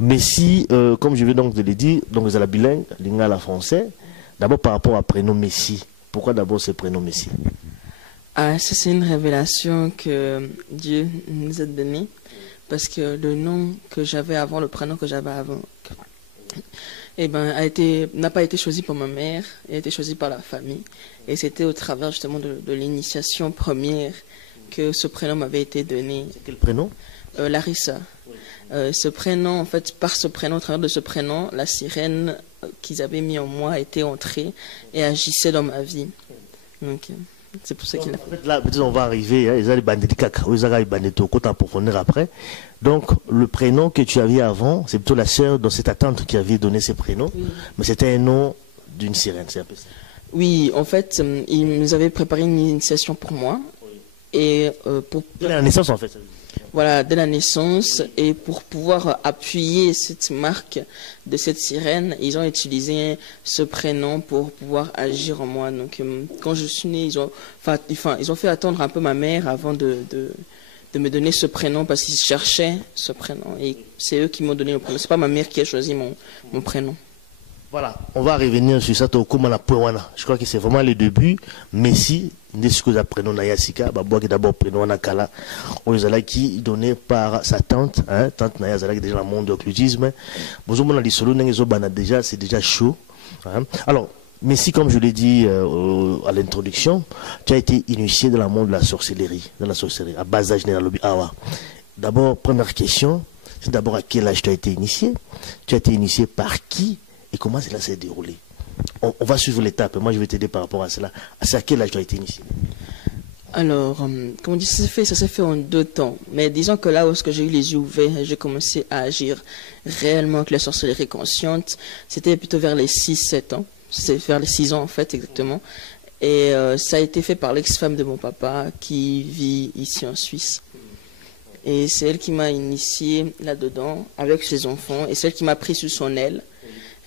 Mais si, comme je viens donc de le dire, donc vous êtes bilingue, lingala français, d'abord par rapport à prénom Messi. Pourquoi d'abord ce prénom Messi? Ah, ça c'est une révélation que Dieu nous a donnée. Parce que le nom que j'avais avant, le prénom que j'avais avant, eh ben, n'a pas été choisi par ma mère, il a été choisi par la famille. Et c'était au travers justement de l'initiation première que ce prénom m'avait été donné. C'est quel prénom? Larissa. Ce prénom, en fait, par ce prénom, au travers de ce prénom, la sirène qu'ils avaient mis en moi était entrée et agissait dans ma vie. Donc, c'est pour ça qu'il a fait. Là, peut-être on va arriver, ils ont les bandits caca, ils ont les bandits au côté approfondir après. Donc, le prénom que tu avais avant, c'est plutôt la sœur dans cette attente qui avait donné ces prénoms, oui. Mais c'était un nom d'une sirène, c'est un peu ça. Oui, en fait, ils nous avaient préparé une initiation pour moi. Oui. Et pour... Dès la naissance, en fait. Ça veut dire. Voilà, dès la naissance, et pour pouvoir appuyer cette marque de cette sirène, ils ont utilisé ce prénom pour pouvoir agir en moi. Donc, quand je suis née, ils ont fait attendre un peu ma mère avant de me donner ce prénom parce qu'ils cherchaient ce prénom. Et c'est eux qui m'ont donné le prénom. C'est pas ma mère qui a choisi mon prénom. Voilà, on va revenir sur ça. Je crois que c'est vraiment le début. Messi, ce prénom Nayasika, d'abord prénom Nakala, qui donné par sa tante, tante Nayasala qui est déjà dans le monde de l'occultisme. Déjà, c'est déjà chaud. Alors, Messi, comme je l'ai dit à l'introduction, tu as été initié dans le monde de la sorcellerie, à bas âge dans lobby Awa. D'abord, première question, c'est d'abord à quel âge tu as été initié? Tu as été initié par qui? Et comment cela s'est déroulé? On va suivre l'étape. Moi, je vais t'aider par rapport à cela. À quel âge tu as été initié? Alors, comme on dit, ça s'est fait en 2 temps. Mais disons que là où j'ai eu les yeux ouverts, j'ai commencé à agir réellement avec la sorcellerie consciente. C'était plutôt vers les 6-7 ans. C'est vers les 6 ans, en fait, exactement. Et ça a été fait par l'ex-femme de mon papa qui vit ici en Suisse. Et c'est elle qui m'a initié là-dedans avec ses enfants. Et c'est elle qui m'a pris sous son aile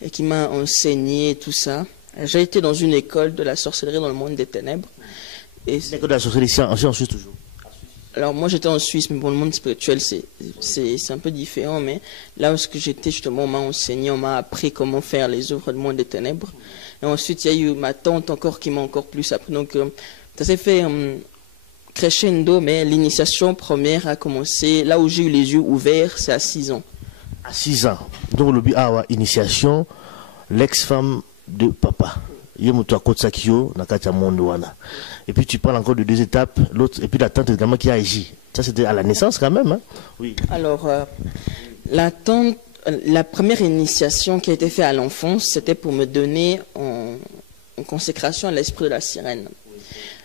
et qui m'a enseigné tout ça. J'ai été dans une école de la sorcellerie dans le monde des ténèbres. L'école de la sorcellerie ici en Suisse toujours? Alors moi j'étais en Suisse, mais pour le monde spirituel c'est un peu différent. Mais là où j'étais justement, on m'a enseigné, on m'a appris comment faire les œuvres du monde des ténèbres. Et ensuite il y a eu ma tante encore qui m'a encore plus appris. Donc ça s'est fait crescendo, mais l'initiation première a commencé, là où j'ai eu les yeux ouverts, c'est à 6 ans. À 6 ans. Donc, le but a initiation, l'ex-femme de papa. Et puis, tu parles encore de 2 étapes. L'autre, et puis la tante également qui a agi. Ça, c'était à la naissance quand même. Hein? Oui. Alors, la première initiation qui a été faite à l'enfance, c'était pour me donner en consécration à l'esprit de la sirène.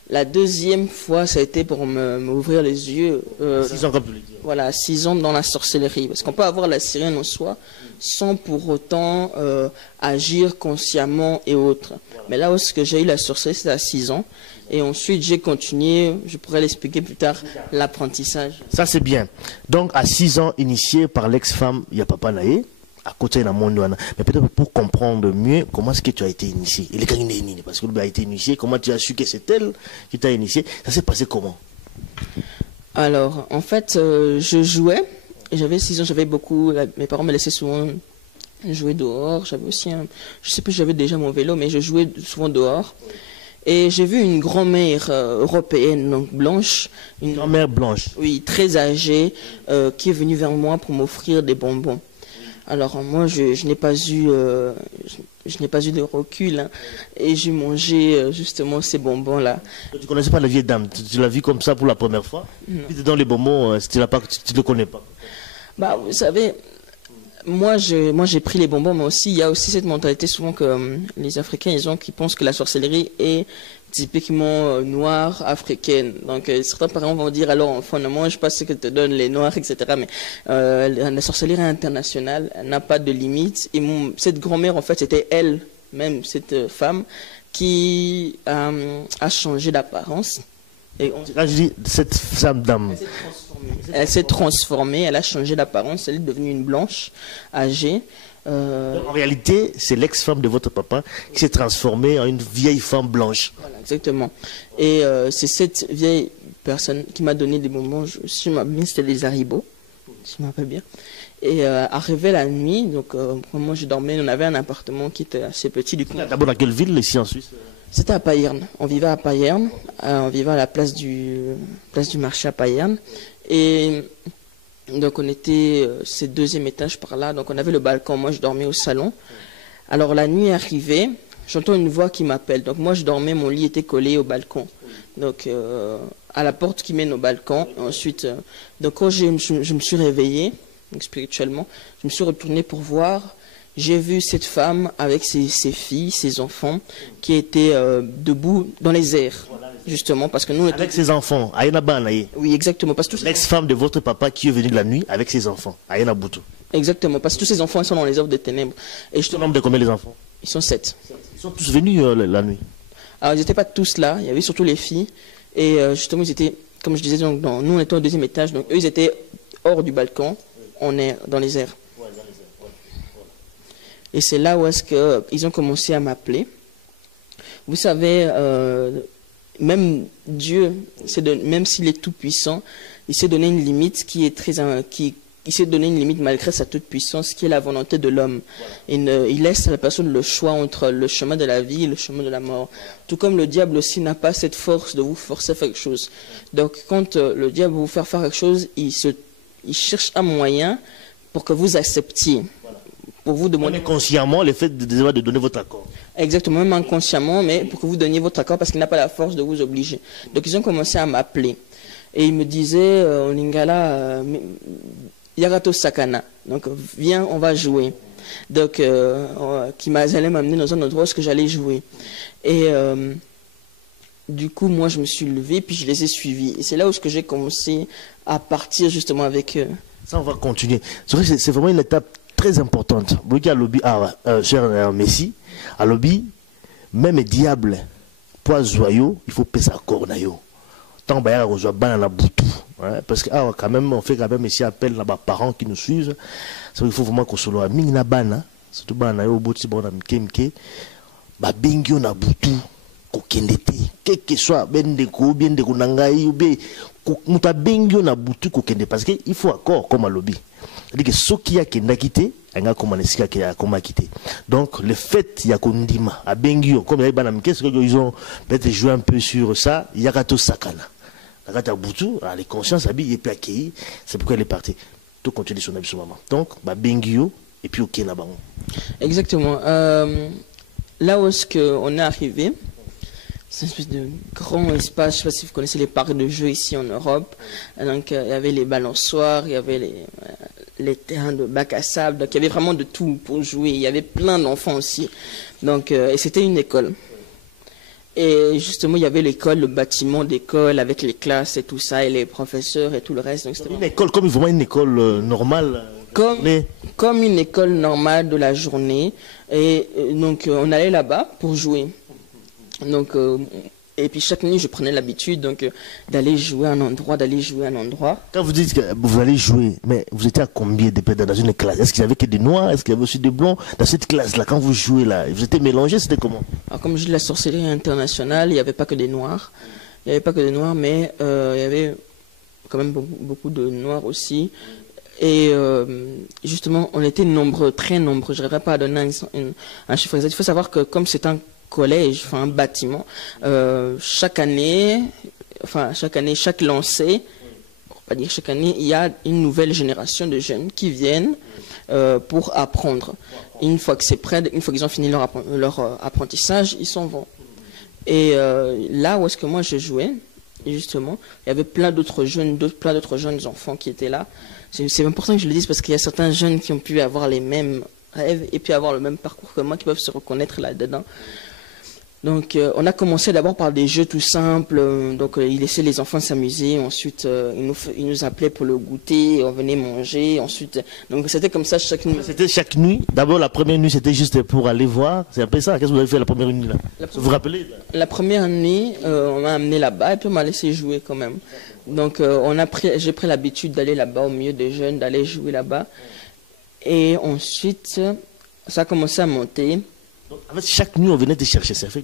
La deuxième fois, ça a été pour m'ouvrir les yeux. 6 ans, comme tu le dis. Voilà, 6 ans dans la sorcellerie. Parce qu'on peut avoir la sirène en soi sans pour autant agir consciemment et autres. Voilà. Mais là où j'ai eu la sorcellerie, c'était à 6 ans. Et ensuite, j'ai continué, je pourrais l'expliquer plus tard, l'apprentissage. Ça, c'est bien. Donc, à 6 ans, initié par l'ex-femme Yapapa Naé, à côté de monde, mais peut-être pour comprendre mieux comment est-ce que tu as été initié. Et parce que tu as été initié, comment tu as su que c'est elle qui t'a initié? Ça s'est passé comment? Alors, en fait, je jouais. J'avais 6 ans, j'avais beaucoup. Mes parents me laissaient souvent jouer dehors. J'avais aussi je sais plus, j'avais déjà mon vélo, mais je jouais souvent dehors. Et j'ai vu une grand-mère européenne, donc blanche. Une grand-mère blanche? Oui, très âgée, qui est venue vers moi pour m'offrir des bonbons. Alors moi je n'ai pas eu de recul, hein, et j'ai mangé justement ces bonbons là. Tu ne connaissais pas la vieille dame, tu l'as vue comme ça pour la première fois? Puis dans les bonbons, tu ne le connais pas? Bah vous savez, moi j'ai pris les bonbons, mais aussi il y a aussi cette mentalité souvent que les Africains qui pensent que la sorcellerie est typiquement noire africaine. Donc certains parents vont dire alors enfant ne mange pas ce que te donnent les noirs, etc. Mais la sorcellerie internationale n'a pas de limite. Et cette grand-mère en fait c'était elle même, cette femme qui a changé d'apparence. Et quand je dis cette femme dame, elle s'est transformée, elle a changé d'apparence, elle est devenue une blanche âgée. En réalité, c'est l'ex-femme de votre papa qui s'est transformée en une vieille femme blanche. Voilà, exactement. Et c'est cette vieille personne qui m'a donné des bonbons. Je m'appelle, c'était les Haribo, si je me rappelle bien. Et arrivé la nuit, donc moi je dormais, on avait un appartement qui était assez petit du coup. D'abord dans quelle ville ici en Suisse? C'était à Payerne. On vivait à Payerne, on vivait à la place du marché à Payerne. Et donc on était c'est deuxième étage par là, donc on avait le balcon, moi je dormais au salon. Alors la nuit est arrivée, j'entends une voix qui m'appelle. Donc moi je dormais, mon lit était collé au balcon. Donc à la porte qui mène au balcon. Ensuite, donc quand je me suis réveillé, donc spirituellement, je me suis retourné pour voir. J'ai vu cette femme avec ses filles, ses enfants, qui étaient debout dans les airs, justement, parce que nous... Avec ses enfants, Aïna Banaye. Oui, exactement. L'ex-femme de votre papa qui est venue la nuit avec ses enfants, Aïna Boutou. Exactement, parce que tous ces enfants ils sont dans les œuvres des ténèbres. Et Le nombre de combien les enfants? Ils sont 7. Ils sont tous venus la nuit? Alors ils n'étaient pas tous là, il y avait surtout les filles. Et justement, ils étaient, comme je disais, donc, nous on était au deuxième étage, donc eux ils étaient hors du balcon, on est dans les airs. Et c'est là où est-ce qu'ils ont commencé à m'appeler. Vous savez, même Dieu, même s'il est tout puissant, il s'est donné une limite qui est il s'est donné une limite malgré sa toute puissance, qui est la volonté de l'homme. Voilà. Il laisse à la personne le choix entre le chemin de la vie et le chemin de la mort. Tout comme le diable aussi n'a pas cette force de vous forcer à faire quelque chose. Donc quand le diable veut vous faire quelque chose, il cherche un moyen pour que vous acceptiez. Pour vous demander consciemment le fait de donner votre accord. Exactement, même inconsciemment, mais pour que vous donniez votre accord parce qu'il n'a pas la force de vous obliger. Donc ils ont commencé à m'appeler. Et ils me disaient, en lingala, Yarato Sakana. Donc viens, on va jouer. Donc qui allait m'amener dans un endroit où j'allais jouer. Et du coup, moi je me suis levé, puis je les ai suivis. Et c'est là où j'ai commencé à partir justement avec eux. Ça, on va continuer. C'est vraiment une étape très importante. Vous voyez, à lobby, cher Messi, à lobby, même diable, poids joyau, il faut payer sa cornayo. Tant que vous avez banana boutou, parce que quand même, on fait quand même ici appel là bas parents qui nous suivent. Il faut vraiment qu'on se loie. Ming na bana, surtout banana yo bouti bon na mke, ba bingyo na boutou, ko kendete, quel que soit ben de ko bien de ko nangai ou bien muta bingyo na boutou ko kende, parce que il faut accord comme à lobby. C'est-à-dire que ce qui a quitté, il a quitté. Donc, le fait, il y a Kondima, à Bengio, comme il y a ils ont peut-être joué un peu sur ça, il y a Kato Sakana. La Kata Boutou, les consciences, il est accueilli, c'est pourquoi elle est partie. Tout continue son avis sur maman. Donc, Bengio, et puis au Kenaban. Exactement. Là où est-ce qu'on est arrivé, c'est une espèce de grand espace, je ne sais pas si vous connaissez les parcs de jeux ici en Europe. Donc, il y avait les balançoires, il y avait les terrains de bac à sable, donc il y avait vraiment de tout pour jouer, il y avait plein d'enfants aussi, donc et c'était une école, et justement il y avait l'école, le bâtiment d'école avec les classes et tout ça, et les professeurs et tout le reste, donc c'était une école comme vraiment une école normale, comme une école normale de la journée, et donc on allait là-bas pour jouer, donc et puis chaque nuit, je prenais l'habitude d'aller jouer à un endroit, Quand vous dites que vous allez jouer, mais vous étiez à combien de personnes dans une classe? Est-ce qu'il y avait que des noirs? Est-ce qu'il y avait aussi des blancs? Dans cette classe-là, quand vous jouez là, vous étiez mélangés, c'était comment? Alors, comme je dis, la sorcellerie internationale, il n'y avait pas que des noirs. Il n'y avait pas que des noirs, mais il y avait quand même beaucoup de noirs aussi. Et justement, on était nombreux, très nombreux. Je n'arriverai pas à donner un chiffre exact. Il faut savoir que comme c'est un collège, enfin un bâtiment, chaque année, chaque lancée, pas dire chaque année, il y a une nouvelle génération de jeunes qui viennent pour apprendre. Une fois que c'est prêt, une fois qu'ils ont fini leur apprentissage, ils s'en vont. Et là où est-ce que moi je jouais, justement, il y avait plein d'autres jeunes enfants qui étaient là. C'est important que je le dise parce qu'il y a certains jeunes qui ont pu avoir les mêmes rêves et puis avoir le même parcours que moi, qui peuvent se reconnaître là-dedans. Donc, on a commencé d'abord par des jeux tout simples. Donc, il laissait les enfants s'amuser. Ensuite, il nous appelait pour le goûter. On venait manger. Ensuite, donc c'était comme ça chaque nuit. C'était chaque nuit. D'abord, la première nuit, c'était juste pour aller voir. C'est un peu ça. Qu'est-ce que vous avez fait la première nuit là? Vous vous rappelez là? La première nuit, on m'a amené là-bas et puis on m'a laissé jouer quand même. Donc, j'ai pris l'habitude d'aller là-bas au milieu des jeunes, d'aller jouer là-bas. Et ensuite, ça a commencé à monter. Donc, en fait, chaque nuit, on venait te chercher, c'est fait.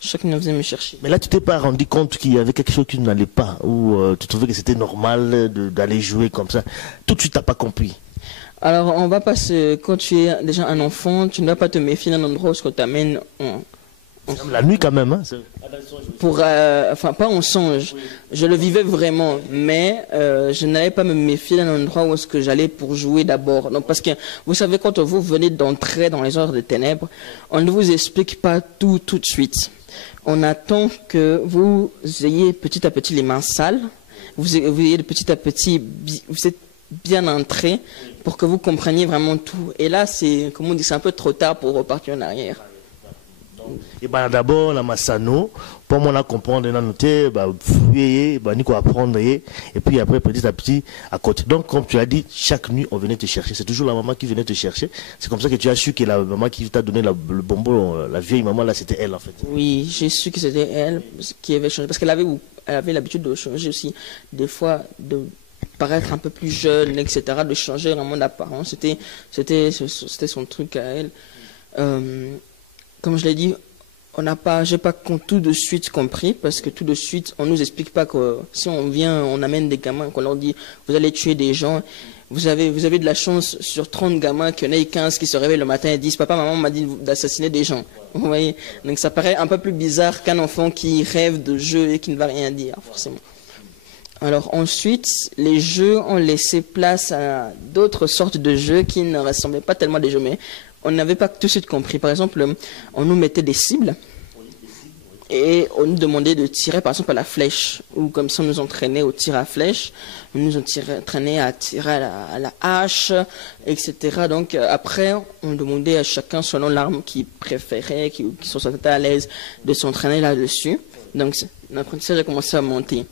Chaque nuit, on venait me chercher. Mais là, tu t'es pas rendu compte qu'il y avait quelque chose qui n'allait pas, ou tu trouvais que c'était normal d'aller jouer comme ça. Tout de suite, tu n'as pas compris. Alors, on va pas se... Quand tu es déjà un enfant, tu ne vas pas te méfier d'un endroit où ce qu'on t'amène La nuit quand même, hein. pour... enfin, pas en songe. Je le vivais vraiment, mais je n'allais pas me méfier d'un endroit où est-ce que j'allais pour jouer d'abord. Donc, parce que, vous savez, quand vous venez d'entrer dans les heures de ténèbres, on ne vous explique pas tout de suite. On attend que vous ayez petit à petit les mains sales, vous ayez petit à petit, vous êtes bien entré pour que vous compreniez vraiment tout. Et là, c'est, comme on dit, c'est un peu trop tard pour repartir en arrière. Et ben d'abord la massano pour moi on a comprendre on a noté fouiller ni quoi apprendre et puis après petit à petit à côté. Donc comme tu as dit, chaque nuit on venait te chercher, c'est toujours la maman qui venait te chercher. C'est comme ça que tu as su que la maman qui t'a donné le bonbon, la vieille maman là, c'était elle en fait. Oui, j'ai su que c'était elle qui avait changé parce qu'elle avait l'habitude de changer aussi, des fois de paraître un peu plus jeune, etc., de changer vraiment d'apparence. C'était son truc à elle. Comme je l'ai dit, j'ai pas tout de suite compris, parce que tout de suite, on nous explique pas que si on vient, on amène des gamins, qu'on leur dit, vous allez tuer des gens, vous avez de la chance sur 30 gamins qu'il y en ait 15 qui se réveillent le matin et disent, papa, maman m'a dit d'assassiner des gens. Vous voyez? Donc ça paraît un peu plus bizarre qu'un enfant qui rêve de jeux et qui ne va rien dire, forcément. Alors ensuite, les jeux ont laissé place à d'autres sortes de jeux qui ne ressemblaient pas tellement à des jeux, mais on n'avait pas tout de suite compris. Par exemple, on nous mettait des cibles et on nous demandait de tirer par exemple à la flèche, ou comme ça on nous entraînait au tir à flèche, on nous entraînait à tirer à la hache, etc. Donc après, on demandait à chacun selon l'arme qu'il préférait, qui se sentait à l'aise, de s'entraîner là-dessus. Donc l'apprentissage a commencé à monter.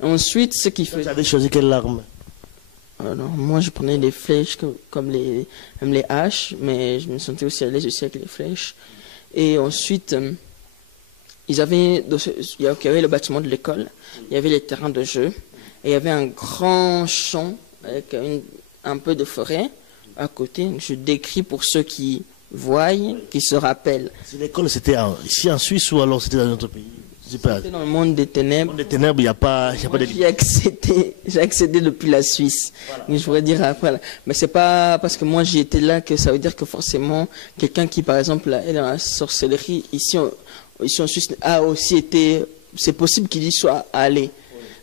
Ensuite, ce qui fait... Tu avais choisi quelle arme? Alors, moi, je prenais les flèches comme même les haches, mais je me sentais aussi à l'aise aussi avec les flèches. Et ensuite, il y avait le bâtiment de l'école, il y avait les terrains de jeu, et il y avait un grand champ avec un peu de forêt à côté. Je décris pour ceux qui voient, qui se rappellent. L'école, c'était ici en Suisse ou alors c'était dans un autre pays? C'était dans le monde des ténèbres. Dans le monde des ténèbres, il n'y a pas de... J'ai accédé depuis la Suisse. Voilà. Mais je voudrais dire après. Mais c'est pas parce que moi j'y étais là que ça veut dire que forcément quelqu'un qui par exemple est dans la sorcellerie ici en Suisse a aussi été. C'est possible qu'il y soit allé. Oui.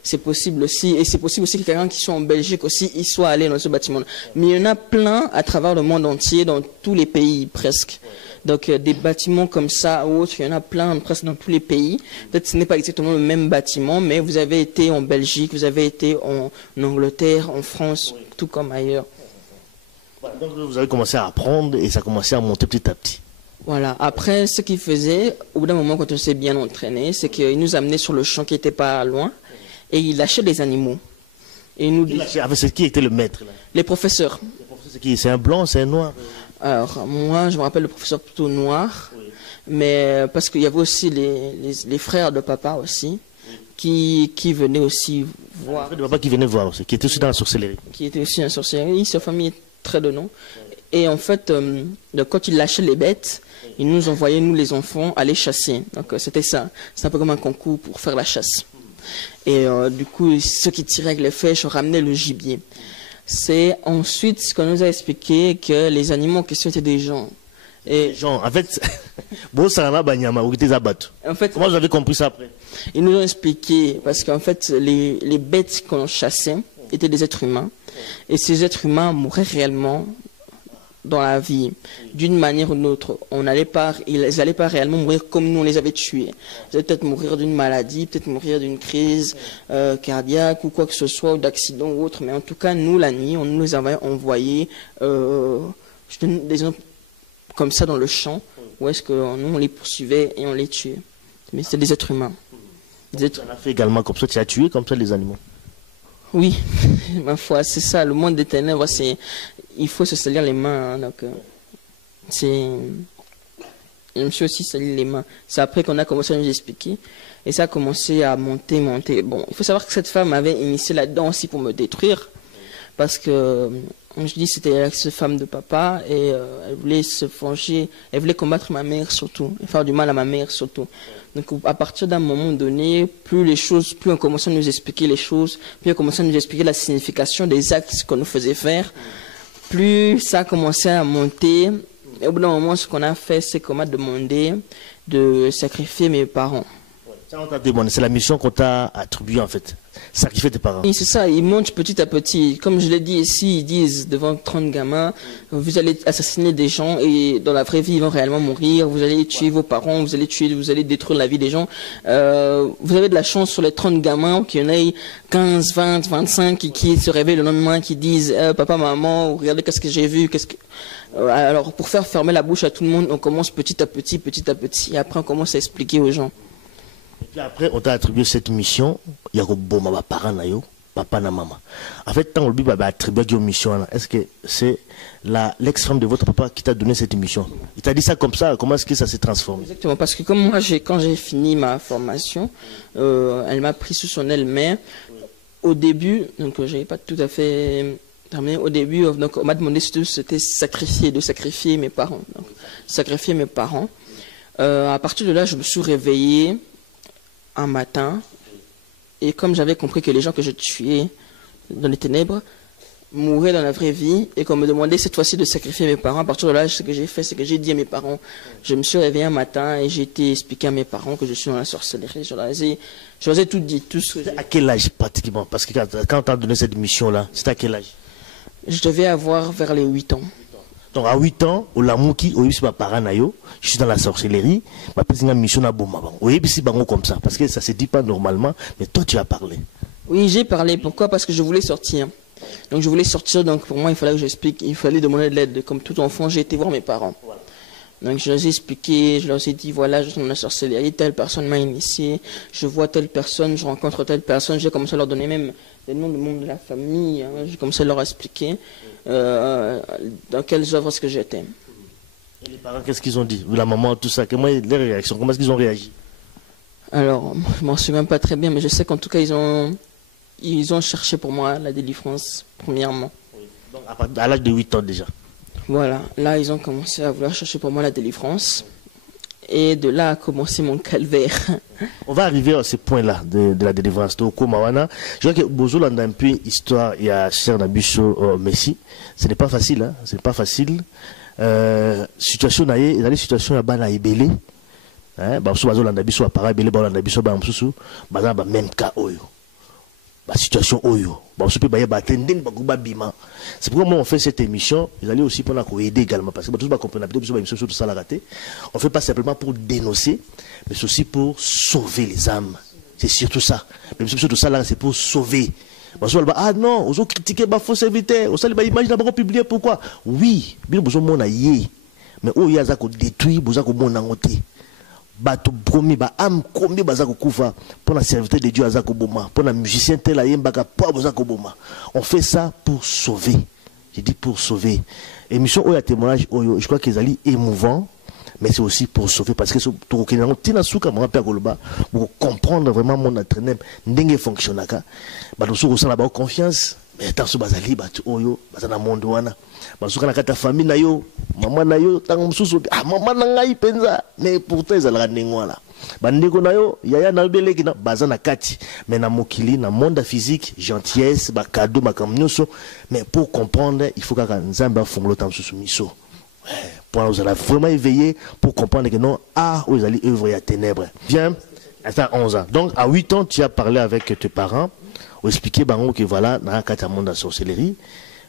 C'est possible aussi, et c'est possible aussi que quelqu'un qui soit en Belgique aussi y soit allé dans ce bâtiment. Mais il y en a plein à travers le monde entier, dans tous les pays presque. Oui. Donc des bâtiments comme ça ou autres, il y en a plein presque dans tous les pays. Peut-être que ce n'est pas exactement le même bâtiment, mais vous avez été en Belgique, vous avez été en Angleterre, en France, oui, tout comme ailleurs. Voilà, donc vous avez commencé à apprendre et ça a commencé à monter petit à petit. Voilà. Après, ce qu'il faisait, au bout d'un moment, quand on s'est bien entraîné, c'est qu'il nous amenait sur le champ qui n'était pas loin et il lâchait des animaux. Et il nous dit... Qui était le maître là? Les professeurs. Les professeurs, c'est qui? C'est un blanc, c'est un noir? Alors, moi, je me rappelle le professeur plutôt noir, oui, mais parce qu'il y avait aussi les frères de papa aussi, oui, qui venaient aussi voir. Les frères de papa qui venaient voir aussi, qui étaient aussi dans la sorcellerie. Qui étaient aussi dans la sorcellerie, sa famille est très de nom. Oui. Et en fait, quand ils lâchaient les bêtes, oui, ils nous envoyaient, nous les enfants, aller chasser. Donc c'était ça, c'est un peu comme un concours pour faire la chasse. Et du coup, ceux qui tiraient avec les flèches ramenaient le gibier. C'est ensuite ce qu'on nous a expliqué que les animaux en question étaient des gens. Et les gens, en fait, comment vous avez compris ça après? Ils nous ont expliqué, parce qu'en fait, les bêtes qu'on chassait étaient des êtres humains. Et ces êtres humains mouraient réellement dans la vie, d'une manière ou d'une autre. Ils n'allaient pas réellement mourir comme nous on les avait tués. Ils allaient peut-être mourir d'une maladie, peut-être mourir d'une crise cardiaque ou quoi que ce soit, ou d'accident ou autre. Mais en tout cas, nous, la nuit, on nous les avait envoyés, je donne des exemples comme ça dans le champ, où est-ce que nous, on les poursuivait et on les tuait. Mais c'est des êtres humains. Tu en as fait également comme ça, tu as tué comme ça les animaux? Oui, ma foi, c'est ça. Le monde des ténèbres, il faut se salir les mains. Hein, donc, je me suis aussi sali les mains. C'est après qu'on a commencé à nous expliquer. Et ça a commencé à monter. Bon, il faut savoir que cette femme avait initié là-dedans aussi pour me détruire. Parce que, comme je dis, c'était l'ex femme de papa. Et elle voulait se venger. Elle voulait combattre ma mère surtout. Et faire du mal à ma mère surtout. Donc, à partir d'un moment donné, plus on commençait à nous expliquer les choses, plus on commençait à nous expliquer la signification des actes qu'on nous faisait faire, plus ça a commencé à monter, et au bout d'un moment, ce qu'on a fait, c'est qu'on m'a demandé de sacrifier mes parents. Ça, on t'a demandé, c'est la mission qu'on t'a attribuée en fait. Sacrifier tes parents. Oui, c'est ça, ils montent petit à petit. Comme je l'ai dit ici, ils disent devant 30 gamins, vous allez assassiner des gens et dans la vraie vie, ils vont réellement mourir. Vous allez tuer vos parents, vous allez détruire la vie des gens. Vous avez de la chance sur les 30 gamins qu'il y en ait 15, 20, 25 qui se réveillent le lendemain, qui disent papa, maman, regardez qu'est-ce que j'ai vu. Alors, pour faire fermer la bouche à tout le monde, on commence petit à petit, et après on commence à expliquer aux gens. Et puis après, on t'a attribué cette mission, il y a un parent, papa et maman. En fait, tant que tu as attribué une mission, est-ce que c'est l'ex-femme de votre papa qui t'a donné cette mission? Il t'a dit ça comme ça, comment est-ce que ça s'est transformé? Exactement, parce que comme moi, quand j'ai fini ma formation, elle m'a pris sous son aile, mais au début, donc je n'avais pas tout à fait terminé, au début, donc, on m'a demandé si c'était de sacrifier mes parents. Donc, sacrifier mes parents. À partir de là, je me suis réveillé un matin, et comme j'avais compris que les gens que je tuais dans les ténèbres mouraient dans la vraie vie, et qu'on me demandait cette fois-ci de sacrifier mes parents, à partir de là, ce que j'ai fait, c'est que j'ai dit à mes parents, je me suis réveillé un matin et j'ai été expliqué à mes parents que je suis dans la sorcellerie. Je leur ai tout dit, tout ce que à quel âge pratiquement? Parce que quand on t'a donné cette mission-là, c'était à quel âge? Je devais avoir vers les 8 ans. Donc à 8 ans, au Lamouki, au Yipsi Paranayo, je suis dans la sorcellerie, ma petite mission à Bomaba. Au Yipsi Bango comme ça, parce que ça ne se dit pas normalement, mais toi tu as parlé. Oui, j'ai parlé. Pourquoi? Parce que je voulais sortir. Donc je voulais sortir, donc pour moi il fallait que j'explique, il fallait demander de l'aide. Comme tout enfant, j'ai été voir mes parents. Voilà. Donc je leur ai expliqué, je leur ai dit, voilà, je suis dans la sorcellerie, telle personne m'a initié, je vois telle personne, je rencontre telle personne, j'ai commencé à leur donner même les noms du monde de la famille, hein, j'ai commencé à leur expliquer dans quelles œuvres est-ce que j'étais. Et les parents, qu'est-ce qu'ils ont dit? La maman, tout ça, comment les réactions, comment est-ce qu'ils ont réagi? Alors, je m'en souviens pas très bien, mais je sais qu'en tout cas, ils ont cherché pour moi la délivrance, premièrement. Oui. Donc à l'âge de 8 ans déjà. Voilà, là, ils ont commencé à vouloir chercher pour moi la délivrance. Et de là a commencé mon calvaire. On va arriver à ce point-là de la délivrance. Je crois que Bozo a un peu histoire et à Cher Nabucho Messi. Ce n'est pas facile, hein? Ce n'est pas facile. Situation naïe, il y a des situations à Bana Ebele. Bazo Landa Biso à Parabele, Balanda Biso Bamsusu, Bazan même cas Oyo. La situation Oyo. C'est pourquoi moi on fait cette émission, ils allaient aussi pour aider également, parce que tout le monde comprend, tout ça l'a raté. On ne fait pas simplement pour dénoncer, mais c'est aussi pour sauver les âmes. C'est surtout ça. Mais tout ça là, c'est pour sauver. Ah non, on a critiqué ma faux serviteur, on a l'image d'abord publier pourquoi? Oui, bien besoin de yé, mais où il y a ça qu'on détruit, besoin qu'on m'en ôté. Bato promis ba am kombi bazako kufa pour la serviteur de Dieu azako boma pour la musicien tel a yembaka pour bazako boma. On fait ça pour sauver. Je dis pour sauver. Émission oya témoignage oyo, je crois qu'ils allaient émouvant, mais c'est aussi pour sauver parce que tout kenan tina suka mo père Goloba pour comprendre vraiment mon entraînement ndenge fonctionnaka. Ba do suko sala ba confiance, mais tant so bazali ba oyo bazana monde wana. Basuka na kata famille na yo, maman na yo tango mususu ah maman na ngai penza mais pourtant ezala ndengwala. Bandeko na yo yaya na beleki na bazana kati mais na mokili na monde physique, gentillesse, ba cadeau makamnyoso mais pour comprendre, il faut que Nzamba fongolo tam susu miso. Pour vous allez vraiment éveiller pour comprendre que non ah vous allez œuvrer à ténèbres. Bien, à 11 ans. Donc à 8 ans tu as parlé avec tes parents, ou expliqué bango que voilà dans kata monde de sorcellerie.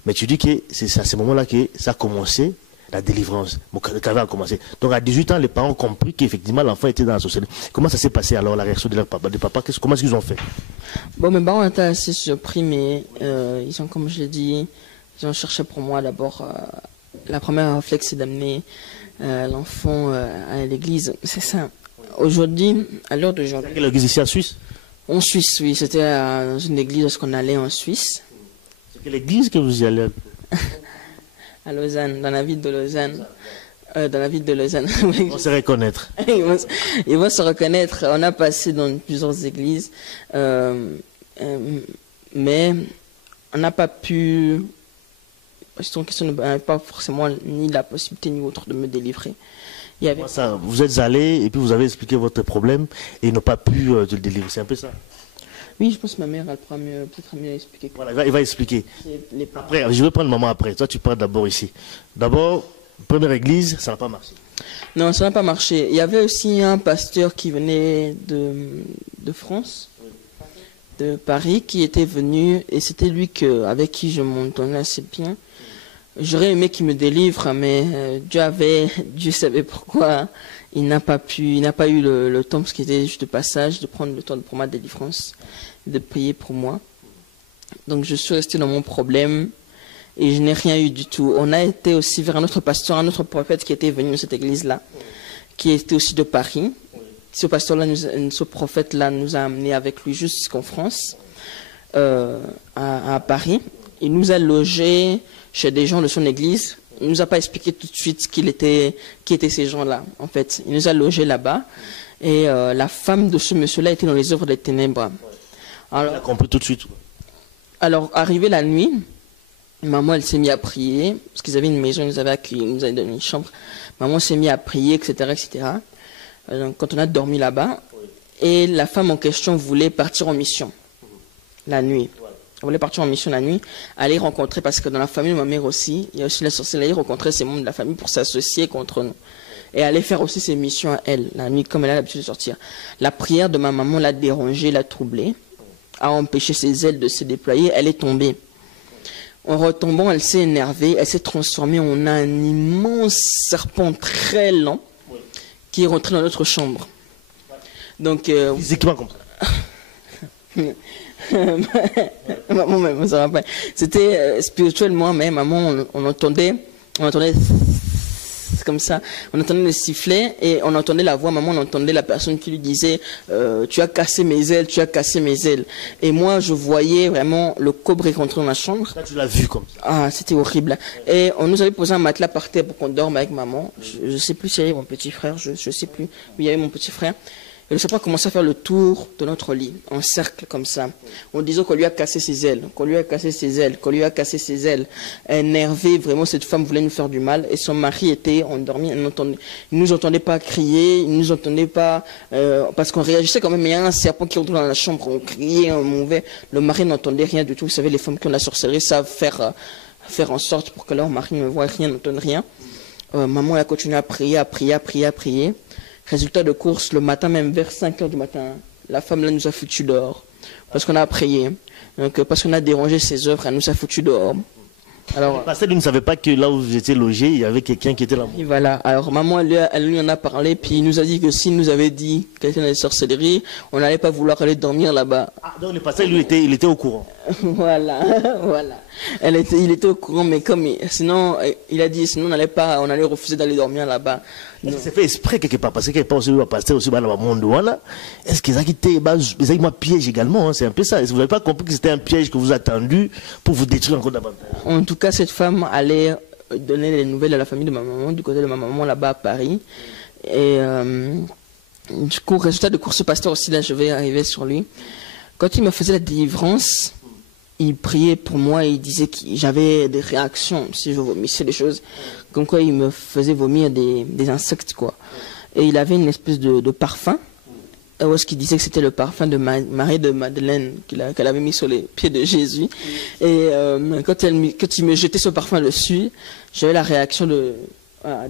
Mais tu dis que c'est à ce moment-là que ça a commencé, la délivrance. Le calvaire a commencé. Donc à 18 ans, les parents ont compris qu'effectivement l'enfant était dans la société. Comment ça s'est passé alors, la réaction de leur papa, comment est-ce qu'ils ont fait? Bon, mes parents étaient assez surpris, mais ils ont, comme je l'ai dit, ils ont cherché pour moi d'abord, la première réflexe c'est d'amener l'enfant à l'église. C'est ça. Aujourd'hui, à l'heure d'aujourd'hui. Quelle église ici en Suisse? En Suisse, oui. C'était dans une église lorsqu'on allait en Suisse. Quelle église que vous y allez? À Lausanne, dans la ville de Lausanne. Dans la ville de Lausanne. On va se reconnaître. Ils vont se reconnaître. On a passé dans plusieurs églises. Mais on n'a pas pu... Parce qu'on n'avait pas forcément ni la possibilité ni autre de me délivrer. Il y avait... Ça, vous êtes allé et puis vous avez expliqué votre problème et ils n'ont pas pu te le délivrer. C'est un peu ça? Oui, je pense que ma mère, elle pourra peut-être mieux expliquer. Voilà, il va expliquer. Les Après, je vais prendre maman après. Toi, tu parles d'abord ici. D'abord, première église, ça n'a pas marché. Non, ça n'a pas marché. Il y avait aussi un pasteur qui venait de France, de Paris, qui était venu, et c'était lui avec qui je m'entendais assez bien. J'aurais aimé qu'il me délivre, mais Dieu savait pourquoi. Il n'a pas eu le temps, parce qu'il était juste de passage, de prendre le temps pour ma délivrance, de prier pour moi. Donc je suis resté dans mon problème et je n'ai rien eu du tout. On a été aussi vers un autre pasteur, un autre prophète qui était venu dans cette église-là, qui était aussi de Paris. Ce pasteur-là, ce prophète-là nous a amenés avec lui jusqu'en France, à Paris. Il nous a logés chez des gens de son église. Il ne nous a pas expliqué tout de suite qui étaient ces gens-là, en fait. Il nous a logés là-bas. Et la femme de ce monsieur-là était dans les œuvres des ténèbres. Alors, il a compris tout de suite. Alors, arrivée la nuit, maman, elle s'est mise à prier, parce qu'ils avaient une maison, ils nous avaient accueillis, ils nous avaient donné une chambre. Maman s'est mise à prier, etc., etc. Donc, quand on a dormi là-bas, et la femme en question voulait partir en mission, la nuit. Elle voulait partir en mission la nuit, aller rencontrer, parce que dans la famille de ma mère aussi, il y a aussi la sorcellerie, rencontrer ses membres de la famille pour s'associer contre nous. Et aller faire aussi ses missions à elle, la nuit, comme elle a l'habitude de sortir. La prière de ma maman l'a dérangée, l'a troublée, a empêché ses ailes de se déployer, elle est tombée. En retombant, elle s'est énervée, elle s'est transformée en un immense serpent très lent qui est rentré dans notre chambre. Donc, physiquement comme ça. Maman, même, ça va pas. C'était spirituellement, mais maman, on entendait comme ça, on entendait les sifflets et on entendait la voix, maman, on entendait la personne qui lui disait tu as cassé mes ailes, tu as cassé mes ailes. Et moi, je voyais vraiment le cobra rentrer dans ma chambre. Là, tu l'as vu comme ça. Ah, c'était horrible. Et on nous avait posé un matelas par terre pour qu'on dorme avec maman. Je ne sais plus s'il y avait mon petit frère, je ne sais plus où il y avait mon petit frère. Et le serpent a commencé à faire le tour de notre lit, en cercle comme ça. On disait qu'on lui a cassé ses ailes, qu'on lui a cassé ses ailes, qu'on lui a cassé ses ailes. Énervée, vraiment, cette femme voulait nous faire du mal. Et son mari était endormi, il ne nous entendait pas crier, il ne nous entendait pas... parce qu'on réagissait quand même, il y a un serpent qui rentre dans la chambre, on criait, on mouvait. Le mari n'entendait rien du tout. Vous savez, les femmes qui ont la sorcellerie savent faire en sorte pour que leur mari ne voie rien, n'entende rien. Maman elle a continué à prier, à prier, à prier, à prier. Résultat de course, le matin, même vers 5 h du matin, la femme là nous a foutu dehors. Parce qu'on a prié. Donc, parce qu'on a dérangé ses œuvres, elle nous a foutu dehors. Alors, le pasteur, lui ne savait pas que là où vous étiez logé, il y avait quelqu'un qui était là. Et voilà. Alors, maman, elle lui en a parlé, puis il nous a dit que s'il nous avait dit qu'elle était dans les sorcelleries, on n'allait pas vouloir aller dormir là-bas. Ah, donc le pasteur, lui, il était au courant. Voilà, voilà. Il était au courant, mais sinon, il a dit, sinon on allait refuser d'aller dormir là-bas. C'est fait exprès quelque part, parce que quelque part aussi, le pasteur aussi, dans le monde, est-ce qu'ils ont piège également, hein, c'est un peu ça. Est-ce que vous n'avez pas compris que c'était un piège que vous a tendu pour vous détruire encore davantage? En tout cas, cette femme allait donner les nouvelles à la famille de ma maman, du côté de ma maman là-bas à Paris. Et du coup, résultat de course, ce pasteur aussi, là, je vais arriver sur lui. Quand il me faisait la délivrance, il priait pour moi et il disait que j'avais des réactions si je vomissais des choses, comme quoi il me faisait vomir des insectes, quoi. Et il avait une espèce de parfum, où est-ce qu'il disait que c'était le parfum de Marie de Madeleine qu'elle avait mis sur les pieds de Jésus. Et quand il me jetait ce parfum dessus, j'avais la réaction de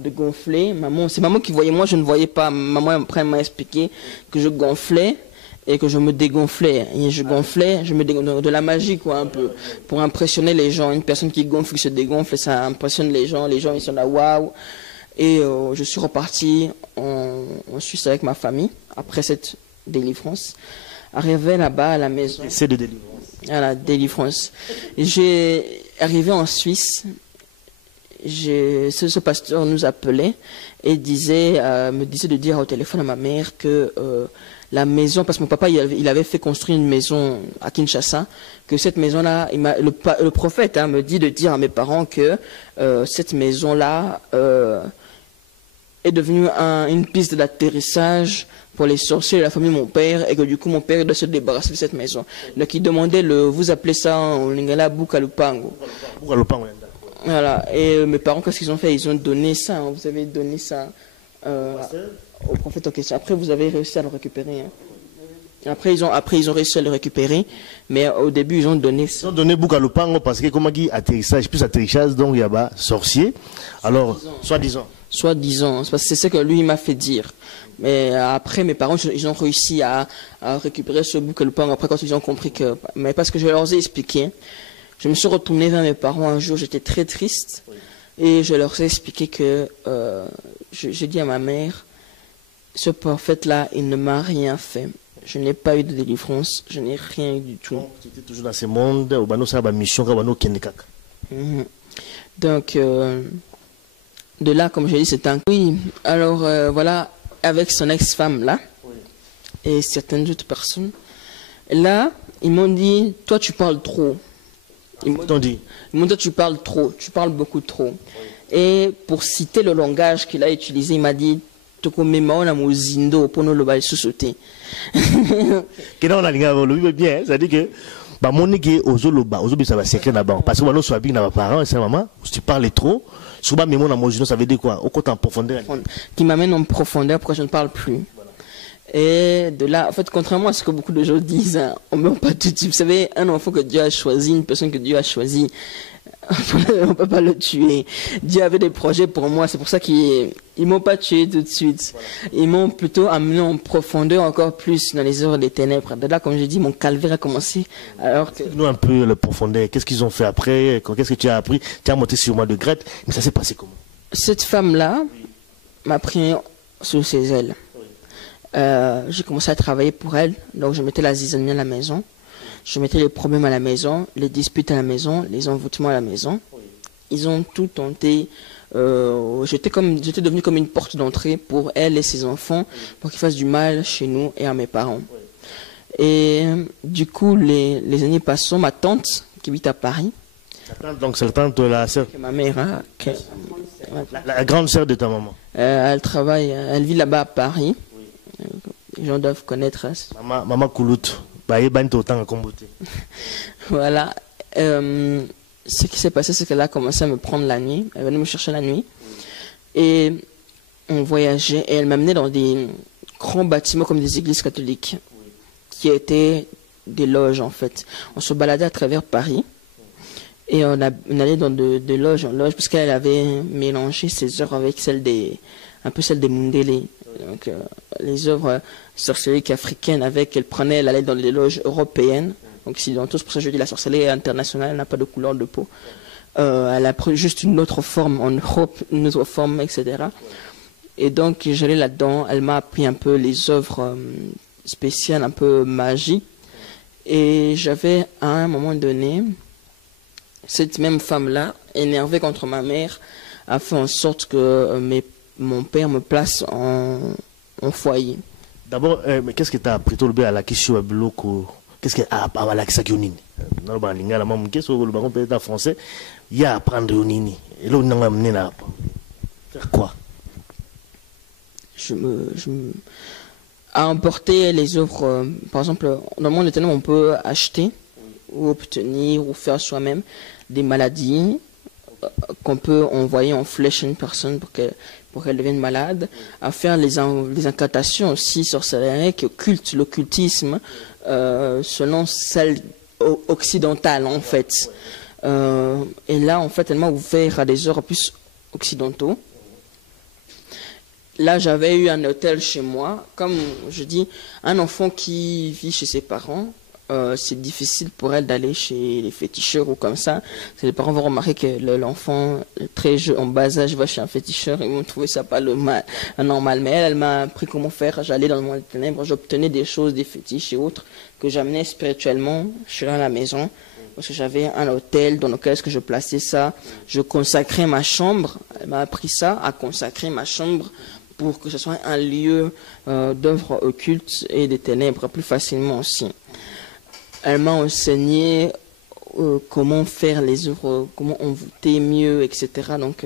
gonfler. C'est maman qui voyait, moi je ne voyais pas. Maman après m'a expliqué que je gonflais et que je me dégonflais. Et je gonflais, je me dégonflais, de la magie, quoi, un peu, pour impressionner les gens. Une personne qui gonfle, qui se dégonfle, ça impressionne les gens ils sont là, waouh. Et je suis reparti en Suisse avec ma famille, après cette délivrance. Arrivé là-bas à la maison. C'est de délivrance. À la délivrance. J'ai arrivé en Suisse. Ce pasteur nous appelait et me disait de dire au téléphone à ma mère que la maison, parce que mon papa il avait fait construire une maison à Kinshasa, que cette maison-là, le prophète me dit de dire à mes parents que cette maison-là est devenue une piste d'atterrissage pour les sorciers de la famille de mon père, et que du coup mon père doit se débarrasser de cette maison. Donc il demandait vous appelez ça en lingala Bukalupango. Voilà, et mes parents, qu'est-ce qu'ils ont fait? Ils ont donné ça, vous avez donné ça au prophète en question. Après, vous avez réussi à le récupérer. Après, ils ont réussi à le récupérer, mais au début, ils ont donné... Ils ont donné beaucoup à Lupango parce que, comme on dit, atterrissage, plus atterrissage, donc il y a sorcier. Alors, soi-disant. Soi-disant, parce que c'est ce que lui m'a fait dire. Mais après, mes parents, ils ont réussi à récupérer ce bouc à Lupango. Après, quand ils ont compris que... Mais parce que je leur ai expliqué, je me suis retourné vers mes parents un jour, j'étais très triste. Et je leur ai expliqué que... j'ai dit à ma mère, ce prophète-là, il ne m'a rien fait. Je n'ai pas eu de délivrance, je n'ai rien eu du tout. Donc, tu étais toujours dans ce monde, au Bano, ça va mission, au Bano, Kendekak. Donc, de là, comme je dis, c'est un... Oui, alors, voilà, avec son ex-femme, là, et certaines autres personnes, là, ils m'ont dit, toi, tu parles trop. Ils m'ont dit, toi, tu parles trop, tu parles beaucoup trop. Et pour citer le langage qu'il a utilisé, il m'a dit, c'est-à-dire que bah mon négé ozoloba ozobi ça va secret là-bas parce que nous soit bien dans parents et sa maman si tu parles trop souvent mais mon amour ça veut dire quoi au côté en profondeur qui m'amène en profondeur pourquoi je ne parle plus. Et de là, en fait, contrairement à ce que beaucoup de gens disent, hein, on ne meurt pas tout de suite. Vous savez, un enfant que Dieu a choisi, une personne que Dieu a choisie, on ne peut pas le tuer. Dieu avait des projets pour moi, c'est pour ça qu'ils ne m'ont pas tué tout de suite. Ils m'ont plutôt amené en profondeur encore plus dans les heures des ténèbres. De là, comme je dis, mon calvaire a commencé. Alors que... Nous un peu la profondeur, qu'est-ce qu'ils ont fait après? Qu'est-ce que tu as appris? Tu as monté sur moi de Grette, mais ça s'est passé comment? Cette femme-là m'a pris sous ses ailes. J'ai commencé à travailler pour elle, donc je mettais la zizanie à la maison, je mettais les problèmes à la maison, les disputes à la maison, les envoûtements à la maison. Ils ont tout tenté. J'étais devenu comme une porte d'entrée pour elle et ses enfants, pour qu'ils fassent du mal chez nous et à mes parents. Et du coup, les années passant, ma tante qui habite à Paris. Donc c'est la tante de la sœur. Ma mère, hein, la grande sœur de ta maman. Elle travaille, elle vit là-bas à Paris. Les gens doivent connaître. Maman Koulout. Voilà. Ce qui s'est passé, c'est qu'elle a commencé à me prendre la nuit. Elle venait me chercher la nuit. Et on voyageait. Et elle m'amenait dans des grands bâtiments comme des églises catholiques. Qui étaient des loges, en fait. On se baladait à travers Paris. Et on allait dans de loge en loge. Parce qu'elle avait mélangé ses heures avec un peu celles des Mundele. Donc, les œuvres sorcériques africaines elle allait dans les loges européennes, donc occidentaux. C'est pour ça que je dis la sorcellerie internationale, elle n'a pas de couleur de peau. Elle a pris juste une autre forme en Europe, une autre forme, etc. Et donc, j'allais là-dedans, elle m'a appris un peu les œuvres spéciales, un peu magiques. Et j'avais, à un moment donné, cette même femme-là, énervée contre ma mère, a fait en sorte que mon père me place en foyer. D'abord, qu'est-ce que tu as appris à la question de bloco? Qu'est-ce que tu as appris à la question de la français? Il y a à apprendre Yonini. Et là, on a amené à apprendre. Faire quoi? À emporter les œuvres, par exemple, dans le monde éternel, on peut acheter ou obtenir ou faire soi-même des maladies qu'on peut envoyer en flèche à une personne pour qu'elle devienne malade, à faire les incantations aussi sorcelleries, l'occultisme, selon celle occidentale en fait. Et là, en fait, elle m'a ouvert à des œuvres plus occidentaux. Là, j'avais eu un hôtel chez moi. Comme je dis, un enfant qui vit chez ses parents, c'est difficile pour elle d'aller chez les féticheurs ou comme ça. Les parents vont remarquer que l'enfant très jeune, en bas âge, va chez un féticheur. Ils vont trouver ça pas normal. Mais elle m'a appris comment faire. J'allais dans le monde des ténèbres, j'obtenais des choses, des fétiches et autres que j'amenais spirituellement chez la maison. Parce que j'avais un hôtel dans lequel je plaçais ça. Je consacrais ma chambre. Elle m'a appris ça, à consacrer ma chambre pour que ce soit un lieu d'œuvres occultes et des ténèbres plus facilement aussi. Elle m'a enseigné comment faire les œuvres, comment envoûter mieux, etc. Donc,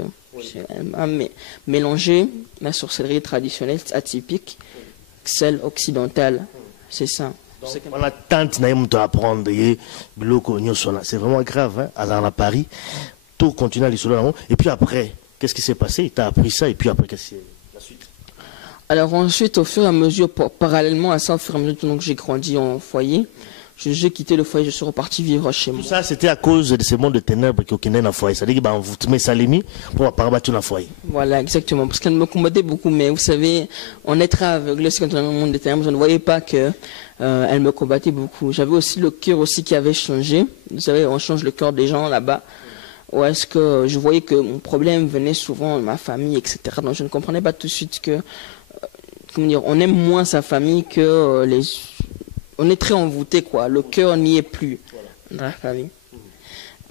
elle m'a mélangé la sorcellerie traditionnelle atypique, celle occidentale. C'est ça. On a tant de apprendre. C'est vraiment grave, hein, à Paris. Tout continue à l'histoire. Et puis après, qu'est-ce qui s'est passé? Tu as appris ça, et puis après, qu'est-ce que c'est la suite? Alors ensuite, au fur et à mesure, parallèlement à ça, au fur et à mesure que j'ai grandi en foyer, j'ai quitté le foyer, je suis reparti vivre chez moi. Tout ça, c'était à cause de ce monde de ténèbres qui est dans le foyer. C'est-à-dire que vous mettez Salimi pour pas battre dans le foyer. Voilà, exactement. Parce qu'elle me combattait beaucoup, mais vous savez, on est très aveuglé aussi quand on est dans le monde des ténèbres. Je ne voyais pas que elle me combattait beaucoup. J'avais aussi le cœur aussi qui avait changé. Vous savez, on change le cœur des gens là-bas. Ou est-ce que je voyais que mon problème venait souvent de ma famille, etc. Donc je ne comprenais pas tout de suite que, comment dire, on aime moins sa famille que les... On est très envoûté, quoi. Le cœur n'y est plus dans la famille.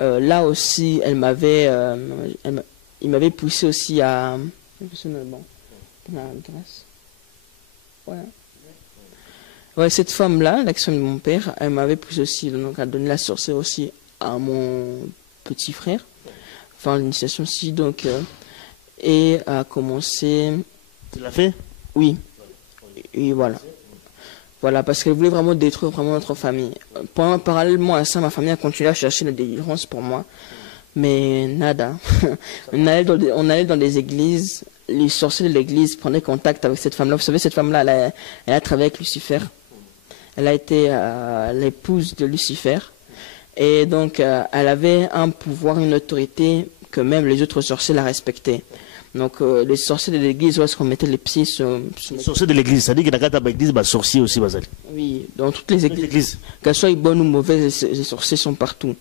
Là aussi, il m'avait poussé aussi à... Personnellement, la grâce. Voilà. Ouais, cette femme-là, l'action de mon père, elle m'avait poussé aussi donc, à donner la sorcière aussi à mon petit frère. Enfin, l'initiation aussi, donc... et à commencer... Tu l'as fait? Oui. Et voilà. Voilà, parce qu'elle voulait vraiment détruire vraiment notre famille. Parallèlement à ça, ma famille a continué à chercher la délivrance pour moi. Mais nada. On allait dans des églises, les sorciers de l'église prenaient contact avec cette femme-là. Vous savez, cette femme-là, elle a travaillé avec Lucifer. Elle a été l'épouse de Lucifer. Et donc, elle avait un pouvoir, une autorité que même les autres sorciers la respectaient. Donc, les sorciers de l'église, où est-ce qu'on mettait les pieds sur... Les sorciers de l'église, ça dit que dans l'église, les sorciers aussi, Basali. Oui, dans toutes les églises. Qu'elles soient bonnes ou mauvaises, les sorciers sont partout.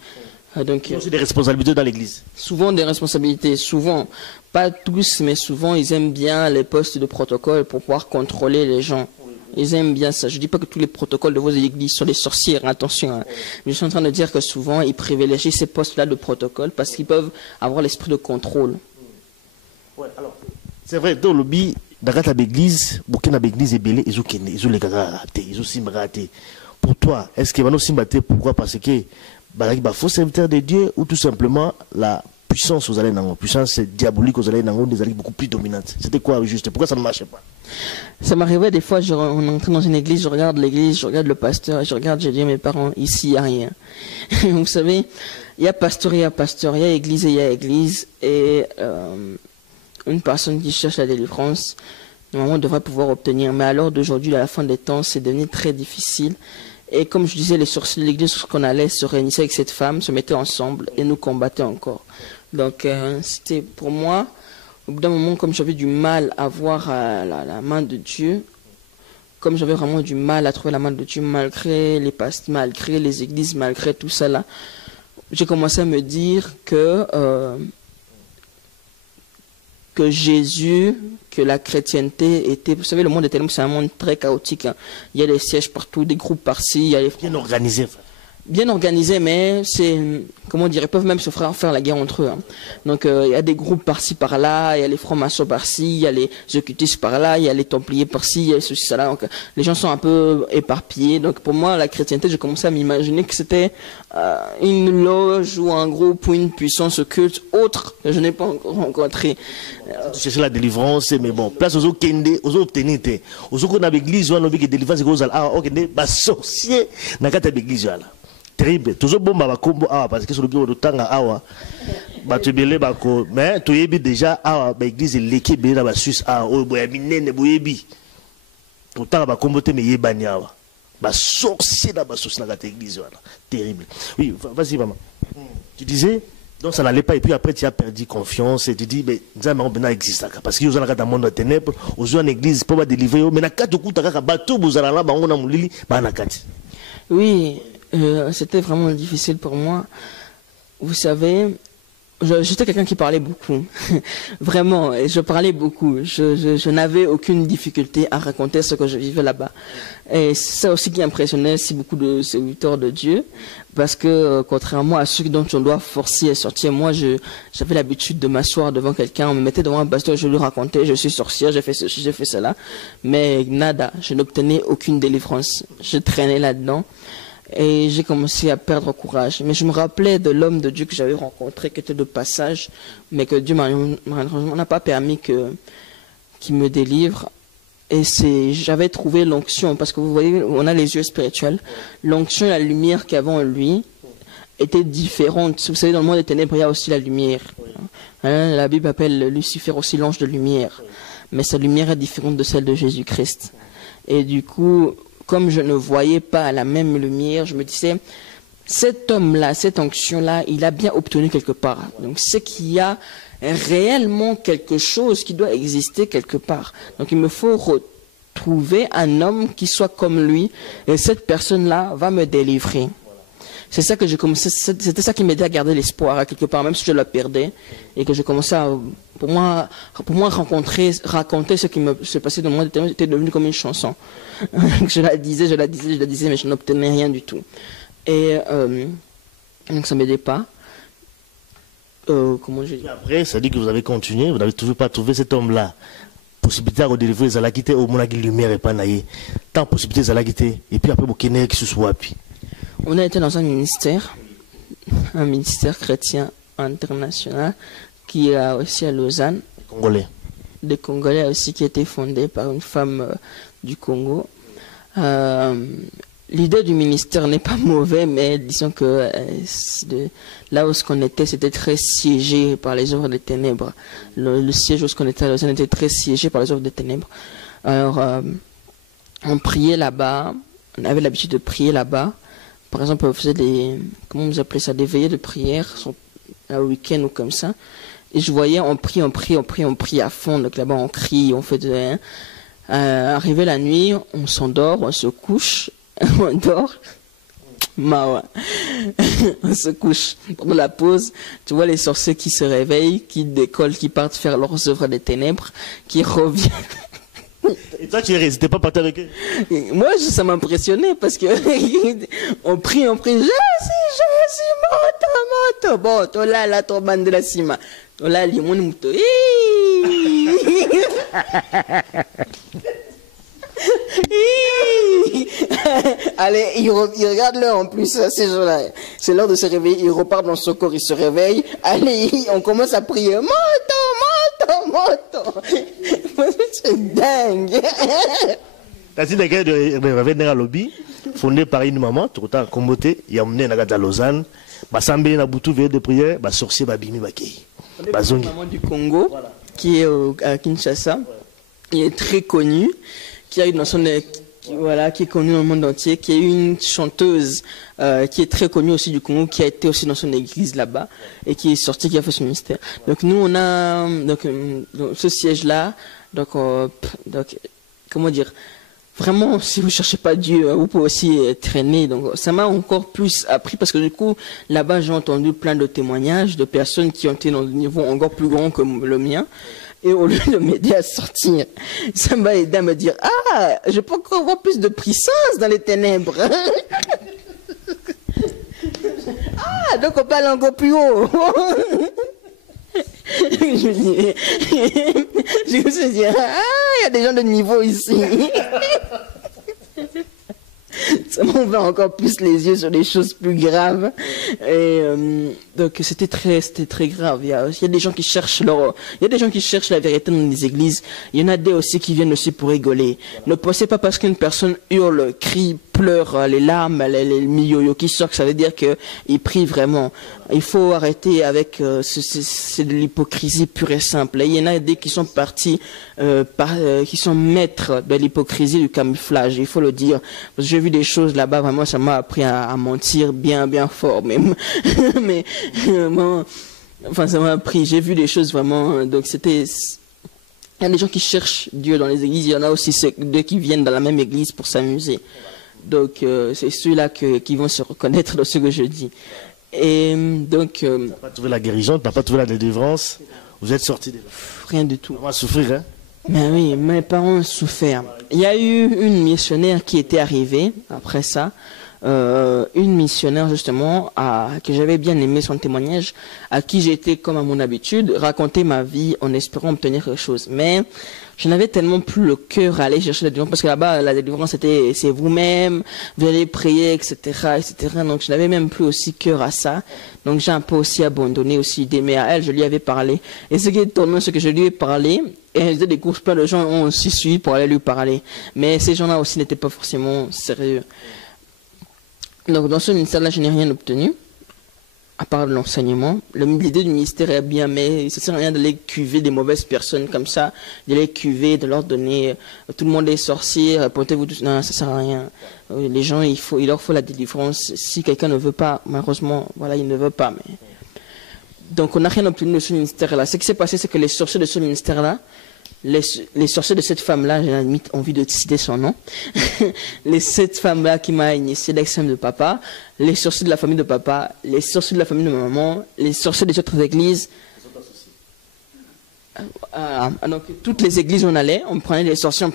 Donc, il y a aussi des responsabilités dans l'église. Souvent des responsabilités, souvent. Pas tous, mais souvent, ils aiment bien les postes de protocole pour pouvoir contrôler les gens. Ils aiment bien ça. Je ne dis pas que tous les protocoles de vos églises sont des sorcières, attention. Hein. Mais je suis en train de dire que souvent, ils privilégient ces postes-là de protocole parce qu'ils peuvent avoir l'esprit de contrôle. Ouais, alors, c'est vrai, dans le lobby, dans l'église, beaucoup d'églises est belé, ils ont les gars ratés, ils ont raté. Pour toi, est-ce qu'ils vont aussi battre? Pourquoi? Parce que il faut serviteur de Dieu ou tout simplement la puissance aux allées dans la puissance diabolique aux allées dans des allées beaucoup plus dominantes. C'était quoi juste? Pourquoi ça ne marchait pas? Ça m'arrivait des fois, on entrait dans une église, je regarde l'église, je regarde le pasteur, je dis à mes parents, ici il n'y a rien. Vous savez, il y a pasteur, il y a église et il y a église. Et une personne qui cherche la délivrance, normalement devrait pouvoir obtenir. Mais à l'heure d'aujourd'hui, à la fin des temps, c'est devenu très difficile. Et comme je disais, les sorciers de l'église, qu'on allait se réunir avec cette femme, se mettaient ensemble et nous combattaient encore. Donc c'était pour moi, au bout d'un moment, comme j'avais du mal à voir la main de Dieu, comme j'avais vraiment du mal à trouver la main de Dieu, malgré les pasteurs, malgré les églises, malgré tout ça là, j'ai commencé à me dire que Jésus, que la chrétienté était... Vous savez, le monde est tellement... C'est un monde très chaotique. Hein. Il y a des sièges partout, des groupes par-ci. Il y a les... Bien organisé. Bien organisé, mais c'est... Comment dire? Ils peuvent même se faire la guerre entre eux. Hein. Donc, il y a des groupes par-ci, par-là. Il y a les francs-maçons par-ci. Il y a les occultistes par-là. Il y a les templiers par-ci. Il y a ceci, ça-là. Donc, les gens sont un peu éparpillés. Donc, pour moi, la chrétienté, j'ai commencé à m'imaginer que c'était une loge ou un groupe ou une puissance occulte autre que je n'ai pas encore rencontré. Tu cherches la délivrance, mais bon, place aux autres kende, aux autres tenite. Aux autres qu'on a l'église, on a vu que délivrance, c'est ah, ok, bah, sorcier, n'a qu'à l'église, là. Terrible. Toujours bon, bah, combo, ah, parce que sur le bureau de temps, ah, bah, tu belé, bah, mais, tu es déjà, ah, bah, l'église, l'équipe, bah, la Suisse, ah, oh, bah, minene, boyebi. Autant, bah, combo, mais yébani, ah, bah, sorcier, là, bah, sorcier, dans l'église, voilà. Terrible. Oui, vas-y, maman. Tu disais? Donc ça n'allait pas, et puis après tu as perdu confiance et tu dis, mais ça existe. Parce qu'il y a un monde de ténèbres, aux gens en église, pour délivrer, mais la carte de coup, tu as un bateau, vous allez là, on a mon lit, oui, c'était vraiment difficile pour moi. Vous savez, j'étais quelqu'un qui parlait beaucoup. Vraiment, je parlais beaucoup. Je n'avais aucune difficulté à raconter ce que je vivais là-bas. Et c'est ça aussi qui impressionnait si beaucoup de serviteurs de Dieu. Parce que, contrairement à ceux dont on doit forcer à sortir, moi, j'avais l'habitude de m'asseoir devant quelqu'un. On me mettait devant un pasteur, je lui racontais, je suis sorcière, j'ai fait ceci, j'ai fait cela. Mais nada, je n'obtenais aucune délivrance. Je traînais là-dedans. Et j'ai commencé à perdre courage. Mais je me rappelais de l'homme de Dieu que j'avais rencontré, qui était de passage, mais que Dieu n'a pas permis qu'il me délivre. Et j'avais trouvé l'onction, parce que vous voyez, on a les yeux spirituels. L'onction et la lumière qu'il y avait en lui étaient différentes. Vous savez, dans le monde des ténèbres, il y a aussi la lumière. Hein, la Bible appelle Lucifer aussi l'ange de lumière. mais sa lumière est différente de celle de Jésus-Christ. Et du coup, comme je ne voyais pas la même lumière, je me disais, cet homme-là, cette onction-là, il a bien obtenu quelque part. Donc c'est qu'il y a réellement quelque chose qui doit exister quelque part. Donc il me faut retrouver un homme qui soit comme lui, et cette personne-là va me délivrer. C'est ça que j'ai commencé, c'était ça qui m'aidait à garder l'espoir à quelque part, même si je le perdais, et que je commençais à, pour moi raconter ce qui me se passait dans moi, était devenu comme une chanson. je la disais, mais je n'obtenais rien du tout. Et donc ça m'aidait pas. Comment je dis? Après, ça dit que vous avez continué, vous n'avez toujours pas trouvé cet homme-là. Possibilité à redélivrer les alakité au monde qui lumière et pas naïe. Tant possibilité les alakité. Et puis après, vous connaissez qui se soit puis. On a été dans un ministère chrétien international qui est aussi à Lausanne. Congolais. Des Congolais aussi, qui a été fondé par une femme du Congo. L'idée du ministère n'est pas mauvaise, mais disons que là où on était, c'était très siégé par les œuvres des ténèbres. Le siège où on était à Lausanne était très siégé par les œuvres des ténèbres. Alors, on priait là-bas, on avait l'habitude de prier là-bas. Par exemple, on faisait comment vous appelez ça, des veillées de prière, un week-end ou comme ça. Et je voyais, on prie à fond. Donc là-bas, on crie, on fait arrivé la nuit, on s'endort, on se couche, on dort. On se couche. Pendant la pause, tu vois les sorciers qui se réveillent, qui décollent, qui partent faire leurs œuvres des ténèbres, qui reviennent. Et toi, tu n'hésitais pas à partir avec eux? Moi, ça m'impressionnait parce que on prie, je suis moto. Bon, toi là, toi, bande de la cima. Toi là, limon, mouto. Allez, il regarde l'heure en plus, ces jours-là. C'est l'heure de se réveiller, il repart dans son corps, il se réveille. Allez, on commence à prier. Moto. C'est dingue. T'as dit des gars de lobby, fondé par une maman, tout le temps, comboté, il y a amené à Lausanne, Basambe na Boutou, veille de prière, sorcier Babimi Bakei. Une maman du Congo, voilà, qui est à Kinshasa, il est très connu, qui a eu dans son qui est connue dans le monde entier, qui est une chanteuse qui est très connue aussi du Congo, qui a été aussi dans son église là-bas et qui est sortie, qui a fait son ministère. Donc nous on a donc ce siège-là, donc comment dire, vraiment si vous cherchez pas Dieu, vous pouvez aussi traîner. Donc ça m'a encore plus appris parce que du coup là-bas j'ai entendu plein de témoignages de personnes qui ont été dans des niveaux encore plus grands que le mien. Et au lieu de m'aider à sortir, ça m'a aidé à me dire, ah, je peux encore avoir plus de puissance dans les ténèbres. Ah, donc on peut aller encore plus haut. Je me suis dit, ah, il y a des gens de niveau ici. Ça m'ouvre encore plus les yeux sur des choses plus graves. Et donc c'était très grave. Il y a des gens qui cherchent la vérité dans les églises. Il y en a des aussi qui viennent aussi pour rigoler. Ne pensez pas parce qu'une personne hurle, crie, pleure, les larmes, les mi-yo-yo qui sortent, ça veut dire qu'il prie vraiment. Il faut arrêter avec c'est de l'hypocrisie pure et simple. Et il y en a des qui sont partis, qui sont maîtres de l'hypocrisie, du camouflage. Il faut le dire. Parce que j'ai vu des choses là-bas, vraiment, ça m'a appris à mentir bien fort même. Mais enfin, ça m'a appris. J'ai vu des choses vraiment. Donc c'était. Il y a des gens qui cherchent Dieu dans les églises. Il y en a aussi ceux qui viennent dans la même église pour s'amuser. Donc c'est ceux-là qui vont se reconnaître dans ce que je dis. Et donc. Tu n'as pas trouvé la guérison, tu n'as pas trouvé la délivrance. Vous êtes sortis de là. Rien du tout. On va souffrir, hein? Mais oui, mes parents ont souffert. Il y a eu une missionnaire qui était arrivée après ça. Une missionnaire justement que j'avais bien aimé son témoignage, à qui j'étais comme à mon habitude raconter ma vie en espérant obtenir quelque chose, mais je n'avais tellement plus le cœur à aller chercher la délivrance parce que là-bas la délivrance c'est vous-même, vous allez prier, etc. Donc je n'avais même plus aussi cœur à ça, donc j'ai un peu aussi abandonné aussi l'idée, mais à elle je lui avais parlé, et ce qui est étonnant c'est que je lui ai parlé et elle faisait des courses, plein de gens ont aussi suivi pour aller lui parler, mais ces gens-là aussi n'étaient pas forcément sérieux. Donc dans ce ministère-là, je n'ai rien obtenu. à part l'enseignement. L'idée du ministère est bien, mais ça ne sert à rien de les cuver des mauvaises personnes comme ça, de les cuver, de leur donner tout le monde est sorcier, portez-vous tous. Non, ça ne sert à rien. Les gens, il leur faut la délivrance. Si quelqu'un ne veut pas, malheureusement, voilà, il ne veut pas. Mais... Donc on n'a rien obtenu de ce ministère-là. Ce qui s'est passé, c'est que les sorciers de ce ministère-là, les sorciers de cette femme-là, j'ai la limite envie de citer son nom, cette femme-là qui m'a initié l'examen de papa, les sorciers de la famille de papa, les sorciers de la famille de ma maman, les sorciers des autres églises. Donc toutes les églises où on allait, on prenait des sorciers,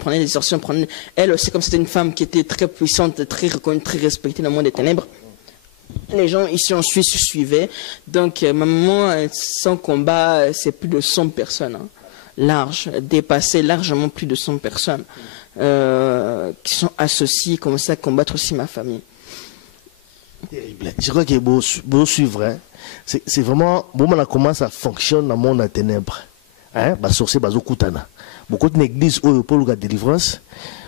Elle aussi, comme c'était une femme qui était très puissante, très reconnue, très respectée dans le monde des ténèbres, les gens ici en Suisse suivaient. Donc ma maman, son combat, c'est plus de 100 personnes. Hein. Large, dépassé largement plus de 100 personnes qui sont associées comme ça à combattre aussi ma famille. Terrible. Je crois que beau suivre. Hein. C'est vraiment comment ça fonctionne dans le monde des ténèbres. Hein? Bah sorcier bah zokutana. Beaucoup d'églises où pour la délivrance,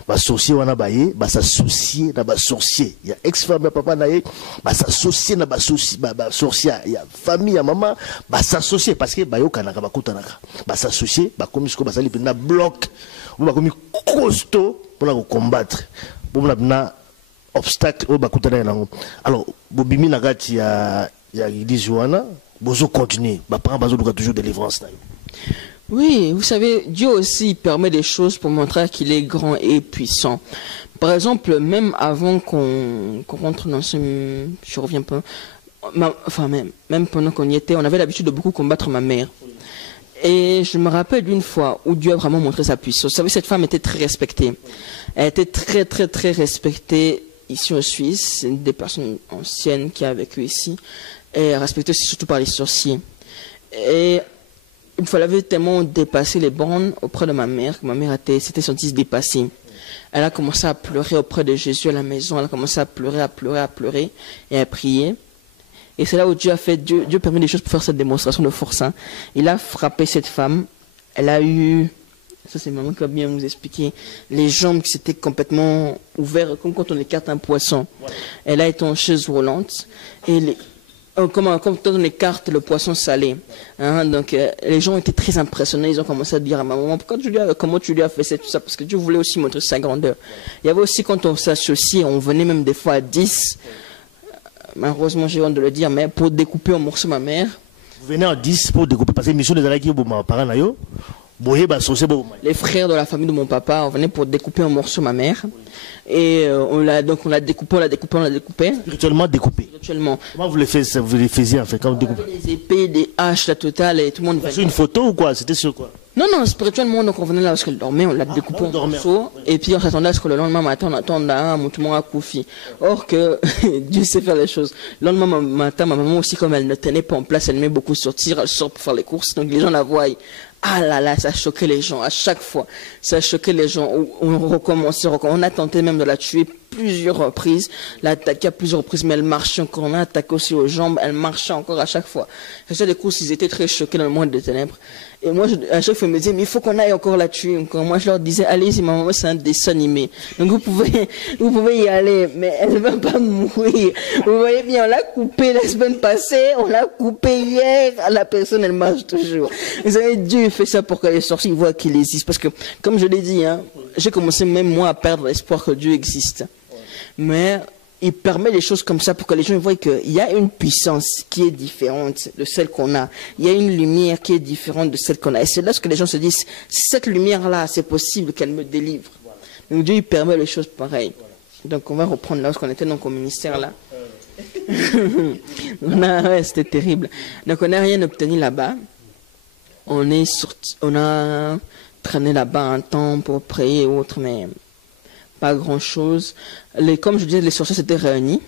bah sorcier wana baye, bah s'associer na bah sorcier. Il y a ex-femme papa naé, bah s'associer na bah sorcier. Il y a famille à maman, bah s'associer parce que bah yo kanaka bah kutanaka. Bah s'associer, bah comme ce que bah sali na bloc, ou bah comme costaud pour la combattre. Pour la obstacle ou bah kutana na. Alors bobimi na gati ya église wana, bozo continuer, bah parents bazo toujours délivrance na. Oui, vous savez, Dieu aussi permet des choses pour montrer qu'il est grand et puissant. Par exemple, même avant qu'on rentre dans ce... Je reviens pas. Enfin, même pendant qu'on y était, on avait l'habitude de beaucoup combattre ma mère. Et je me rappelle d'une fois où Dieu a vraiment montré sa puissance. Vous savez, cette femme était très respectée. Elle était très, très, très respectée ici en Suisse. C'est une des personnes anciennes qui a vécu ici. Et elle respectée surtout par les sorciers. Et... une fois, elle avait tellement dépassé les bornes auprès de ma mère, que ma mère s'était sentie dépassée. Elle a commencé à pleurer auprès de Jésus à la maison. Elle a commencé à pleurer et à prier. Et c'est là où Dieu a fait, Dieu permet des choses pour faire cette démonstration de force. Hein. Il a frappé cette femme. Elle a eu, ça c'est maman qui va bien vous expliquer, les jambes qui s'étaient complètement ouvertes, comme quand on écarte un poisson. Elle a été en chaise roulante. Et comme quand on écarte le poisson salé. Hein, donc les gens étaient très impressionnés. Ils ont commencé à dire à ma maman, comment tu lui as fait tout ça? Parce que Dieu voulait aussi montrer sa grandeur. Il y avait aussi quand on s'associait, on venait même des fois à 10. Malheureusement, j'ai honte de le dire, mais pour découper en morceaux ma mère. Vous venez à 10 pour découper, parce que les missions des alliés, parents, les frères de la famille de mon papa, on venait pour découper en morceaux ma mère. Et on l'a découpé. Spirituellement découpé. Spirituellement. Comment vous les faisiez en fait quand vous découpez? Des épées, des haches, la totale, et tout le monde. C'est une photo ou quoi? C'était sur quoi? Non, spirituellement, donc on venait là parce qu'elle dormait, on l'a découpé en morceaux, et puis on s'attendait à ce que le lendemain matin, on attende tout le monde à Koufi. Or que Dieu sait faire les choses. Le lendemain matin, ma maman aussi, comme elle ne tenait pas en place, elle aimait beaucoup sortir, elle sort pour faire les courses, donc les gens la voient. Ah là là, ça choquait les gens, à chaque fois. Ça choquait les gens. On recommençait. On a tenté même de la tuer plusieurs reprises, l'attaquer à plusieurs reprises, mais elle marchait encore. On a attaqué aussi aux jambes, elle marchait encore à chaque fois. Résultat des courses, ils étaient très choqués dans le monde des ténèbres. Et moi, à chaque fois, je me disais, mais il faut qu'on aille encore la tuer. Encore. Moi, je leur disais, allez-y, maman, c'est un dessin animé. Donc, vous pouvez y aller, mais elle ne va pas mourir. Vous voyez bien, on l'a coupé la semaine passée, on l'a coupé hier. La personne, elle marche toujours. Vous savez, Dieu fait ça pour que les sorciers voient qu'il existe. Parce que, comme je l'ai dit, hein, j'ai commencé même moi à perdre l'espoir que Dieu existe. Mais il permet des choses comme ça pour que les gens voient qu'il y a une puissance qui est différente de celle qu'on a. Il y a une lumière qui est différente de celle qu'on a. Et c'est là ce que les gens se disent, cette lumière-là, c'est possible qu'elle me délivre. Donc Dieu, il permet les choses pareilles. Donc on va reprendre là, parce qu'on était donc au ministère là. C'était terrible. Donc on n'a rien obtenu là-bas. On a traîné là-bas un temps pour prier et autres, mais pas grand-chose. Comme je disais, les sorciers s'étaient réunis.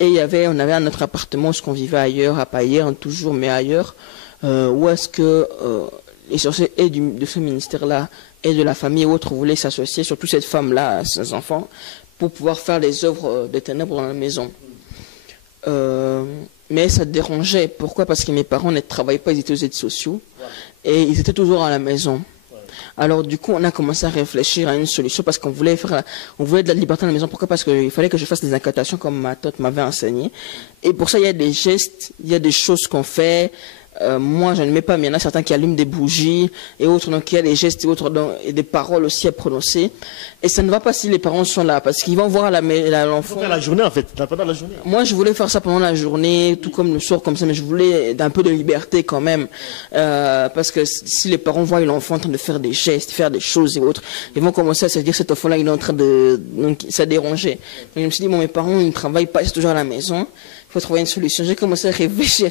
Et on avait un autre appartement, où on vivait ailleurs, à Payer, toujours, mais ailleurs, où est-ce que les sorciers et de ce ministère-là et de la famille et autres voulaient s'associer, surtout cette femme-là, ses enfants, pour pouvoir faire les œuvres de ténèbres dans la maison. Mais ça dérangeait. Pourquoi? Parce que mes parents ne travaillaient pas, ils étaient aux aides sociaux. Et ils étaient toujours à la maison. Alors du coup, on a commencé à réfléchir à une solution parce qu'on voulait on voulait de la liberté à la maison. Pourquoi? Parce qu'il fallait que je fasse des incantations comme ma tante m'avait enseigné. Et pour ça, il y a des gestes, il y a des choses qu'on fait. Moi, je ne mets pas, mais il y en a certains qui allument des bougies et autres, donc il y a des gestes et autres, donc, et des paroles aussi à prononcer. Et ça ne va pas si les parents sont là, parce qu'ils vont voir l'enfant. Faire la journée, en fait, pendant la journée. Moi, je voulais faire ça pendant la journée, tout comme le soir, comme ça, mais je voulais un peu de liberté quand même, parce que si les parents voient l'enfant en train de faire des gestes, faire des choses et autres, ils vont commencer à se dire cet enfant-là, il est en train donc ça déranger. Donc je me suis dit, bon, mes parents, ils ne travaillent pas, ils sont toujours à la maison. Il faut trouver une solution. J'ai commencé à réfléchir.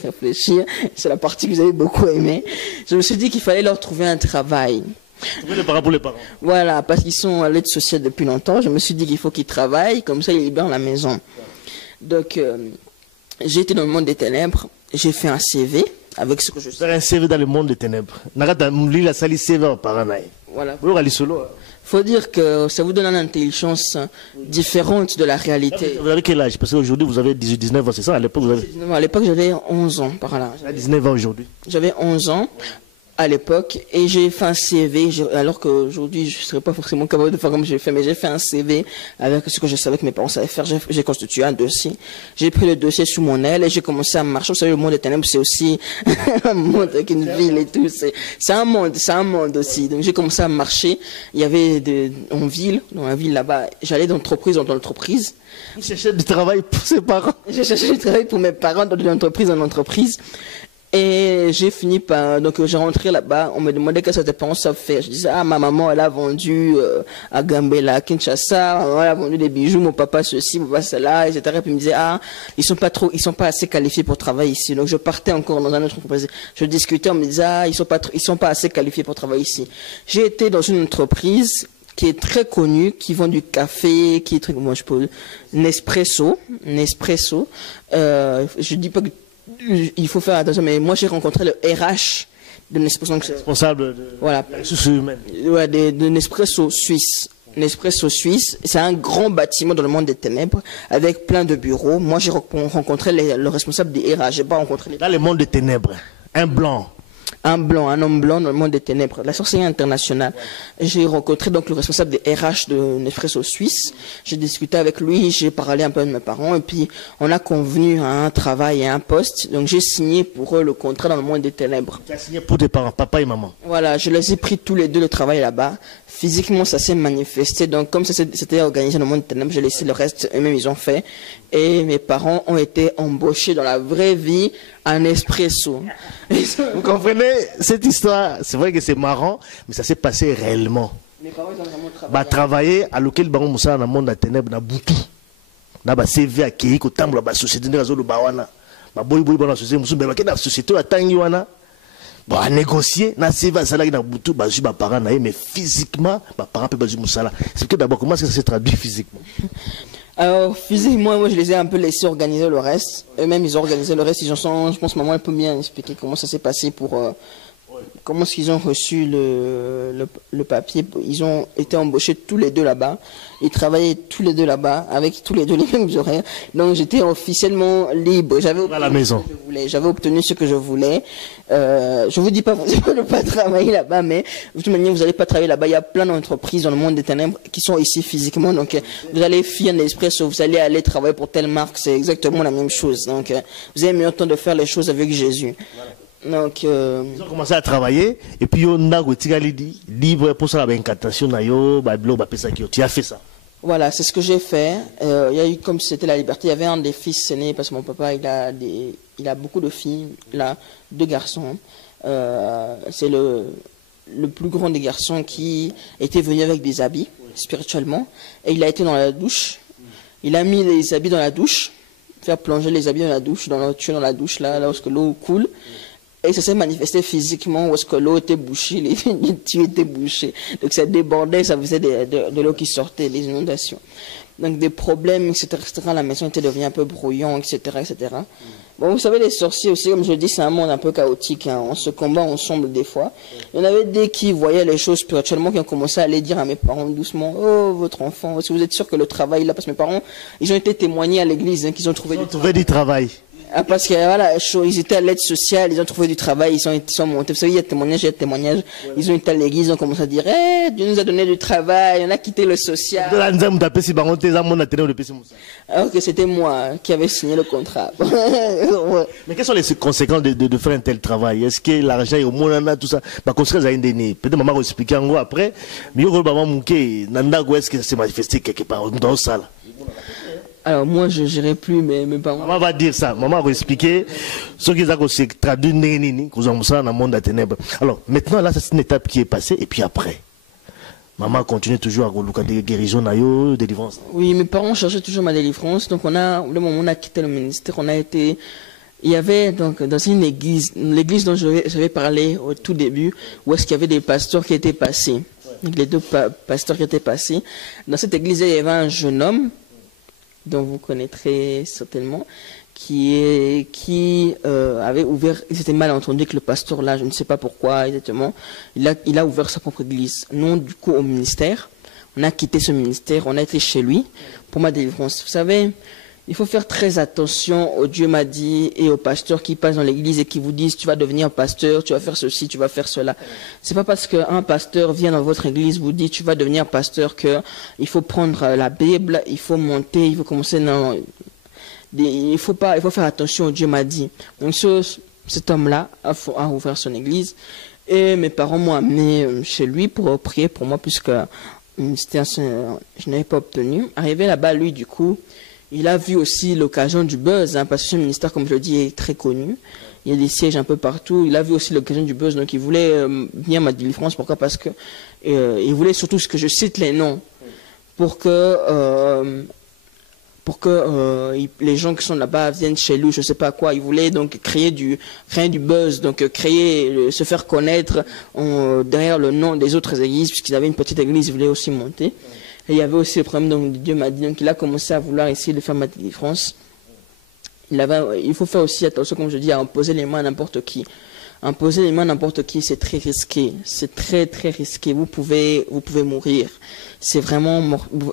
C'est la partie que vous avez beaucoup aimée. Je me suis dit qu'il fallait leur trouver un travail. Trouver les parents pour les parents. Voilà, parce qu'ils sont à l'aide sociale depuis longtemps. Je me suis dit qu'il faut qu'ils travaillent, comme ça ils libèrent la maison. Donc, j'ai été dans le monde des ténèbres. J'ai fait un CV avec ce que je sais. Faire un CV dans le monde des ténèbres. Nagata Mouli la sali CV en paranaï. Voilà. Vous allez solo. Faut dire que ça vous donne une intelligence différente de la réalité. Vous avez quel âge? Parce qu'aujourd'hui, vous avez 18, 19 ans, c'est ça? À l'époque, vous avez... À l'époque, j'avais 11 ans, par là. 19 ans aujourd'hui. J'avais 11 ans à l'époque et j'ai fait un CV, alors qu'aujourd'hui, je ne serais pas forcément capable de faire comme j'ai fait, mais j'ai fait un CV avec ce que je savais que mes parents savaient faire. J'ai constitué un dossier. J'ai pris le dossier sous mon aile et j'ai commencé à marcher. Vous savez, le monde des ténèbres, c'est aussi un monde avec une ville et tout. C'est un monde aussi. Donc, j'ai commencé à marcher. Il y avait dans la ville là-bas, j'allais d'entreprise en entreprise. Vous cherchez du travail pour ses parents? J'ai cherché du travail pour mes parents dans l'entreprise en entreprise. Et j'ai fini par, donc j'ai rentré là-bas, on me demandait qu'est-ce que tes parents savent faire. Je disais, ah, ma maman, elle a vendu à Gambela, à Kinshasa, ma maman, elle a vendu des bijoux, mon papa ceci, mon papa cela, etc. Et puis il me disait, ah, ils sont pas assez qualifiés pour travailler ici. Donc je partais encore dans un autre entreprise. Je discutais, on me disait, ah, ils sont pas assez qualifiés pour travailler ici. J'ai été dans une entreprise qui est très connue, qui vend du café, qui est très, moi je peux, Nespresso. Je dis pas que il faut faire attention, mais moi j'ai rencontré le RH de Nespresso. Responsable de voilà. la ressource humaine. Ouais, de Nespresso Suisse. Nespresso Suisse, c'est un grand bâtiment dans le monde des ténèbres avec plein de bureaux. Moi j'ai rencontré le responsable des RH. J'ai pas rencontré Dans le monde des ténèbres, un blanc. Un homme blanc dans le monde des ténèbres, la sorcellerie internationale. J'ai rencontré donc le responsable des RH de Nespresso Suisse. J'ai discuté avec lui, j'ai parlé un peu de mes parents et puis on a convenu à un travail et un poste. Donc j'ai signé pour eux le contrat dans le monde des ténèbres. Tu as signé pour tes parents, papa et maman. Voilà, je les ai pris tous les deux le travail là-bas. Physiquement, ça s'est manifesté. Donc comme ça s'était organisé dans le monde des ténèbres, j'ai laissé le reste, eux-mêmes ils ont fait. Et mes parents ont été embauchés dans la vraie vie à Nespresso. Vous comprenez cette histoire? C'est vrai que c'est marrant, mais ça s'est passé réellement. Mes parents ils ont vraiment travaillé. Bah travailler à lequel baron Moussa dans le monde des ténèbres na butu. Na ba CV akei ko tambla ba société ndazo lo bawana. Ba boy bona société musu be ba ke na société atangi wana. Bon, à négocier, na CV ça là na butu ba ju ba parents na mais physiquement ba parents pe ba ju Moussa là. C'est que d'abord comment est-ce que ça se traduit physiquement? Alors, physiquement, moi, je les ai un peu laissés organiser le reste. Eux-mêmes, ils ont organisé le reste. Ils en sont, je pense, maman, elle peut bien expliquer comment ça s'est passé pour, comment est-ce qu'ils ont reçu le papier. Ils ont été embauchés tous les deux là-bas. Ils travaillaient tous les deux là-bas, avec tous les deux les mêmes horaires. Donc, j'étais officiellement libre. J'avais obtenu à la maison. ce que je voulais. J'avais obtenu ce que je voulais. Je vous dis pas forcément de pas travailler là-bas, mais de toute manière, vous n'allez pas travailler là-bas. Il y a plein d'entreprises dans le monde des ténèbres qui sont ici physiquement. Donc, vous allez fier Nespresso, vous allez aller travailler pour telle marque. C'est exactement la même chose. Donc, vous avez mis le temps de faire les choses avec Jésus. Donc, ils ont commencé à travailler et puis on a libre pour ça la incantation na yo tu as fait ça. Voilà, c'est ce que j'ai fait. Il y a eu, comme c'était la liberté, il y avait un des fils aînés, parce que mon papa, il a beaucoup de filles, il a 2 garçons. C'est le plus grand des garçons qui était venu avec des habits, spirituellement, et il a été dans la douche. Il a mis les habits dans la douche, faire plonger les habits dans la douche, dans la douche, là où l'eau coule. Et ça s'est manifesté physiquement, où est-ce que l'eau était bouchée, les tuyaux étaient bouchés. Donc ça débordait, ça faisait de l'eau qui sortait, des inondations. Donc des problèmes, etc., etc. La maison était devenue un peu brouillon, etc., etc. Bon, vous savez, les sorciers aussi, comme je le dis, c'est un monde un peu chaotique. Hein. On se combat ensemble des fois. Il y en avait des qui voyaient les choses spirituellement, qui ont commencé à aller dire à mes parents doucement, oh, votre enfant, est-ce que vous êtes sûr que le travail là, parce que mes parents, ils ont été témoignés à l'église, hein, qu'ils ont trouvé du travail. Ah, parce que voilà, ils étaient à l'aide sociale, ils ont trouvé du travail, ils sont montés. Vous savez, il y a témoignage, Ouais. Ils ont été à l'église, ils ont commencé à dire, Dieu nous a donné du travail, on a quitté le social. Alors que c'était moi qui avais signé le contrat. Ouais. Mais quelles sont les conséquences de faire un tel travail? Est-ce que l'argent est au monde, tout ça? Peut-être maman va expliquer en gros après, mais est-ce que ça s'est manifesté quelque part dans ça là? Alors moi je n'irai plus mes parents. Maman va dire ça, maman va expliquer ce qu'ils ont traduit dans le monde des ténèbres. Alors maintenant là c'est une étape qui est passée et puis après maman continue toujours à des guérisons, délivrance. Oui, mes parents cherchaient toujours ma délivrance, donc le moment où on a quitté le ministère, il y avait donc dans une église, l'église dont j'avais parlé au tout début, où est-ce qu'il y avait des pasteurs qui étaient passés. Donc les deux pasteurs qui étaient passés. Dans cette église, il y avait un jeune homme dont vous connaîtrez certainement, qui avait ouvert, il s'était mal entendu que le pasteur là, je ne sais pas pourquoi exactement, il a ouvert sa propre église. Nous, du coup, au ministère, on a quitté ce ministère, on a été chez lui pour ma délivrance. Vous savez, il faut faire très attention au Dieu m'a dit et aux pasteurs qui passent dans l'église et qui vous disent tu vas devenir pasteur, tu vas faire ceci, tu vas faire cela. C'est pas parce qu'un pasteur vient dans votre église vous dit tu vas devenir pasteur que il faut prendre la Bible, il faut monter, il faut commencer dans il faut faire attention au Dieu m'a dit. Donc cet homme-là a ouvert son église et mes parents m'ont amené chez lui pour prier pour moi puisque je n'avais pas obtenu. Arrivé là-bas, lui, du coup, il a vu aussi l'occasion du buzz, hein, parce que ce ministère, comme je le dis, est très connu. Il y a des sièges un peu partout. Il a vu aussi l'occasion du buzz, donc il voulait venir à ma délivrance. Pourquoi? Parce que il voulait surtout ce que je cite les noms, pour que les gens qui sont là-bas viennent chez lui, je sais pas quoi. Il voulait donc créer du buzz, donc se faire connaître derrière le nom des autres églises, puisqu'ils avaient une petite église, il voulait aussi monter. Et il y avait aussi le problème, donc Dieu m'a dit, donc il a commencé à vouloir essayer de faire ma délivrance. Il faut faire aussi attention, comme je dis, à imposer les mains à n'importe qui. Imposer les mains à n'importe qui, c'est très risqué. C'est très très risqué. Vous pouvez mourir. C'est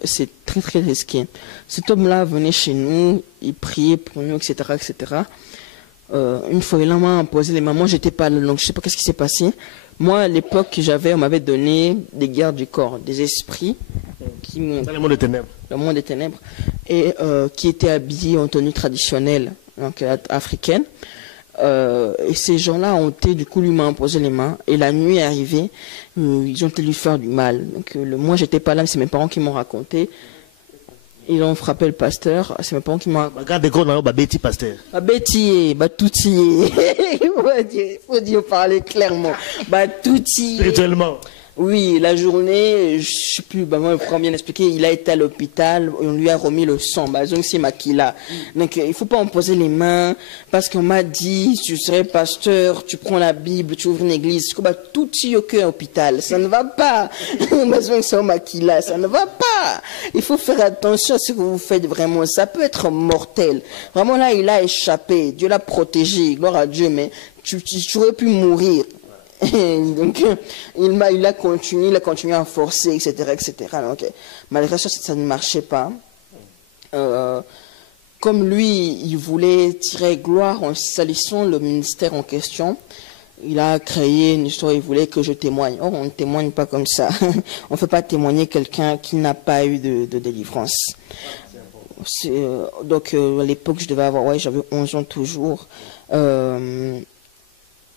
c'est très très risqué. Cet homme-là venait chez nous, il priait pour nous, etc., etc. Une fois il m'a imposé les mains. Moi, j'étais pas là, donc je sais pas qu'est-ce qui s'est passé. Moi, à l'époque, on m'avait donné des gardes du corps, des esprits dans le monde des ténèbres. Le monde des ténèbres, et qui étaient habillés en tenue traditionnelle, donc africaine. Et ces gens-là ont été, du coup, lui m'a imposé les mains. Et la nuit est arrivée, ils ont été lui faire du mal. Donc, moi, j'étais pas là, mais c'est mes parents qui m'ont raconté. Ils ont frappé le pasteur. C'est mes parents qui m'ont raconté. Regarde, Betty pasteur. Betty, tout y est. Faut dire parler clairement. Tout y est. Spirituellement. Oui, la journée, je sais plus, moi, pour bien expliquer, il a été à l'hôpital, on lui a remis le sang, donc c'est Makila. Donc, il faut pas en poser les mains, parce qu'on m'a dit, tu serais pasteur, tu prends la Bible, tu ouvres une église, tout y est à l'hôpital, ça ne va pas. C'est Makila, ça ne va pas. Il faut faire attention à ce que vous faites vraiment, ça peut être mortel. Vraiment là, il a échappé, Dieu l'a protégé, gloire à Dieu, mais tu aurais pu mourir. Donc, il a continué à forcer, etc., etc. Donc, malgré ça, ça ne marchait pas. Comme lui, il voulait tirer gloire en salissant le ministère en question, il a créé une histoire, il voulait que je témoigne. Or, on ne témoigne pas comme ça. On ne fait pas témoigner quelqu'un qui n'a pas eu de délivrance. Donc, à l'époque, j'avais 11 ans toujours.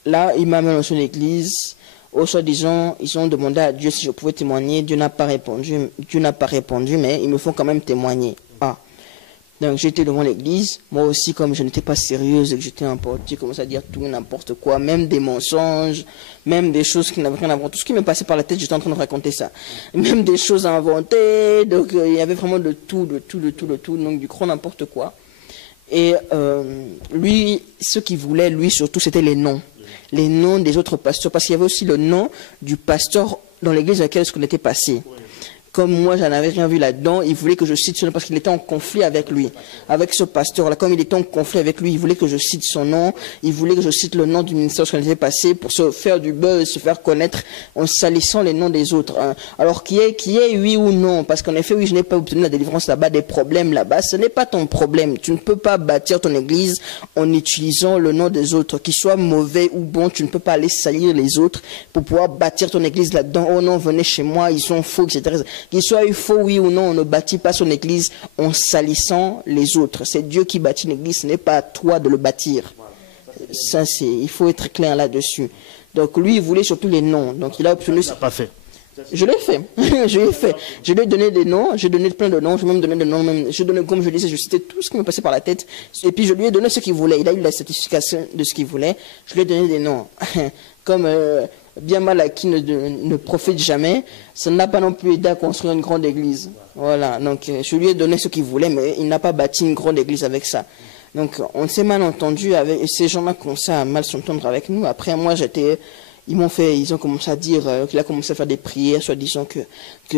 Là, il m'a amené dans l'église. Au soi-disant, ils ont demandé à Dieu si je pouvais témoigner. Dieu n'a pas répondu. Mais ils me font quand même témoigner. Donc, j'étais devant l'église. Moi aussi, comme je n'étais pas sérieuse et que j'étais n'importe, j'ai commencé à dire tout n'importe quoi, même des mensonges, même des choses qui n'avaient rien à voir. Tout ce qui me passait par la tête, j'étais en train de raconter ça. Même des choses inventées. Donc, il y avait vraiment de tout. Donc, du coup, n'importe quoi. Et lui, ce qu'il voulait, lui, surtout, c'était les noms. Les noms des autres pasteurs, parce qu'il y avait aussi le nom du pasteur dans l'église dans laquelle on était passé. Comme moi, j'en avais rien vu là-dedans, il voulait que je cite son nom parce qu'il était en conflit avec lui, avec ce pasteur-là. Comme il était en conflit avec lui, il voulait que je cite son nom, il voulait que je cite le nom du ministère qu'on était passé pour se faire du buzz, se faire connaître en salissant les noms des autres. Hein. Alors, qui est oui ou non? Parce qu'en effet, oui, je n'ai pas obtenu la délivrance là-bas, des problèmes là-bas. Ce n'est pas ton problème. Tu ne peux pas bâtir ton église en utilisant le nom des autres. Qu'il soit mauvais ou bon, tu ne peux pas aller salir les autres pour pouvoir bâtir ton église là-dedans. Oh non, venez chez moi, ils sont faux, etc. Qu'il soit faux, oui ou non, on ne bâtit pas son église en salissant les autres. C'est Dieu qui bâtit une église, ce n'est pas à toi de le bâtir. Ça, il faut être clair là-dessus. Donc lui, il voulait surtout les noms. Donc il a obtenu... Ça n'a pas fait. Je l'ai fait. Je l'ai fait. Je lui ai donné des noms, j'ai donné plein de noms, je lui ai même donné des noms, même, je donnais, comme je disais, je citais tout ce qui me passait par la tête, et puis je lui ai donné ce qu'il voulait. Il a eu la certification de ce qu'il voulait, je lui ai donné des noms. Comme bien mal acquis ne profite jamais, ça n'a pas non plus aidé à construire une grande église. Voilà, donc je lui ai donné ce qu'il voulait, mais il n'a pas bâti une grande église avec ça. Donc on s'est mal entendu, avec, et ces gens-là commençaient à mal s'entendre avec nous. Après moi, ils ont commencé à dire qu'il a commencé à faire des prières, soit disant que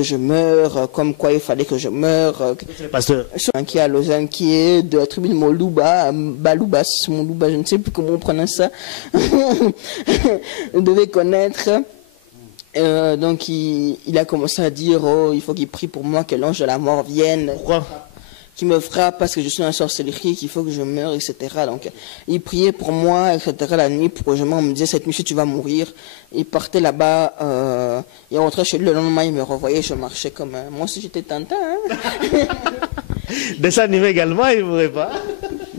je meurs, comme quoi il fallait que je meure. Pasteur. Qui est à Lausanne, qui est de la tribu de Moluba, Baloubas, Moluba, je ne sais plus comment on prononce ça. Vous devez connaître. Donc il a commencé à dire, oh, il faut qu'il prie pour moi, que l'ange de la mort vienne. Pourquoi? Qui me frappe parce que je suis en sorcellerie, qu'il faut que je meure, etc. Donc, il priait pour moi, etc. La nuit, pour que je meure. On me disait, cette nuit, tu vas mourir. Il partait là-bas, il rentrait chez lui le lendemain, il me revoyait, je marchais comme... moi aussi, j'étais Tintin, hein. Dessin animé également, il ne pourrait pas.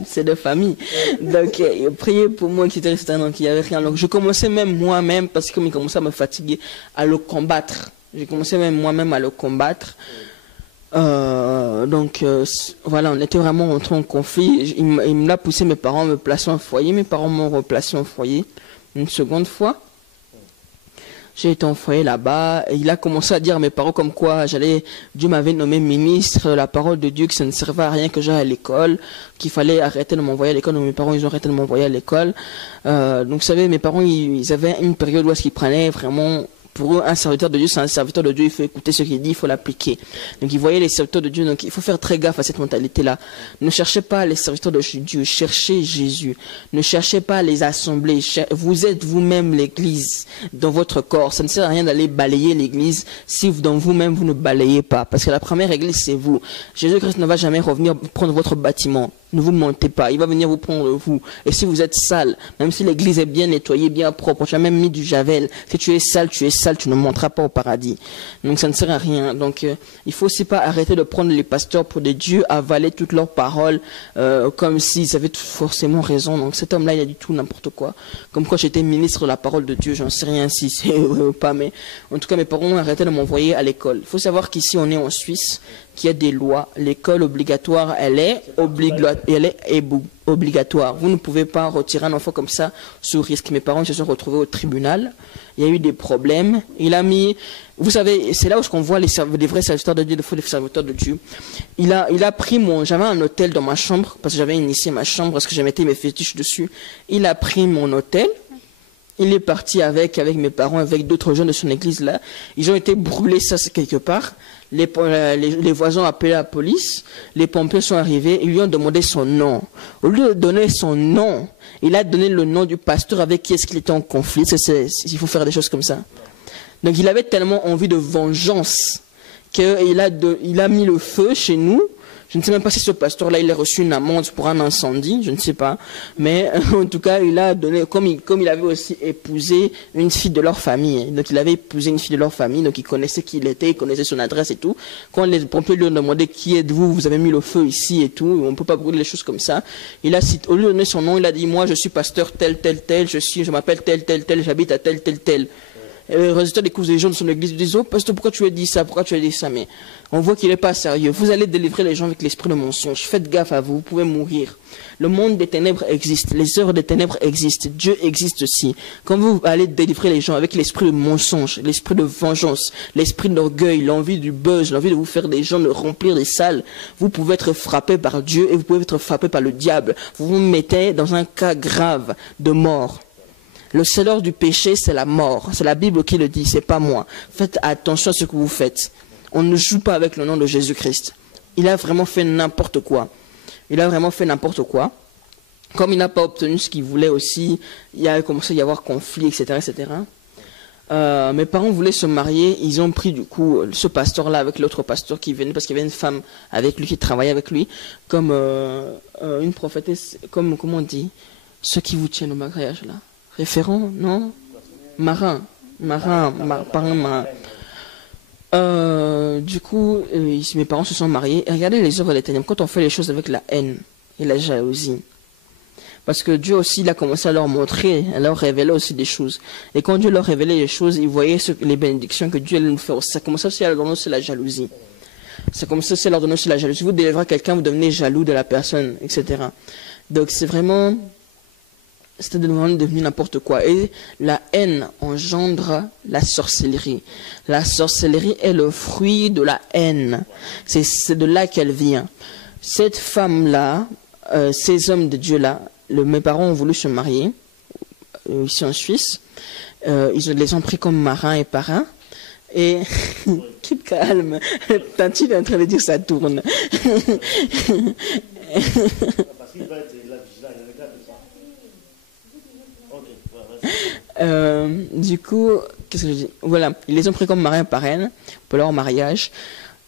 C'est de famille. Donc, il priait pour moi, etc. Donc, il n'y avait rien. Donc, je commençais même moi-même, parce que comme il commençait à me fatiguer, à le combattre. J'ai commencé même moi-même à le combattre. Voilà, on était vraiment entrés en conflit. Il me l'a poussé, mes parents me plaçaient en foyer. Mes parents m'ont replacé en foyer une seconde fois. J'ai été en foyer là-bas. Et il a commencé à dire à mes parents comme quoi Dieu m'avait nommé ministre, la parole de Dieu, que ça ne servait à rien que j'aille à l'école, qu'il fallait arrêter de m'envoyer à l'école. Donc mes parents, ils ont arrêté de m'envoyer à l'école. Donc vous savez, mes parents, ils avaient une période où ils prenaient vraiment... Pour eux, un serviteur de Dieu, c'est un serviteur de Dieu, il faut écouter ce qu'il dit, il faut l'appliquer. Donc ils voyaient les serviteurs de Dieu, donc il faut faire très gaffe à cette mentalité-là. Ne cherchez pas les serviteurs de Dieu, cherchez Jésus. Ne cherchez pas les assemblées, vous êtes vous-même l'église dans votre corps. Ça ne sert à rien d'aller balayer l'église si dans vous-même vous ne balayez pas. Parce que la première église, c'est vous. Jésus-Christ ne va jamais revenir prendre votre bâtiment. Ne vous mentez pas, il va venir vous prendre vous. Et si vous êtes sale, même si l'église est bien nettoyée, bien propre, tu as même mis du javel, si tu es sale, tu ne monteras pas au paradis. Donc ça ne sert à rien. Donc il faut aussi pas arrêter de prendre les pasteurs pour des dieux, avaler toutes leurs paroles, comme s'ils avaient forcément raison. Donc cet homme-là, il a dit tout n'importe quoi. Comme quoi j'étais ministre de la parole de Dieu, j'en sais rien si c'est ou pas, mais en tout cas mes parents ont arrêté de m'envoyer à l'école. Il faut savoir qu'ici on est en Suisse, qu'il y a des lois. L'école obligatoire, elle est obligatoire. Vous ne pouvez pas retirer un enfant comme ça sous risque. Mes parents se sont retrouvés au tribunal. Il y a eu des problèmes. Il a mis... Vous savez, c'est là où on voit les vrais serviteurs de Dieu, les faux serviteurs de Dieu. Il a pris j'avais un hôtel dans ma chambre, parce que j'avais initié ma chambre, parce que j'ai mettais mes fétiches dessus. Il a pris mon hôtel. Il est parti avec mes parents, avec d'autres jeunes de son église là. Ils ont été brûlés, ça c'est quelque part. Les voisins ont appelé la police. Les pompiers sont arrivés. Ils lui ont demandé son nom. Au lieu de donner son nom, il a donné le nom du pasteur avec qui est-ce qu'il était en conflit. Il faut faire des choses comme ça. Donc il avait tellement envie de vengeance qu'il a mis le feu chez nous. Je ne sais même pas si ce pasteur-là, il a reçu une amende pour un incendie, je ne sais pas. Mais en tout cas, il a donné, comme il avait aussi épousé une fille de leur famille. Donc il avait épousé une fille de leur famille, donc il connaissait qui il était, il connaissait son adresse et tout. Quand les pompiers lui ont demandé qui êtes-vous, vous avez mis le feu ici et tout, on ne peut pas brûler les choses comme ça. Au lieu de donner son nom, il a dit, moi je suis pasteur tel, je m'appelle tel, j'habite à tel. Et les résultats des courses des gens de son église disent, oh pasteur, pourquoi tu as dit ça, mais on voit qu'il n'est pas sérieux. Vous allez délivrer les gens avec l'esprit de mensonge. Faites gaffe à vous pouvez mourir. Le monde des ténèbres existe, les heures des ténèbres existent, Dieu existe aussi. Quand vous allez délivrer les gens avec l'esprit de mensonge, l'esprit de vengeance, l'esprit d'orgueil, l'envie du buzz, l'envie de vous faire des gens, de remplir des salles, vous pouvez être frappé par Dieu et vous pouvez être frappé par le diable. Vous vous mettez dans un cas grave de mort. Le salaire du péché, c'est la mort. C'est la Bible qui le dit, c'est pas moi. Faites attention à ce que vous faites. on ne joue pas avec le nom de Jésus-Christ. Il a vraiment fait n'importe quoi. Il a vraiment fait n'importe quoi. Comme il n'a pas obtenu ce qu'il voulait aussi, il a commencé à y avoir conflit, etc., etc. Mes parents voulaient se marier, ils ont pris du coup ce pasteur-là avec l'autre pasteur qui venait, parce qu'il y avait une femme avec lui qui travaillait avec lui, comme une prophétesse, comme, comment on dit, ceux qui vous tiennent au mariage là. Référent, non? Parrain marin. Du coup, mes parents se sont mariés. Et regardez les œuvres des ténèbres, quand on fait les choses avec la haine et la jalousie. Parce que Dieu aussi, il a commencé à leur montrer, à leur révéler aussi des choses. Et quand Dieu leur révélait les choses, ils voyaient les bénédictions que Dieu allait nous faire. Ça commençait aussi à leur donner aussi la jalousie. Ça commençait aussi à leur donner aussi la jalousie. Vous délivrez quelqu'un, vous devenez jaloux de la personne, etc. Donc c'est vraiment, c'était devenu n'importe quoi. Et la haine engendre la sorcellerie. La sorcellerie est le fruit de la haine. C'est de là qu'elle vient. Cette femme-là, ces hommes de Dieu-là, mes parents ont voulu se marier ici en Suisse. Ils les ont pris comme marins et parrains. Et keep calme. Tanti est en train de dire ça tourne. Du coup, qu'est-ce que je dis? Voilà, ils les ont pris comme marins et parraines pour leur mariage.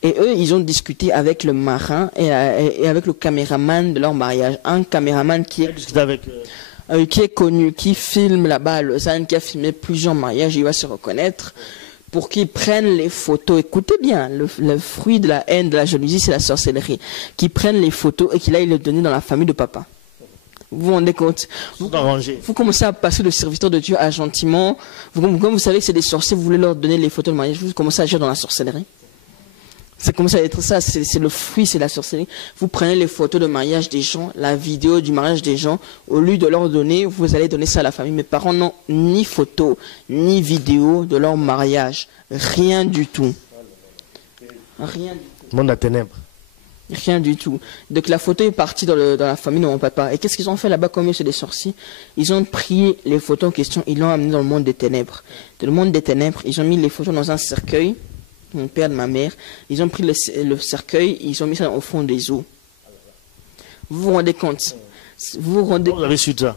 Et eux, ils ont discuté avec le marin et avec le caméraman de leur mariage. Un caméraman qui est connu, qui filme là-bas à Lausanne, qui a filmé plusieurs mariages, il va se reconnaître, pour qu'ils prennent les photos. Écoutez bien, le fruit de la haine, de la jalousie, c'est la sorcellerie. Qu'ils prennent les photos et qu'il aille les donner dans la famille de papa. Vous vous rendez compte? Vous commencez à passer le serviteur de Dieu à gentiment. Comme vous savez que c'est des sorciers, vous voulez leur donner les photos de mariage, vous commencez à agir dans la sorcellerie. Ça commence à être ça, c'est le fruit, c'est la sorcellerie. Vous prenez les photos de mariage des gens, la vidéo du mariage des gens, au lieu de leur donner, vous allez donner ça à la famille. Mes parents n'ont ni photo, ni vidéo de leur mariage. Rien du tout. Rien du tout. Monde à ténèbres. Rien du tout. Donc la photo est partie dans la famille de mon papa. Et qu'est-ce qu'ils ont fait là-bas comme c'est des sorciers? Ils ont pris les photos en question, ils l'ont amené dans le monde des ténèbres. Dans le monde des ténèbres, ils ont mis les photos dans un cercueil. Mon père de ma mère, ils ont pris le cercueil, ils ont mis ça au fond des eaux. Vous vous rendez compte? Vous avez su ça?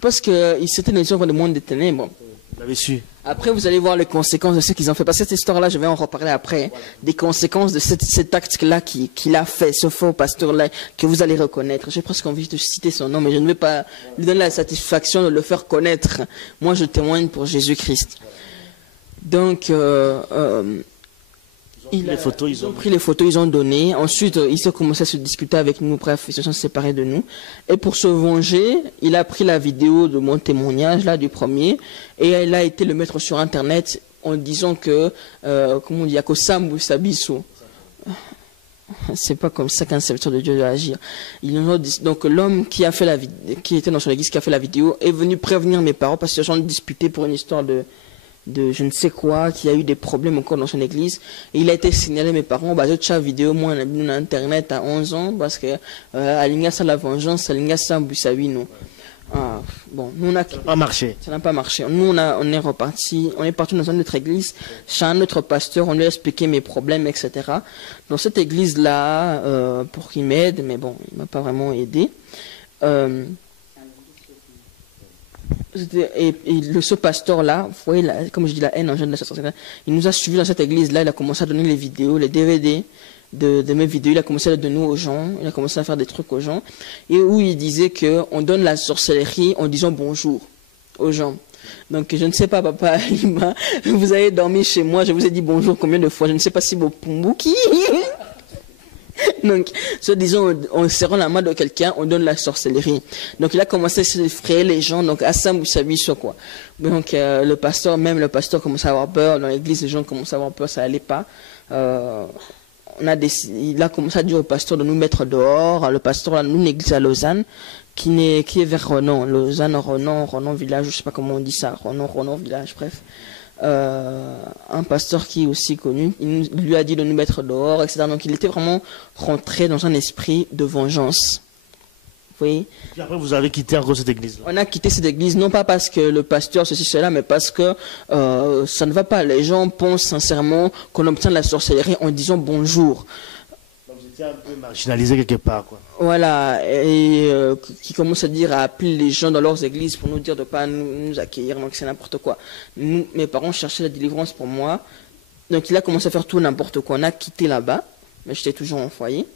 Parce que c'était les œuvres du monde des ténèbres. Vous avez su? Après, vous allez voir les conséquences de ce qu'ils ont fait. Parce que cette histoire-là, je vais en reparler après. Des conséquences de cet acte-là qu'il a fait, ce faux pasteur-là, que vous allez reconnaître. J'ai presque envie de citer son nom, mais je ne vais pas lui donner la satisfaction de le faire connaître. Moi, je témoigne pour Jésus-Christ. Donc, ils ont pris les photos, ils ont donné. Ensuite, ils ont commencé à se discuter avec nous. Bref, ils se sont séparés de nous. Et pour se venger, il a pris la vidéo de mon témoignage, là, du premier. Et il a été le mettre sur Internet en disant que, comment on dit, Akosambu Sabiso. C'est pas comme ça qu'un serviteur de Dieu doit agir. Donc, l'homme qui a fait qui était dans son église, qui a fait la vidéo, est venu prévenir mes parents parce qu'ils se sont disputés pour une histoire de je ne sais quoi, qui a eu des problèmes encore dans son église. Et il a été signalé à mes parents, bah, j'ai vidéo, moi, on a vu Internet à 11 ans, parce que, à ça la vengeance, à ça Busavino. Bon, nous, on a. Ça n'a pas marché. Ça n'a pas marché. Nous, on est reparti, on est parti dans une autre église, chez un autre pasteur, on lui a expliqué mes problèmes, etc. Dans cette église-là, pour qu'il m'aide, mais bon, il m'a pas vraiment aidé. Et ce pasteur-là, vous voyez, comme je dis, la haine en jeune de la sorcellerie, il nous a suivis dans cette église-là, il a commencé à donner les vidéos, les DVD de mes vidéos, il a commencé à donner aux gens, il a commencé à faire des trucs aux gens, et où il disait qu'on donne la sorcellerie en disant bonjour aux gens. Donc je ne sais pas, papa, vous avez dormi chez moi, je vous ai dit bonjour combien de fois, je ne sais pas si vos Pumbuki. Donc, disons, en serrant la main de quelqu'un, on donne la sorcellerie. Donc, il a commencé à s'effrayer les gens. Donc, à ça, vous savez sur quoi. Donc, le pasteur commençait à avoir peur. Dans l'église, les gens commençaient à avoir peur, ça allait pas. Il a commencé à dire au pasteur de nous mettre dehors. Le pasteur, là, nous, une église à Lausanne, qui est vers Renan. Lausanne, Renan village, je sais pas comment on dit ça. Renan village, bref. Un pasteur qui est aussi connu, il lui a dit de nous mettre dehors, etc. Donc il était vraiment rentré dans un esprit de vengeance. Oui. Et après, vous avez quitté encore cette église-là. On a quitté cette église, non pas parce que le pasteur, ceci, cela, mais parce que ça ne va pas. Les gens pensent sincèrement qu'on obtient de la sorcellerie en disant bonjour. Donc vous étiez un peu marginalisé quelque part, quoi. Voilà, et qui commence à appeler les gens dans leurs églises pour nous dire de ne pas nous accueillir, donc c'est n'importe quoi. Mes parents cherchaient la délivrance pour moi, donc il a commencé à faire tout n'importe quoi. On a quitté là-bas, mais j'étais toujours en foyer.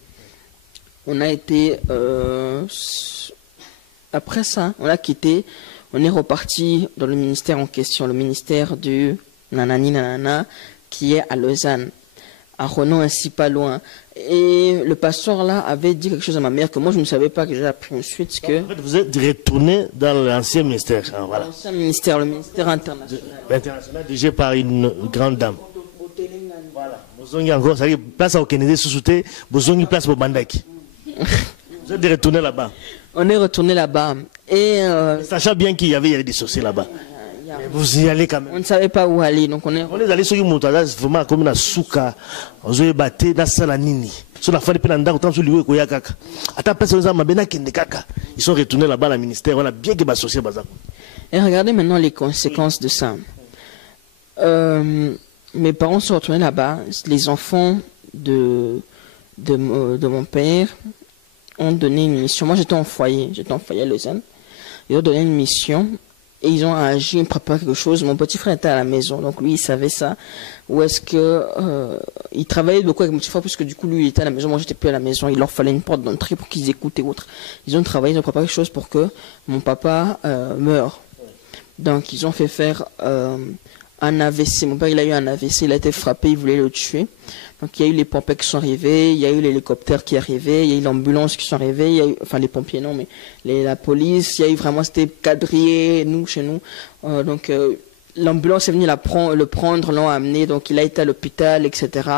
On a été... après ça, on a quitté, on est reparti dans le ministère en question, le ministère du Nanani Nanana, qui est à Lausanne, à Renan, ainsi pas loin. Et le pasteur là avait dit quelque chose à ma mère que moi je ne savais pas, que j'ai appris ensuite. Que En fait, vous êtes retourné dans l'ancien ministère. Hein, voilà. l'ancien ministère, le ministère international. International, dirigé par une grande dame. Voilà. Bozongi encore, ça veut dire place au Kennedy sous-souté, Bozongi place au Bandaki. Vous êtes retourné là-bas. On est retourné là-bas. Et Sachant bien qu'il y avait des sorciers là-bas. Mais vous y allez quand même. on ne savait pas où aller, donc on est... On est allé sur une moto, vraiment comme une souka. On a battu dans la nini. Sur la fin de l'année, autant sur l'Iwe Koya Kaka. Attends, personne n'a pas de Kaka. Ils sont retournés là-bas au ministère. On a bien que les sorciers bazar. Et regardez maintenant les conséquences de ça. Mes parents sont retournés là-bas. Les enfants de mon père ont donné une mission. Moi, j'étais en foyer à Lausanne. Ils ont donné une mission et ils ont agi, préparé quelque chose. Mon petit frère était à la maison, donc lui, il savait ça. Ou est-ce que il travaillait beaucoup avec mon petit frère, puisque du coup, lui, il était à la maison, moi, j'étais plus à la maison. Il leur fallait une porte d'entrée pour qu'ils écoutent et autres. Ils ont travaillé, ils ont préparé quelque chose pour que mon papa meure. Donc, ils ont fait faire un AVC. Mon père, il a eu un AVC, il a été frappé, il voulait le tuer. Donc, il y a eu les pompiers qui sont arrivés, il y a eu l'hélicoptère qui est arrivé, il y a eu l'ambulance qui sont arrivés, il y a eu, enfin, les pompiers non, mais la police, il y a eu vraiment, c'était quadrillé, chez nous. Donc, l'ambulance est venue le prendre, l'ont amené, donc il a été à l'hôpital, etc.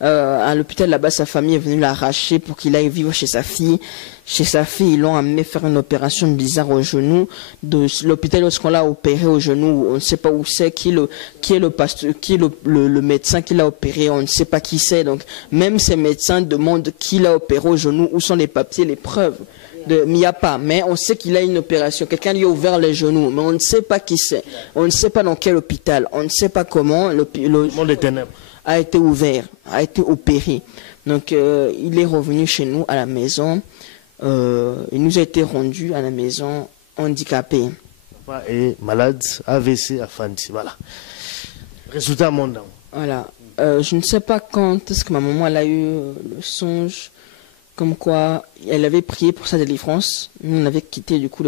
À l'hôpital, là-bas, sa famille est venue l'arracher pour qu'il aille vivre chez sa fille. Chez sa fille, ils l'ont amené faire une opération bizarre au genou. De l'hôpital, lorsqu'on l'a opéré au genou, on ne sait pas où c'est, qui est le pasteur, qui est le médecin qui l'a opéré, on ne sait pas qui c'est. Donc, même ces médecins demandent qui l'a opéré au genou, où sont les papiers, les preuves. Mais il n'y a pas, mais on sait qu'il a une opération. Quelqu'un lui a ouvert les genoux, mais on ne sait pas qui c'est. On ne sait pas dans quel hôpital, on ne sait pas comment le monde des ténèbres a été ouvert, a été opéré. Donc, il est revenu chez nous à la maison. Il nous a été rendu à la maison handicapé. Papa est malade, AVC, Afandi, voilà. Résultat mondain. Voilà. Je ne sais pas quand est-ce que ma maman elle a eu le songe, comme quoi elle avait prié pour sa délivrance. Nous, on avait quitté du coup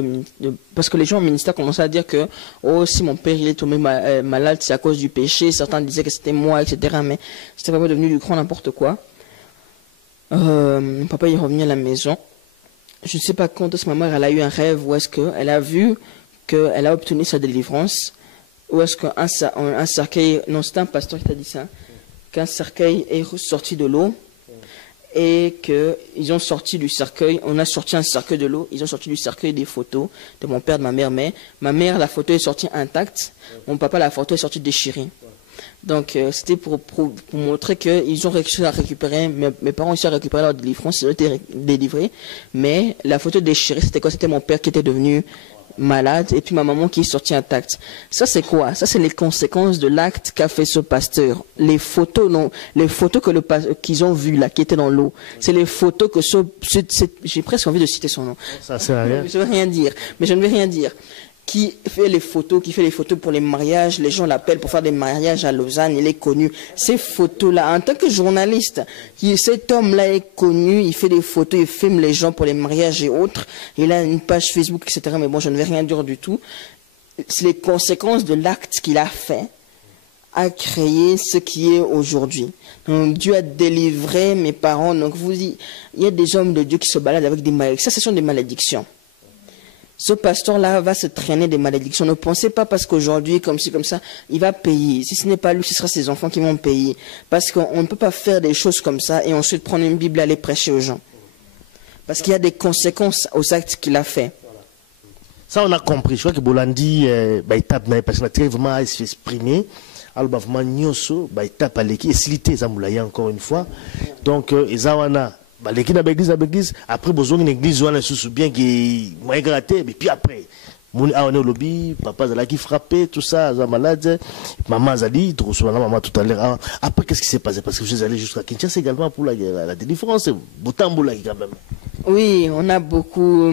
parce que les gens au ministère commençaient à dire que oh, si mon père il est tombé malade, c'est à cause du péché. Certains disaient que c'était moi, etc. Mais c'était vraiment devenu du grand n'importe quoi. Papa est revenu à la maison. Je ne sais pas quand est-ce que ma mère elle a eu un rêve, ou est-ce qu'elle a vu qu'elle a obtenu sa délivrance, ou est-ce qu'un cercueil, non c'est un pasteur qui t'a dit ça, qu'un cercueil est sorti de l'eau, et qu'ils ont sorti du cercueil, on a sorti un cercueil de l'eau, ils ont sorti du cercueil des photos de mon père, de ma mère, mais ma mère, la photo est sortie intacte, mon papa, la photo est sortie déchirée. Donc, c'était pour montrer qu'ils ont réussi à récupérer, mes parents ont réussi à récupérer leur délivrance, ils ont été délivrés. Mais la photo déchirée, c'était quoi? C'était mon père qui était devenu malade et puis ma maman qui est sortie intacte. Ça, c'est quoi? Ça, c'est les conséquences de l'acte qu'a fait ce pasteur. Les photos, non, les photos qu'ils ont vues là, qui étaient dans l'eau. C'est les photos que j'ai presque envie de citer son nom. Ça sert à rien. Je ne veux rien dire, mais je ne vais rien dire. Qui fait les photos pour les mariages, les gens l'appellent pour faire des mariages à Lausanne, il est connu. Ces photos-là, en tant que journaliste, cet homme-là est connu, il fait des photos, il filme les gens pour les mariages et autres, il a une page Facebook, etc. Mais bon, je ne vais rien dire du tout. C'est les conséquences de l'acte qu'il a fait à créer ce qui est aujourd'hui. Donc Dieu a délivré mes parents. Donc il y a des hommes de Dieu qui se baladent avec des malédictions. Ça, ce sont des malédictions. Ce pasteur-là va se traîner des malédictions. Ne pensez pas parce qu'aujourd'hui, comme ci, comme ça, il va payer. Si ce n'est pas lui, ce sera ses enfants qui vont payer. Parce qu'on ne peut pas faire des choses comme ça et ensuite prendre une Bible et aller prêcher aux gens. Parce qu'il y a des conséquences aux actes qu'il a fait. Ça, on a compris. Je crois que Bolandi, il tape, parce qu'il a vraiment à s'exprimer. Alors, vraiment, Nyoso, il tape à l'équipe. Et s'il était, encore une fois. Donc, Ezawana, l'équipe à l'église, après, besoin d'une église, on se souvient qu'il m'a gratté, mais puis après, on est au lobby, papa Zala qui frappait, tout ça, Zala malade, maman Zali, maman tout à l'heure. Après, qu'est-ce qui s'est passé? Parce que je suis allé jusqu'à Kinshasa également pour la délivrance, Boutamboula quand même. Oui, on a beaucoup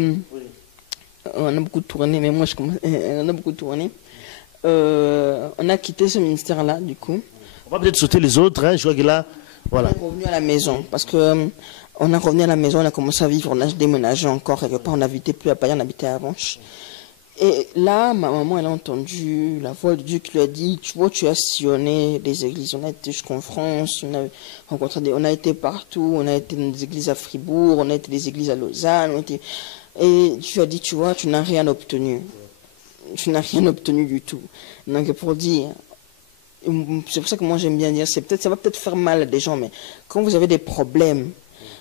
tourné, mais moi, on a beaucoup tourné. On a quitté ce ministère-là, du coup. On va peut-être sauter les autres, hein, je crois que là, voilà. On est revenu à la maison, parce que on est revenu à la maison, on a commencé à vivre, on a déménagé encore quelque part, on n'habitait plus à Paris, on habitait à Avanche. Et là, ma maman, elle a entendu la voix de Dieu qui lui a dit, tu vois, tu as sillonné des églises. On a été jusqu'en France, on a été partout, on a été dans des églises à Fribourg, on a été dans des églises à Lausanne. Et tu as dit, tu vois, tu n'as rien obtenu. Tu n'as rien obtenu du tout. Donc, pour dire, c'est pour ça que moi j'aime bien dire, ça va peut-être faire mal à des gens, mais quand vous avez des problèmes,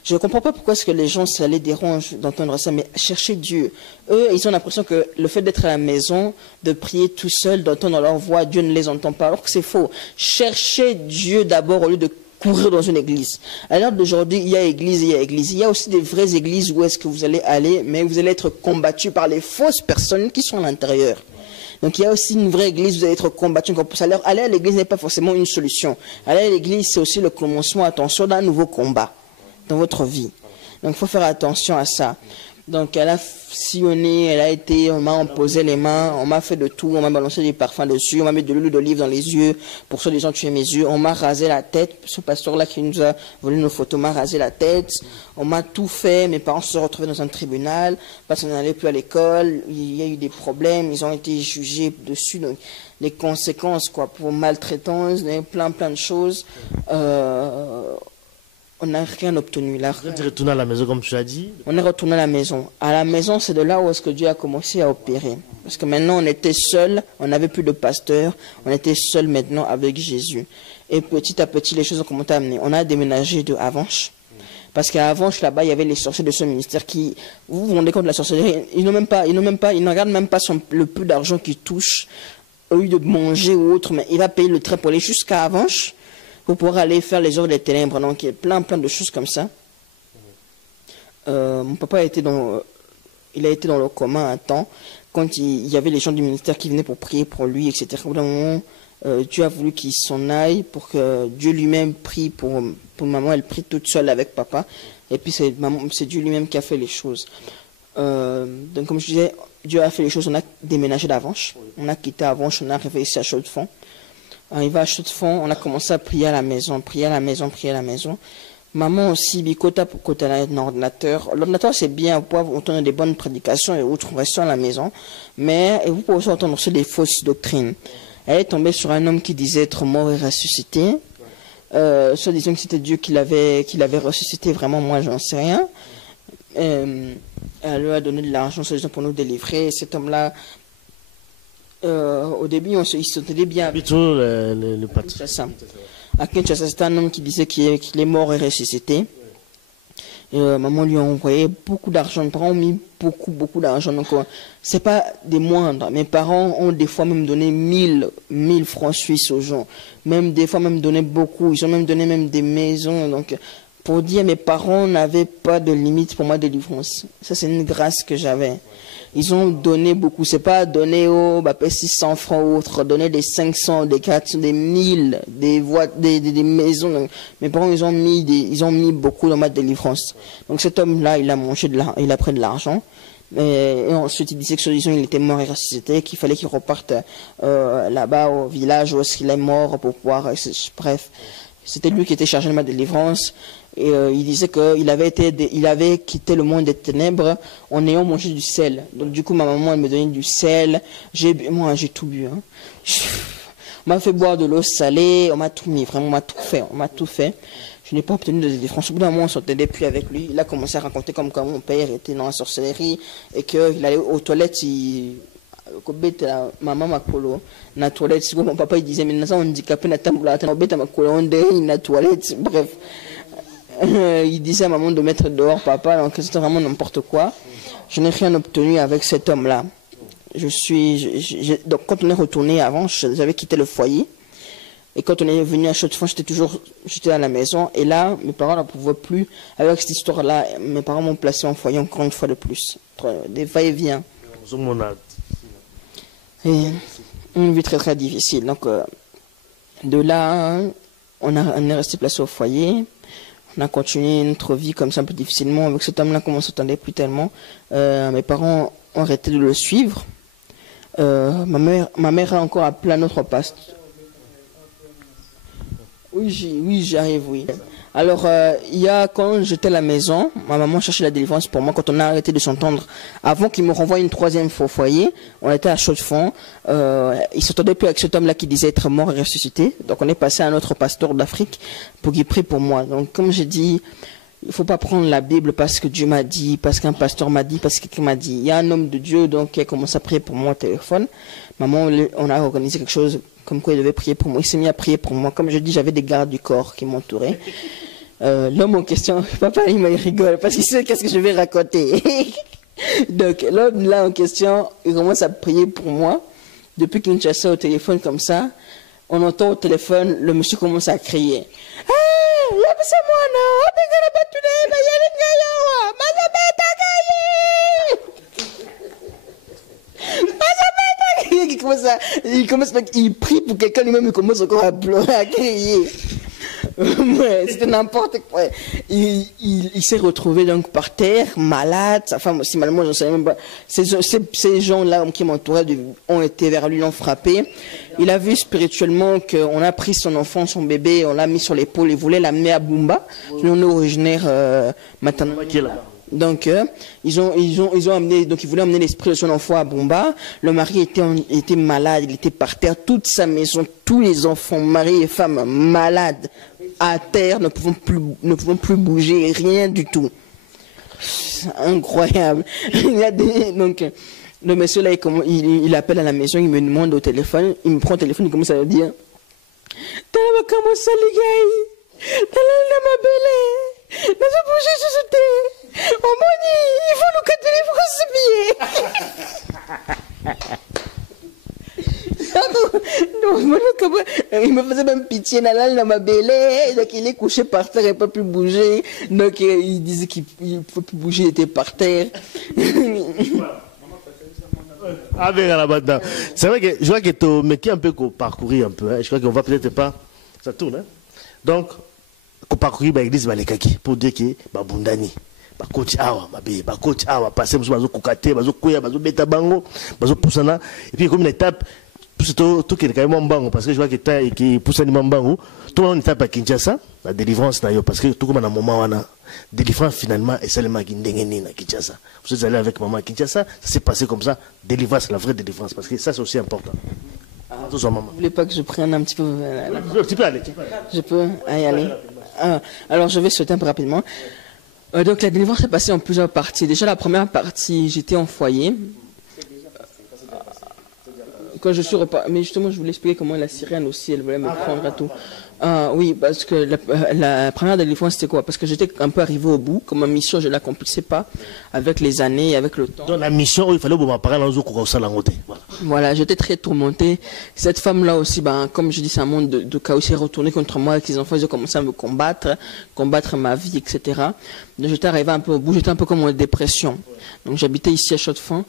je ne comprends pas pourquoi est-ce que les gens, ça les dérange d'entendre ça, mais chercher Dieu. Eux, ils ont l'impression que le fait d'être à la maison, de prier tout seul, d'entendre leur voix, Dieu ne les entend pas, alors que c'est faux. Cherchez Dieu d'abord au lieu de courir dans une église. À l'heure d'aujourd'hui, il y a église et il y a église. Il y a aussi des vraies églises où est-ce que vous allez aller, mais vous allez être combattu par les fausses personnes qui sont à l'intérieur. Donc il y a aussi une vraie église, vous allez être combattu. Alors, aller à l'église n'est pas forcément une solution. Aller à l'église, c'est aussi le commencement, attention, d'un nouveau combat dans votre vie. Donc il faut faire attention à ça. Donc elle a sillonné, elle a été, on m'a imposé les mains, on m'a fait de tout, on m'a balancé des parfums dessus, on m'a mis de l'huile d'olive dans les yeux pour soi-disant tuer mes yeux, on m'a rasé la tête, ce pasteur-là qui nous a volé nos photos m'a rasé la tête, on m'a tout fait, mes parents se sont retrouvés dans un tribunal parce qu'on n'allait plus à l'école, il y a eu des problèmes, ils ont été jugés dessus, donc les conséquences quoi, pour maltraitance, plein de choses. On n'a rien obtenu là. Vous êtes retourné à la maison comme tu l'as dit? On est retourné à la maison. À la maison, c'est de là où est-ce que Dieu a commencé à opérer. Parce que maintenant, on était seuls, on n'avait plus de pasteur, on était seuls maintenant avec Jésus. Et petit à petit, les choses ont commencé à amener. On a déménagé de Avanche. Parce qu'à Avanche, là-bas, il y avait les sorciers de ce ministère qui, vous vous rendez compte de la sorcellerie, ils ne regardent même pas le peu d'argent qu'ils touchent, au lieu de manger ou autre, mais il va payer le train pour aller jusqu'à Avanche, pour pouvoir aller faire les œuvres des ténèbres. Donc, il y a plein de choses comme ça. Mon papa a été dans le coma un temps, quand il y avait les gens du ministère qui venaient pour prier pour lui, etc. Au bout d'un moment, Dieu a voulu qu'il s'en aille pour que Dieu lui-même prie pour maman. Elle prie toute seule avec papa. Et puis, c'est Dieu lui-même qui a fait les choses. Donc, comme je disais, Dieu a fait les choses. On a déménagé d'Avanche. On a quitté Avanche. On est arrivé ici à Chaux-de-Fonds. Arrivé à Chaux-de-Fonds, on a commencé à prier à la maison. Maman aussi, bicota pour côté un ordinateur. L'ordinateur, c'est bien, pour entendre des bonnes prédications et autres, on reste à la maison. Mais vous pouvez aussi entendre aussi des fausses doctrines. Elle est tombée sur un homme qui disait être mort et ressuscité. Soit disant que c'était Dieu qui l'avait ressuscité, vraiment, moi, j'en sais rien. Elle lui a donné de l'argent, soit disant pour nous délivrer. Et cet homme-là, au début, il se tenait bien. Plutôt le patron. À Kinshasa, c'est un homme qui disait qu'il est mort et ressuscité. Maman lui a envoyé beaucoup d'argent. Mes parents ont mis beaucoup d'argent. Donc, c'est pas des moindres. Mes parents ont des fois même donné 1000 francs suisses aux gens. Même des fois même donné beaucoup. Ils ont même donné même des maisons. Donc, pour dire, mes parents n'avaient pas de limite pour ma délivrance. Ça, c'est une grâce que j'avais. Ils ont donné beaucoup. C'est pas donner 600 francs ou autre, donner des 500, des 400, des 1000, des maisons. Donc, mes parents, ils ont mis beaucoup dans ma délivrance. Donc cet homme-là, il a pris de l'argent. Et ensuite, il disait que soi-disant, il était mort et ressuscité, qu'il fallait qu'il reparte là-bas au village où est-ce qu'il est mort pour pouvoir. Bref, c'était lui qui était chargé de ma délivrance. Et il disait qu'il avait quitté le monde des ténèbres en ayant mangé du sel. Donc du coup, ma maman, elle me donnait du sel. Moi, j'ai tout bu. Hein. On m'a fait boire de l'eau salée. On m'a tout mis. Vraiment, on m'a tout fait. Je n'ai pas obtenu de délivrance. Au bout d'un moment, on s'entendait plus avec lui. Il a commencé à raconter comme quand mon père était dans la sorcellerie et qu'il allait aux toilettes. Maman makolo na toilette. Mon papa, il disait, mais ça, on handicapé, na tamboula, on na toilette. Bref. Il disait à maman de mettre dehors papa, donc c'était vraiment n'importe quoi. Je n'ai rien obtenu avec cet homme-là. Donc quand on est retourné avant, j'avais quitté le foyer. Et quand on est venu à Chaux-de-Fonds, j'étais à la maison. Et là, mes parents ne pouvaient plus. Avec cette histoire-là, mes parents m'ont placé en foyer encore une fois de plus. Des va-et-vient. Et une vie très très difficile. Donc, de là, on est resté placé au foyer. On a continué notre vie comme ça un peu difficilement. Avec cet homme-là, comme on ne s'entendait plus tellement, mes parents ont arrêté de le suivre. Ma mère a encore appelé un autre pasteur. Oui, j'arrive, oui. Alors, quand j'étais à la maison, ma maman cherchait la délivrance pour moi quand on a arrêté de s'entendre. Avant qu'il me renvoie une troisième fois au foyer, on était à Chaux-de-Fonds. Il s'entendait plus avec cet homme-là qui disait être mort et ressuscité. Donc, on est passé à un autre pasteur d'Afrique pour qu'il prie pour moi. Donc, comme j'ai dit, il ne faut pas prendre la Bible parce que Dieu m'a dit, parce qu'un pasteur m'a dit, parce que quelqu'un m'a dit. Il y a un homme de Dieu donc, qui a commencé à prier pour moi au téléphone. Maman, on a organisé quelque chose comme quoi il devait prier pour moi. Il s'est mis à prier pour moi. Comme je dis, j'avais des gardes du corps qui m'entouraient. L'homme en question, papa, il rigole parce qu'il sait qu'est-ce que je vais raconter. Donc, l'homme là en question, il commence à prier pour moi. Depuis Kinshasa au téléphone comme ça, on entend au téléphone, le monsieur commence à crier. Il prie pour quelqu'un, lui-même il commence encore à pleurer, à crier. Ouais, c'était n'importe quoi. Il s'est retrouvé donc par terre, malade, sa femme aussi malade, moi je ne savais même pas. Ces gens-là qui m'entouraient ont été vers lui, l'ont frappé. Il a vu spirituellement qu'on a pris son enfant, son bébé, on l'a mis sur l'épaule, il voulait l'amener à Bumba. On est originaire maintenant. Donc ils ont amené, donc ils voulaient amener l'esprit de son enfant à Bumba. Le mari était malade, il était par terre, toute sa maison, tous les enfants, mari et femme malades, à terre, ne pouvant plus bouger, rien du tout. Incroyable. Donc le monsieur là, il appelle à la maison, il me demande au téléphone, il me prend au téléphone, il commence à me dire il me faisait même pitié, donc il est couché par terre, il ne peut plus bouger, donc il disait qu'il ne peut plus bouger, il était par terre. C'est vrai que je vois que tu me qui un peu parcourir un peu, hein. Je crois qu'on va peut-être pas, ça tourne, hein. Donc parcourir l'église pour dire que Bundani. Coach awa coach awa passer bazo kokate bazo koya bazo beta bango bazo poussana et puis comme une étape tout qui est quand même bango parce que je vois que tu qui pousse ni mambango tout on étape à Kinshasa la délivrance na yo parce que tout comme na moment wana délivrance finalement et seulement qui ndengeni na Kinshasa vous êtes allé avec maman à Kinshasa ça s'est passé comme ça délivrance la vraie délivrance parce que ça c'est aussi important. Vous voulez pas que je prenne un petit peu tu peux aller je peux y aller. Alors je vais sauter un peu rapidement. Donc la délivrance s'est passée en plusieurs parties. Déjà la première partie, j'étais en foyer. Quand je suis reparti, mais justement je voulais expliquer comment la sirène aussi, elle voulait me prendre à tout. Oui, parce que la première délivrance c'était quoi? Parce que j'étais un peu arrivé au bout, comme ma mission je ne l'accomplissais pas avec les années, avec le temps. Dans la mission, il fallait que vous parler dans voilà, j'étais très tourmenté. Cette femme-là aussi, comme je dis, c'est un monde de chaos, s'est retourné contre moi avec les enfants, ils ont commencé à me combattre ma vie, etc. Donc j'étais arrivé un peu au bout, j'étais un peu comme en dépression. Donc j'habitais ici à Chaux-de-Fonds.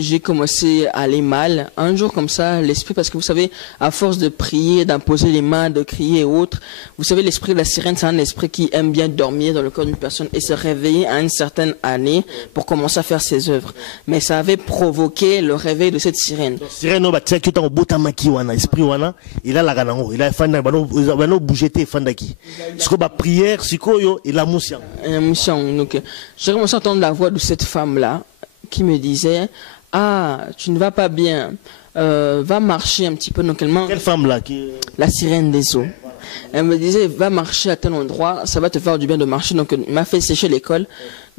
J'ai commencé à aller mal. Un jour comme ça, l'esprit, parce que vous savez, à force de prier, d'imposer les mains, de crier et autres, vous savez, l'esprit de la sirène, c'est un esprit qui aime bien dormir dans le corps d'une personne et se réveiller à une certaine année pour commencer à faire ses œuvres. Mais ça avait provoqué le réveil de cette sirène. Sirène, esprit, il a la ganango, il a fanda, il a bougé, fandaki. Ce que la prière, il a moussian. Donc, j'ai commencé à entendre la voix de cette femme-là qui me disait, tu ne vas pas bien, va marcher un petit peu. Donc quelle femme là La sirène des eaux. Elle me disait, va marcher à tel endroit, ça va te faire du bien de marcher. Donc il m'a fait sécher l'école.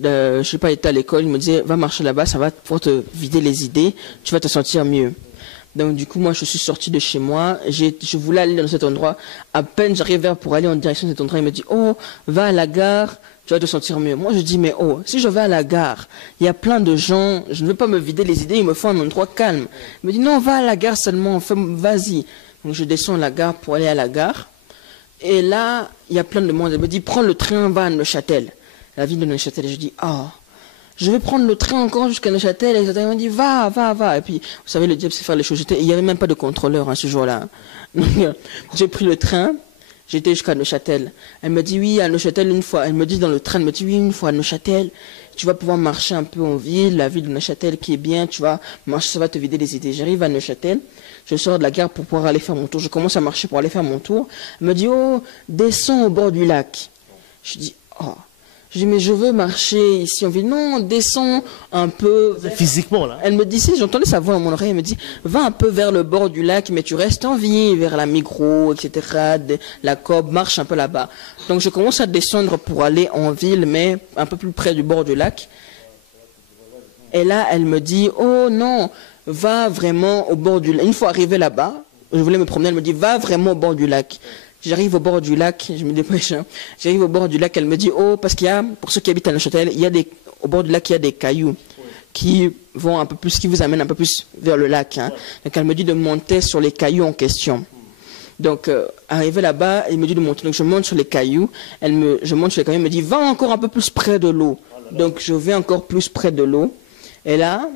Je ne suis pas été à l'école, il me disait, va marcher là-bas, ça va pouvoir te vider les idées, tu vas te sentir mieux. Donc du coup, moi, je suis sorti de chez moi, je voulais aller dans cet endroit. À peine j'arrive pour aller en direction de cet endroit, il me dit, va à la gare, tu vas te sentir mieux. Moi, je dis, mais si je vais à la gare, il y a plein de gens, je ne veux pas me vider les idées, il me faut un endroit calme. Il me dit, non, va à la gare seulement, vas-y. Donc je descends à la gare pour aller à la gare. Et là, il y a plein de monde. Elle me dit, prends le train, va à Neuchâtel. La ville de Neuchâtel. Et je dis, ah, je vais prendre le train encore jusqu'à Neuchâtel. Et elle me dit, va. Et puis, vous savez, le diable sait faire les choses. Il n'y avait même pas de contrôleur ce jour-là. Donc, j'ai pris le train. J'étais jusqu'à Neuchâtel. Elle me dit, oui, à Neuchâtel, une fois. Elle me dit dans le train, elle me dit, oui, une fois à Neuchâtel, tu vas pouvoir marcher un peu en ville, la ville de Neuchâtel qui est bien, tu vas marcher, ça va te vider les idées. J'arrive à Neuchâtel, je sors de la gare pour pouvoir aller faire mon tour. Je commence à marcher pour aller faire mon tour. Elle me dit, oh, descends au bord du lac. Je dis, oh. Je dis, mais je veux marcher ici en ville. Non, descends un peu. Physiquement, là. Elle me dit, si, j'entendais sa voix dans mon oreille, elle me dit, va un peu vers le bord du lac, mais tu restes en ville, vers la Migros, etc., la Coop, marche un peu là-bas. Donc je commence à descendre pour aller en ville, mais un peu plus près du bord du lac. Et là, elle me dit, oh non, va vraiment au bord du lac. Une fois arrivé là-bas, je voulais me promener, elle me dit, va vraiment au bord du lac. J'arrive au bord du lac, je me dépêche, hein. J'arrive au bord du lac, elle me dit, oh, parce qu'il y a, pour ceux qui habitent à Neuchâtel, au bord du lac, il y a des cailloux qui vont un peu plus, qui vous amènent un peu plus vers le lac, hein. Donc elle me dit de monter sur les cailloux en question. Donc, arrivé là-bas, elle me dit de monter. Donc je monte sur les cailloux, je monte sur les cailloux, elle me dit, va encore un peu plus près de l'eau. Donc je vais encore plus près de l'eau. Et là,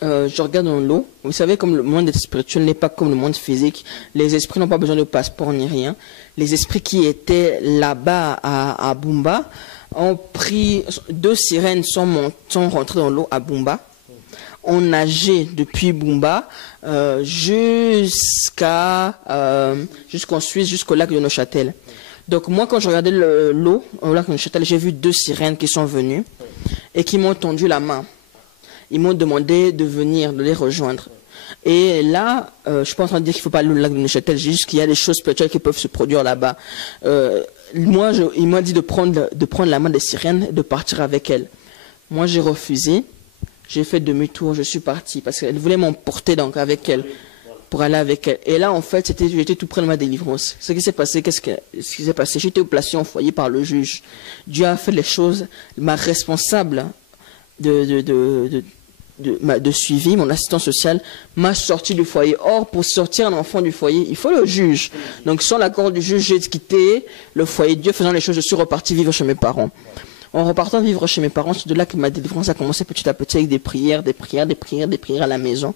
je regarde dans l'eau. Vous savez, comme le monde spirituel n'est pas comme le monde physique, les esprits n'ont pas besoin de passeport ni rien. Les esprits qui étaient là-bas à Bumba ont pris 2 sirènes, sont rentrées dans l'eau à Bumba. On nageait depuis Bumba jusqu'en Suisse, jusqu'au lac de Neuchâtel. Donc moi, quand je regardais l'eau au lac de Neuchâtel, j'ai vu 2 sirènes qui sont venues et qui m'ont tendu la main. Ils m'ont demandé de venir, de les rejoindre. Et là, je ne suis pas en train de dire qu'il ne faut pas aller au lac de Neuchâtel, juste qu'il y a des choses spirituelles qui peuvent se produire là-bas. Moi, il m'a dit de prendre la main des sirènes et de partir avec elles. Moi, j'ai refusé. J'ai fait demi-tour, je suis parti parce qu'elle voulait m'emporter donc avec elle, pour aller avec elle. Et là, en fait, j'étais tout près de ma délivrance. Ce qui s'est passé, qu'est-ce qui s'est passé? J'étais placé en foyer par le juge. Dieu a fait les choses. Ma responsable de suivi, mon assistant social, m'a sorti du foyer. Or, pour sortir un enfant du foyer, il faut le juge. Donc, sans l'accord du juge, j'ai quitté le foyer. Dieu faisant les choses, je suis reparti vivre chez mes parents. En repartant vivre chez mes parents, c'est de là que ma délivrance a commencé petit à petit avec des prières à la maison.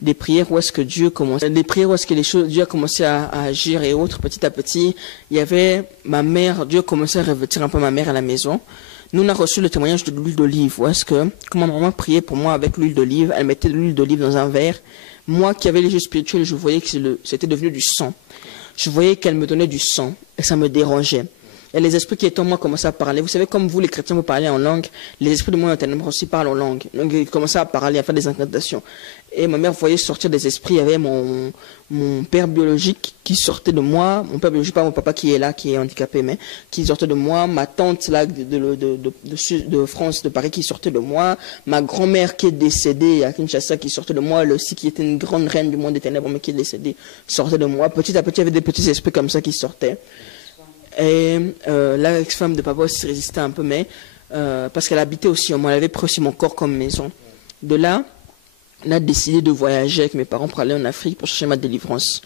Des prières où est-ce que Dieu commençait, des prières où est-ce que Dieu a commencé à agir et autres. Petit à petit, il y avait ma mère, Dieu commençait à revêtir un peu ma mère à la maison. Nous, on a reçu le témoignage de l'huile d'olive. Où est-ce que, quand ma maman priait pour moi avec l'huile d'olive, elle mettait de l'huile d'olive dans un verre. Moi qui avais les yeux spirituels, je voyais que c'était devenu du sang. Je voyais qu'elle me donnait du sang et ça me dérangeait. Et les esprits qui étaient en moi commençaient à parler. Vous savez, comme vous, les chrétiens, vous parlez en langue, les esprits de moi en ténèbres aussi parlent en langue. Donc, ils commençaient à parler, à faire des incantations. Et ma mère voyait sortir des esprits. Il y avait mon père biologique qui sortait de moi. Mon père biologique, pas mon papa qui est là, qui est handicapé, mais qui sortait de moi. Ma tante, là, de France, de Paris, qui sortait de moi. Ma grand-mère qui est décédée à Kinshasa, qui sortait de moi. Elle aussi, qui était une grande reine du monde des ténèbres, mais qui est décédée, sortait de moi. Petit à petit, il y avait des petits esprits comme ça qui sortaient. Et l'ex-femme de papa aussi résistait un peu, mais parce qu'elle habitait aussi en moi, elle avait pris aussi mon corps comme maison. De là, on a décidé de voyager avec mes parents pour aller en Afrique pour chercher ma délivrance.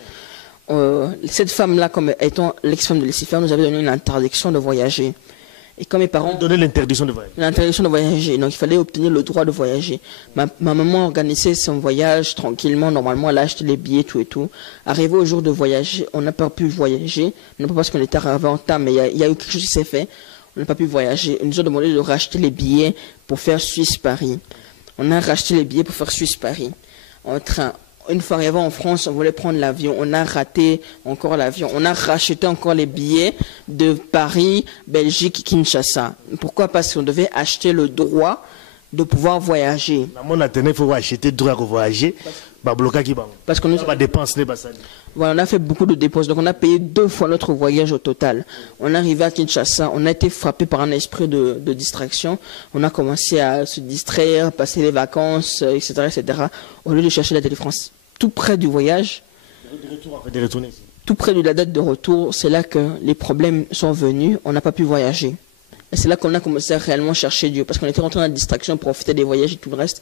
Cette femme-là, comme étant l'ex-femme de Lucifer, nous avait donné une interdiction de voyager. Et quand mes parents... Donner l'interdiction de voyager. L'interdiction de voyager. Donc il fallait obtenir le droit de voyager. Ma maman organisait son voyage tranquillement. Normalement, elle a acheté les billets, tout et tout. Arrivé au jour de voyager, on n'a pas pu voyager. Non pas parce qu'on était arrivé en temps, mais il y a eu quelque chose qui s'est fait. On n'a pas pu voyager. Ils nous ont demandé de racheter les billets pour faire Suisse-Paris. On a racheté les billets pour faire Suisse-Paris en train. Une fois arrivé en France, on voulait prendre l'avion. On a raté encore l'avion. On a racheté encore les billets de Paris, Belgique, Kinshasa. Pourquoi? Parce qu'on devait acheter le droit de pouvoir voyager. Il faut acheter le droit de voyager. Parce qu'on a dépensé. Voilà, on a fait beaucoup de dépenses. Donc on a payé 2 fois notre voyage au total. On est arrivé à Kinshasa. On a été frappé par un esprit de distraction. On a commencé à se distraire, passer les vacances, etc., etc. Au lieu de chercher la délivrance. Tout près du voyage, tout près de la date de retour, c'est là que les problèmes sont venus. On n'a pas pu voyager. Et c'est là qu'on a commencé à réellement chercher Dieu. Parce qu'on était rentré dans la distraction, profiter des voyages et tout le reste.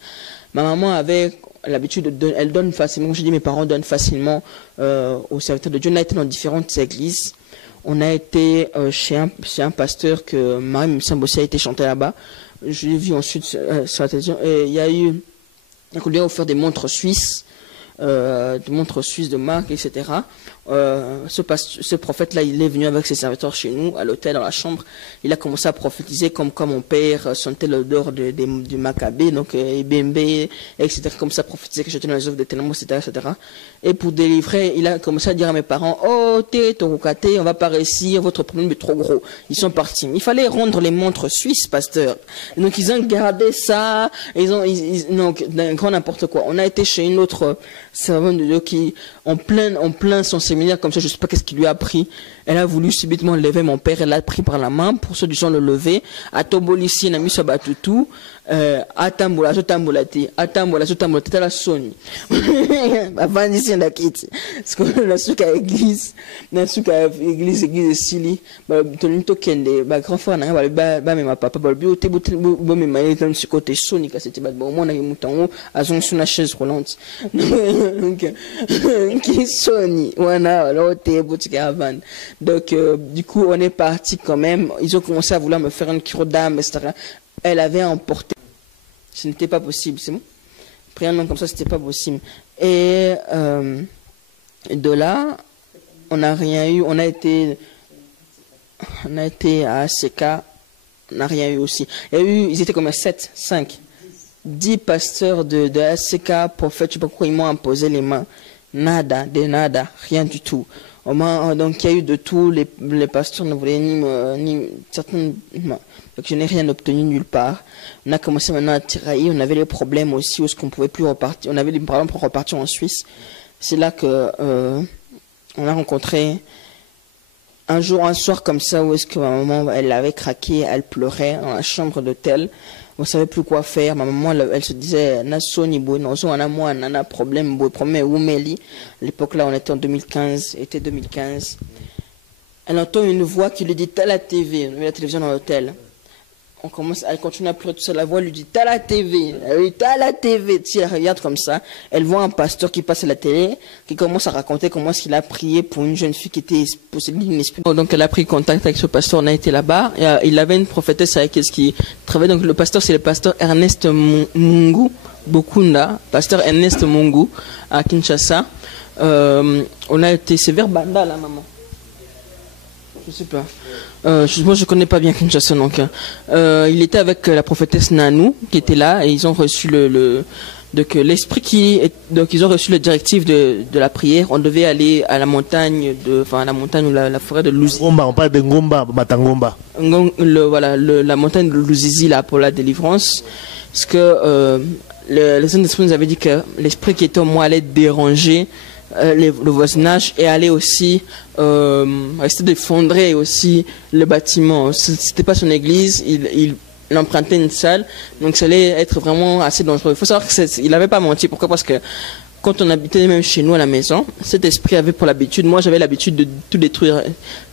Ma maman avait l'habitude elle donne facilement, je dis mes parents donnent facilement aux serviteurs de Dieu. On a été dans différentes églises. On a été chez un pasteur que Marie Msambossi a été chanté là-bas. Je l'ai vu ensuite sur la télévision. Et il y a eu, on lui a offert des montres suisses, de marque, etc. Ce prophète-là, il est venu avec ses serviteurs chez nous, à l'hôtel, dans la chambre. Il a commencé à prophétiser comme mon père sentait l'odeur du Maccabée, donc Ibembe, etc. Comme ça, prophétiser que j'étais dans les œuvres de ténèbres, etc., etc. Et pour délivrer, il a commencé à dire à mes parents, oh, on va pas réussir, votre problème est trop gros. Ils sont partis. Il fallait rendre les montres suisses, pasteur. Donc, ils ont gardé ça, donc, d'un grand n'importe quoi. On a été chez une autre servante de Dieu qui, en plein son séminaire, comme ça, je sais pas qu'est-ce qu'il lui a pris. Elle a voulu subitement lever mon père, elle l'a pris par la main, pour ceux du son le lever. À Tobolisi, on a mis sa batutu, atambola, la soni. Avant d'ici, on a quitté. Parce qu'on a su qu'à église de Sili, tonito kende, grand frère, ma papa, côté soni, c'était bon, on a eu mouton, à son sous la chaise roulante. Donc, qui soni, voilà, alors, t'es boutique à vendre. Donc, du coup, on est parti quand même. Ils ont commencé à vouloir me faire une cure d'âme, etc. Elle avait emporté. Ce n'était pas possible, c'est bon. Après un nom comme ça, c'était pas possible. Et de là, on n'a rien eu. On a été à ACK, on n'a rien eu aussi. Ils étaient comme 7, 5, 10 pasteurs de ACK, prophètes, je ne sais pas pourquoi ils m'ont imposé les mains. Nada, rien du tout. Donc il y a eu de tout, les pasteurs ne voulaient ni certainement. Donc je n'ai rien obtenu nulle part. On a commencé maintenant à tirailler, on avait les problèmes aussi où est-ce qu'on pouvait plus repartir. On avait des problèmes pour repartir en Suisse. C'est là que on a rencontré un soir comme ça où est-ce que ma maman, elle avait craqué, elle pleurait dans la chambre d'hôtel. On ne savait plus quoi faire. Ma maman, elle se disait, Nassoni, on a problème, à l'époque là, on était en 2015, été 2015. Elle entend une voix qui lui dit, t'as la TV, on avait la télévision dans l'hôtel. Elle continue à pleurer tout ça, la voix lui dit, t'as la TV, elle dit, t'as la TV. Si elle regarde comme ça, elle voit un pasteur qui passe à la télé, qui commence à raconter comment est-ce qu'il a prié pour une jeune fille qui était possédée d'une esprit. Donc elle a pris contact avec ce pasteur, on a été là-bas, et il avait une prophétesse avec elle qui travaillait. Donc le pasteur, c'est le pasteur Ernest Mungu, Bokunda, pasteur Ernest Mungu, à Kinshasa. On a été, c'est vers Banda, là, maman. Je sais pas. Moi, je connais pas bien Kinshasa, donc. Il était avec la prophétesse Nanou, qui était là, et ils ont reçu donc ils ont reçu la directive de la prière. On devait aller à la montagne ou la forêt de Louzizi. On parle de Ngomba, Matangomba. La montagne de Louzizi, là, pour la délivrance. Parce que, le Saint-Esprit nous avait dit que l'esprit qui était en moi allait déranger le voisinage et aller aussi rester d'effondrer aussi le bâtiment. C'était pas son église, il empruntait une salle, donc ça allait être vraiment assez dangereux. Il faut savoir qu'il n'avait pas menti. Pourquoi? Parce que quand on habitait même chez nous à la maison, cet esprit avait pour l'habitude, moi j'avais l'habitude de tout détruire.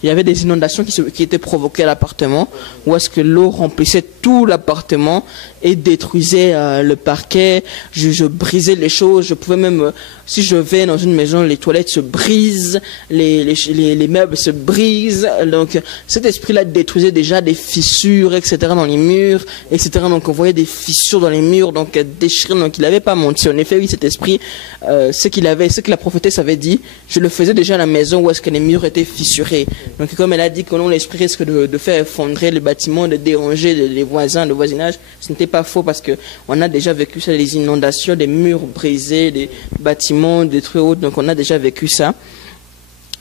Il y avait des inondations qui étaient provoquées à l'appartement, où est-ce que l'eau remplissait tout l'appartement et détruisait le parquet. Je brisais les choses. Je pouvais même, si je vais dans une maison, les toilettes se brisent, les meubles se brisent. Donc cet esprit-là détruisait déjà des fissures, etc. dans les murs, etc. Donc on voyait des fissures dans les murs, donc déchirées. Donc il n'avait pas menti. En effet, oui, cet esprit, ce que la prophétesse avait dit, je le faisais déjà à la maison où est-ce que les murs étaient fissurés. Donc comme elle a dit que non, l'esprit risque de faire effondrer le bâtiment, de déranger les voisins, le voisinage, ce n'était pas faux parce que on a déjà vécu ça, les inondations, des murs brisés, des bâtiments détruits, donc on a déjà vécu ça.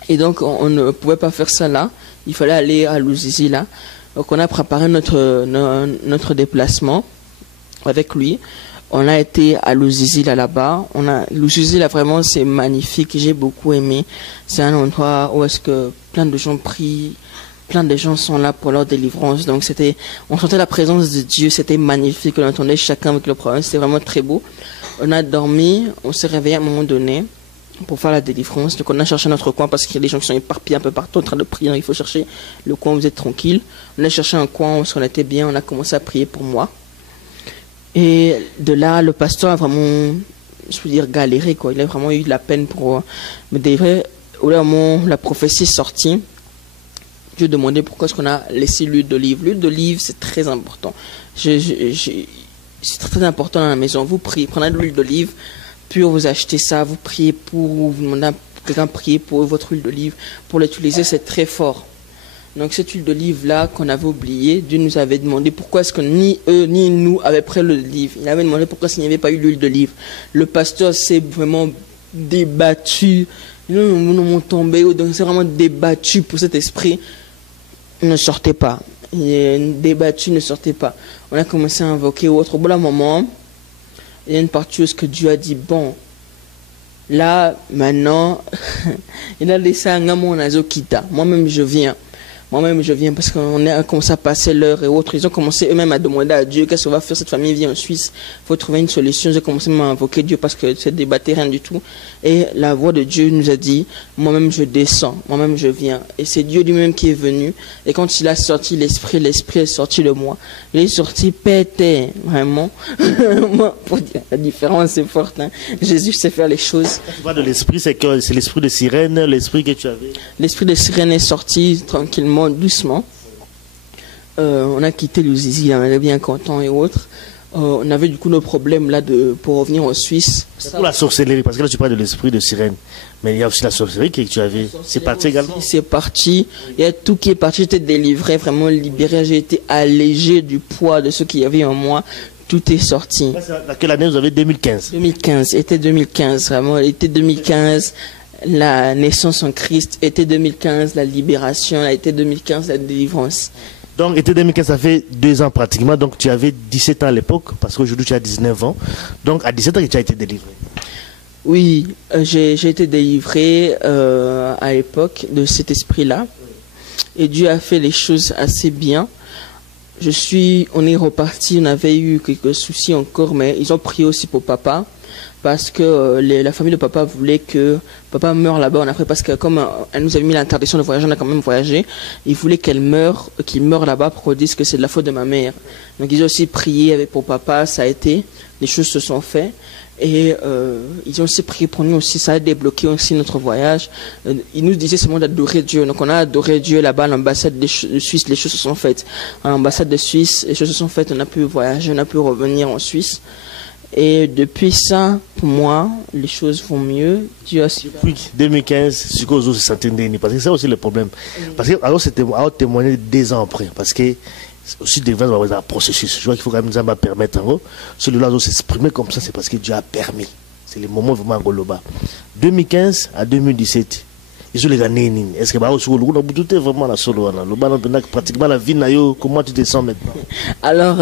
Et donc on ne pouvait pas faire ça là, il fallait aller à Louzizi là. Donc on a préparé notre déplacement avec lui. On a été à Louzizi là-bas. Louzizi là vraiment c'est magnifique, j'ai beaucoup aimé. C'est un endroit où est-ce que plein de gens prient, plein de gens sont là pour leur délivrance. Donc on sentait la présence de Dieu, c'était magnifique. On entendait chacun avec le problème, c'était vraiment très beau. On a dormi, on s'est réveillé à un moment donné pour faire la délivrance. Donc on a cherché notre coin parce qu'il y a des gens qui sont éparpillés un peu partout en train de prier. Donc il faut chercher le coin où vous êtes tranquille. On a cherché un coin où on était bien. On a commencé à prier pour moi. Et de là, le pasteur a vraiment je veux dire, galéré, quoi. Il a vraiment eu de la peine pour me délivrer. Au moment où la prophétie est sortie, Dieu demandait pourquoi est-ce qu'on a laissé l'huile d'olive. L'huile d'olive, c'est très important. C'est très important dans la maison. Vous priez, prenez de l'huile d'olive, puis vous achetez ça, vous priez pour, vous demandez à quelqu'un de prier pour votre huile d'olive. Pour l'utiliser, c'est très fort. Donc cette huile d'olive-là qu'on avait oubliée, Dieu nous avait demandé pourquoi est-ce que ni eux ni nous avaient pris l'huile d'olive. Il avait demandé pourquoi il n'y avait pas eu l'huile d'olive. Le pasteur s'est vraiment débattu. Nous m'ont tombé, donc c'est vraiment débattu pour cet esprit. Ne sortez pas. Il est débattu, ne sortez pas. On a commencé à invoquer autre. Au bout d'un moment, il y a une partie où ce que Dieu a dit, bon, là, maintenant, il a laissé un gars mon azo kita. Moi-même, je viens. Moi-même, je viens parce qu'on a commencé à passer l'heure et autres. Ils ont commencé eux-mêmes à demander à Dieu qu'est-ce qu'on va faire. Cette famille vient en Suisse. Il faut trouver une solution. J'ai commencé à invoquer Dieu parce que c'est débatté rien du tout. Et la voix de Dieu nous a dit, moi-même, je descends. Moi-même, je viens. Et c'est Dieu lui-même qui est venu. Et quand il a sorti l'esprit est sorti de moi. Il est sorti pété, vraiment. Moi, pour dire, la différence est forte. Hein. Jésus sait faire les choses. Quand tu parles de l'esprit, c'est l'esprit de sirène, l'esprit que tu avais. L'esprit de sirène est sorti tranquillement, doucement. On a quitté le Zizi, on était bien content et autres. On avait du coup nos problèmes là pour revenir en Suisse. Pour la sorcellerie, parce que là tu parles de l'esprit de sirène, mais il y a aussi la sorcellerie que tu avais. C'est parti également. C'est parti. Il y a tout qui est parti. J'étais délivré, vraiment libéré. J'ai été allégé du poids de ce qu'il y avait en moi. Tout est sorti. Dans quelle année vous avez 2015? 2015, été 2015, vraiment, été 2015. La naissance en Christ, été 2015, la libération, été 2015, la délivrance. Donc, été 2015, ça fait 2 ans pratiquement. Donc, tu avais 17 ans à l'époque, parce qu'aujourd'hui, tu as 19 ans. Donc, à 17 ans, tu as été délivré. Oui, j'ai été délivré à l'époque de cet esprit-là. Et Dieu a fait les choses assez bien. On est reparti, on avait eu quelques soucis encore, mais ils ont prié aussi pour papa. Parce que la famille de papa voulait que papa meure là-bas en Afrique, parce que comme elle nous avait mis l'interdiction de voyager, on a quand même voyagé. Ils voulaient qu'il meure là-bas pour qu'on dise que c'est de la faute de ma mère. Donc ils ont aussi prié pour papa, ça a été, les choses se sont faites. Et ils ont aussi prié pour nous aussi, ça a débloqué aussi notre voyage. Ils nous disaient seulement d'adorer Dieu. Donc on a adoré Dieu là-bas à l'ambassade de Suisse, les choses se sont faites. À l'ambassade de Suisse, les choses se sont faites, on a pu voyager, on a pu revenir en Suisse. Et depuis ça, pour moi, les choses vont mieux. Dieu a su. Depuis 2015, ce que vous sentez, parce que c'est aussi le problème. Parce que alors c'était à témoigner 2 ans après, parce que aussi des dans un processus. Je vois qu'il faut quand même nous permettre en gros. Celui-là s'exprimer comme ça, c'est parce que Dieu a permis. C'est le moment vraiment en Goloba. 2015 à 2017. Ils ont les gagné. Est-ce que vous vraiment la solo pratiquement la vie comment tu te sens maintenant? Alors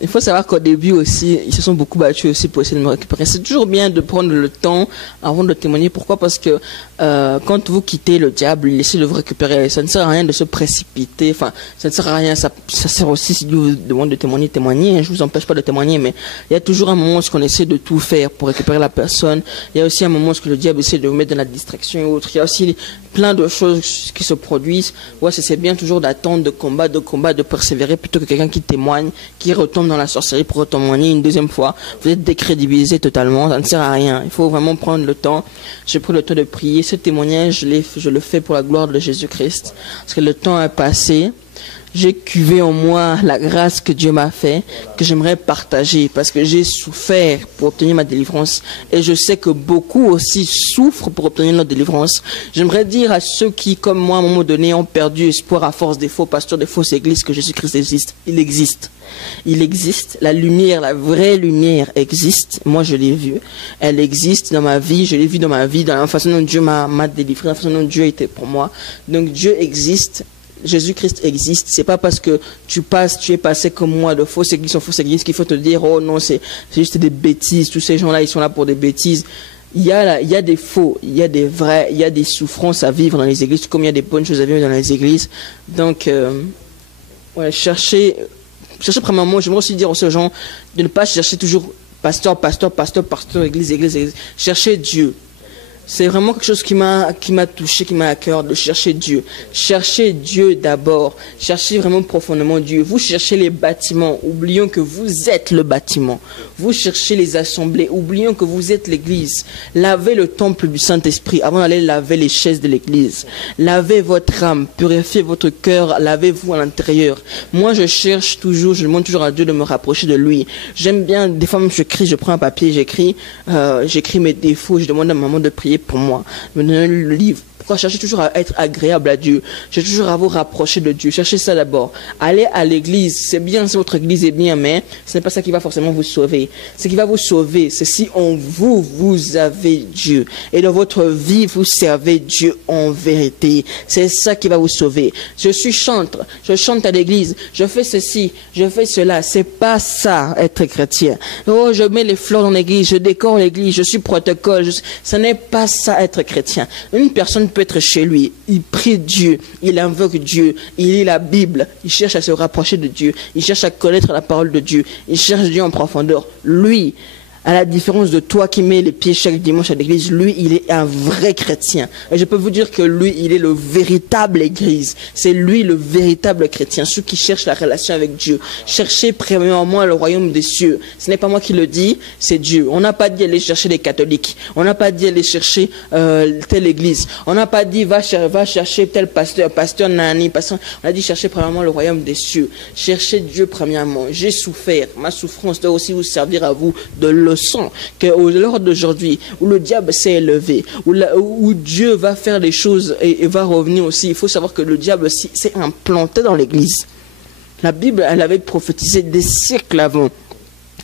il faut savoir qu'au début aussi ils se sont beaucoup battus aussi pour essayer de me récupérer. C'est toujours bien de prendre le temps avant de témoigner. Pourquoi? Parce que quand vous quittez le diable, laissez le vous récupérer. Ça ne sert à rien de se précipiter. Enfin, ça ne sert à rien. Ça sert aussi, si Dieu vous demande de témoigner, témoigner. Je vous empêche pas de témoigner, mais il y a toujours un moment où on essaie de tout faire pour récupérer la personne. Il y a aussi un moment où le diable essaie de vous mettre dans la distraction et autres. Il y a aussi plein de choses qui se produisent. Ouais, c'est bien toujours d'attendre, de combattre, de persévérer plutôt que quelqu'un qui témoigne, qui retombe dans la sorcellerie pour témoigner une deuxième fois. Vous êtes décrédibilisé totalement, ça ne sert à rien. Il faut vraiment prendre le temps. J'ai pris le temps de prier. Ce témoignage, je le fais pour la gloire de Jésus-Christ. Parce que le temps est passé. J'ai cuvé en moi la grâce que Dieu m'a fait, que j'aimerais partager, parce que j'ai souffert pour obtenir ma délivrance. Et je sais que beaucoup aussi souffrent pour obtenir leur délivrance. J'aimerais dire à ceux qui, comme moi, à un moment donné, ont perdu espoir à force des faux pasteurs, des fausses églises, que Jésus-Christ existe. Il existe. Il existe. La lumière, la vraie lumière existe. Moi, je l'ai vue. Elle existe dans ma vie. Je l'ai vue dans ma vie, dans la façon dont Dieu m'a délivré, la façon dont Dieu était pour moi. Donc, Dieu existe. Jésus-Christ existe. C'est pas parce que tu es passé comme moi de fausses églises en fausses églises qu'il faut te dire, oh non, c'est juste des bêtises. Tous ces gens-là, ils sont là pour des bêtises. Il y a des faux, il y a des vrais, il y a des souffrances à vivre dans les églises, comme il y a des bonnes choses à vivre dans les églises. Donc, ouais, cherchez premièrement, j'aimerais aussi dire aux gens de ne pas chercher toujours pasteur, église. Cherchez Dieu. C'est vraiment quelque chose qui m'a touché, qui m'a à cœur, de chercher Dieu. Cherchez Dieu d'abord. Cherchez vraiment profondément Dieu. Vous cherchez les bâtiments. Oublions que vous êtes le bâtiment. Vous cherchez les assemblées. Oublions que vous êtes l'église. Lavez le temple du Saint-Esprit avant d'aller laver les chaises de l'église. Lavez votre âme. Purifiez votre cœur. Lavez-vous à l'intérieur. Moi, je cherche toujours, je demande toujours à Dieu de me rapprocher de lui. J'aime bien, des fois même je crie, je prends un papier, j'écris mes défauts, je demande à maman de prier pour moi, me donner le livre. Pourquoi chercher toujours à être agréable à Dieu? Cherchez toujours à vous rapprocher de Dieu. Cherchez ça d'abord. Allez à l'église. C'est bien si votre église est bien, mais ce n'est pas ça qui va forcément vous sauver. Ce qui va vous sauver, c'est si en vous, vous avez Dieu. Et dans votre vie, vous servez Dieu en vérité. C'est ça qui va vous sauver. Je chante à l'église. Je fais ceci, je fais cela. C'est pas ça, être chrétien. Oh, je mets les fleurs dans l'église, je décore l'église, je suis protocole. Ce n'est pas ça, être chrétien. Une personne peut être chez lui, il prie Dieu, il invoque Dieu, il lit la Bible, il cherche à se rapprocher de Dieu, il cherche à connaître la parole de Dieu, il cherche Dieu en profondeur. Lui, à la différence de toi qui mets les pieds chaque dimanche à l'église, lui, il est un vrai chrétien. Et je peux vous dire que lui, il est le véritable église. C'est lui le véritable chrétien, celui qui cherche la relation avec Dieu. Cherchez premièrement le royaume des cieux. Ce n'est pas moi qui le dis, c'est Dieu. On n'a pas dit aller chercher les catholiques. On n'a pas dit aller chercher telle église. On n'a pas dit va chercher tel pasteur nani. On a dit chercher premièrement le royaume des cieux. Cherchez Dieu premièrement. J'ai souffert. Ma souffrance doit aussi vous servir à vous de leçon. Que lors d'aujourd'hui, où le diable s'est élevé, où Dieu va faire les choses et va revenir aussi, il faut savoir que le diable s'est implanté dans l'église. La Bible, elle avait prophétisé des siècles avant.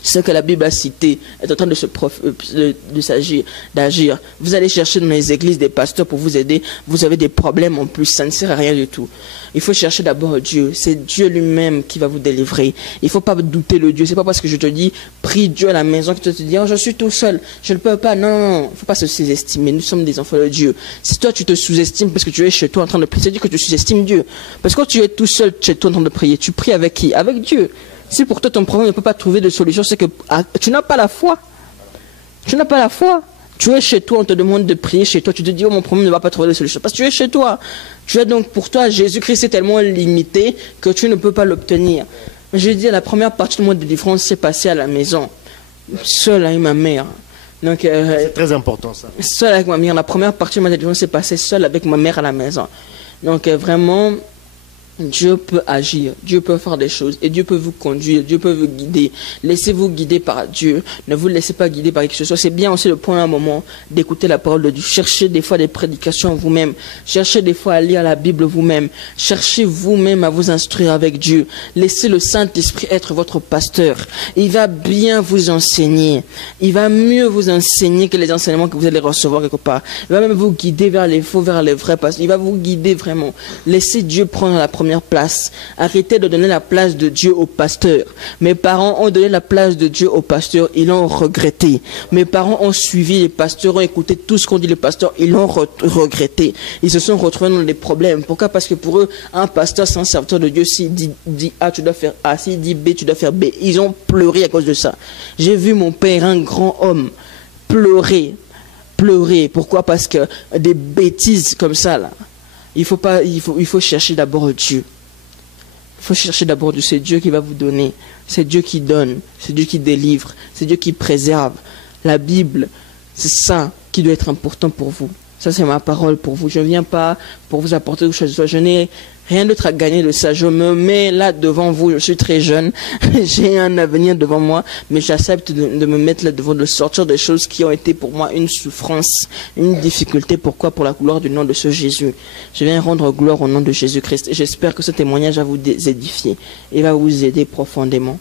Ce que la Bible a cité est en train d'agir. Vous allez chercher dans les églises des pasteurs pour vous aider. Vous avez des problèmes en plus. Ça ne sert à rien du tout. Il faut chercher d'abord Dieu. C'est Dieu lui-même qui va vous délivrer. Il ne faut pas douter de Dieu. C'est pas parce que je te dis prie Dieu à la maison que tu te dis oh, je suis tout seul. Je ne peux pas. Non, non, non. Il ne faut pas se sous-estimer. Nous sommes des enfants de Dieu. Si toi tu te sous-estimes parce que tu es chez toi en train de prier, c'est dire que tu sous-estimes Dieu. Parce que quand tu es tout seul chez toi en train de prier, tu pries avec qui? Avec Dieu. Si pour toi ton problème ne peut pas trouver de solution, c'est que tu n'as pas la foi. Tu n'as pas la foi. Tu es chez toi, on te demande de prier chez toi. Tu te dis, oh, mon problème ne va pas trouver de solution. Parce que tu es chez toi. Tu es donc, pour toi, Jésus-Christ est tellement limité que tu ne peux pas l'obtenir. Je dis, la première partie du mois de délivrance s'est passée à la maison. Seule avec ma mère. Donc, c'est très important ça. Seule avec ma mère. La première partie du mois de délivrance s'est passée seule avec ma mère à la maison. Donc, vraiment... Dieu peut agir, Dieu peut faire des choses et Dieu peut vous conduire, Dieu peut vous guider. Laissez-vous guider par Dieu, ne vous laissez pas guider par quelque chose. C'est bien aussi de prendre un moment d'écouter la parole de Dieu. Cherchez des fois des prédications vous-même, cherchez des fois à lire la Bible vous-même, cherchez vous-même à vous instruire avec Dieu. Laissez le Saint-Esprit être votre pasteur. Il va bien vous enseigner, il va mieux vous enseigner que les enseignements que vous allez recevoir quelque part. Il va même vous guider vers les faux, vers les vrais pasteurs. Il va vous guider vraiment. Laissez Dieu prendre la première place. Arrêtez de donner la place de Dieu au pasteur. Mes parents ont donné la place de Dieu au pasteur, ils l'ont regretté. Mes parents ont suivi les pasteurs, ont écouté tout ce qu'ont dit les pasteurs, ils l'ont regretté. Ils se sont retrouvés dans des problèmes. Pourquoi? Parce que pour eux, un pasteur, c'est un serviteur de Dieu. S'il dit A, tu dois faire A. S'il dit B, tu dois faire B. Ils ont pleuré à cause de ça. J'ai vu mon père, un grand homme, pleurer. Pourquoi? Parce que des bêtises comme ça, là. Il faut chercher d'abord Dieu. Il faut chercher d'abord Dieu. C'est Dieu qui va vous donner. C'est Dieu qui donne. C'est Dieu qui délivre. C'est Dieu qui préserve. La Bible, c'est ça qui doit être important pour vous. Ça, c'est ma parole pour vous. Je ne viens pas pour vous apporter quelque chose. Je n'ai rien d'autre à gagner de ça. Je me mets là devant vous. Je suis très jeune. J'ai un avenir devant moi. Mais j'accepte de me mettre là devant, de sortir des choses qui ont été pour moi une souffrance, une difficulté. Pourquoi? Pour la gloire du nom de ce Jésus. Je viens rendre gloire au nom de Jésus-Christ. Et j'espère que ce témoignage va vous édifier et va vous aider profondément.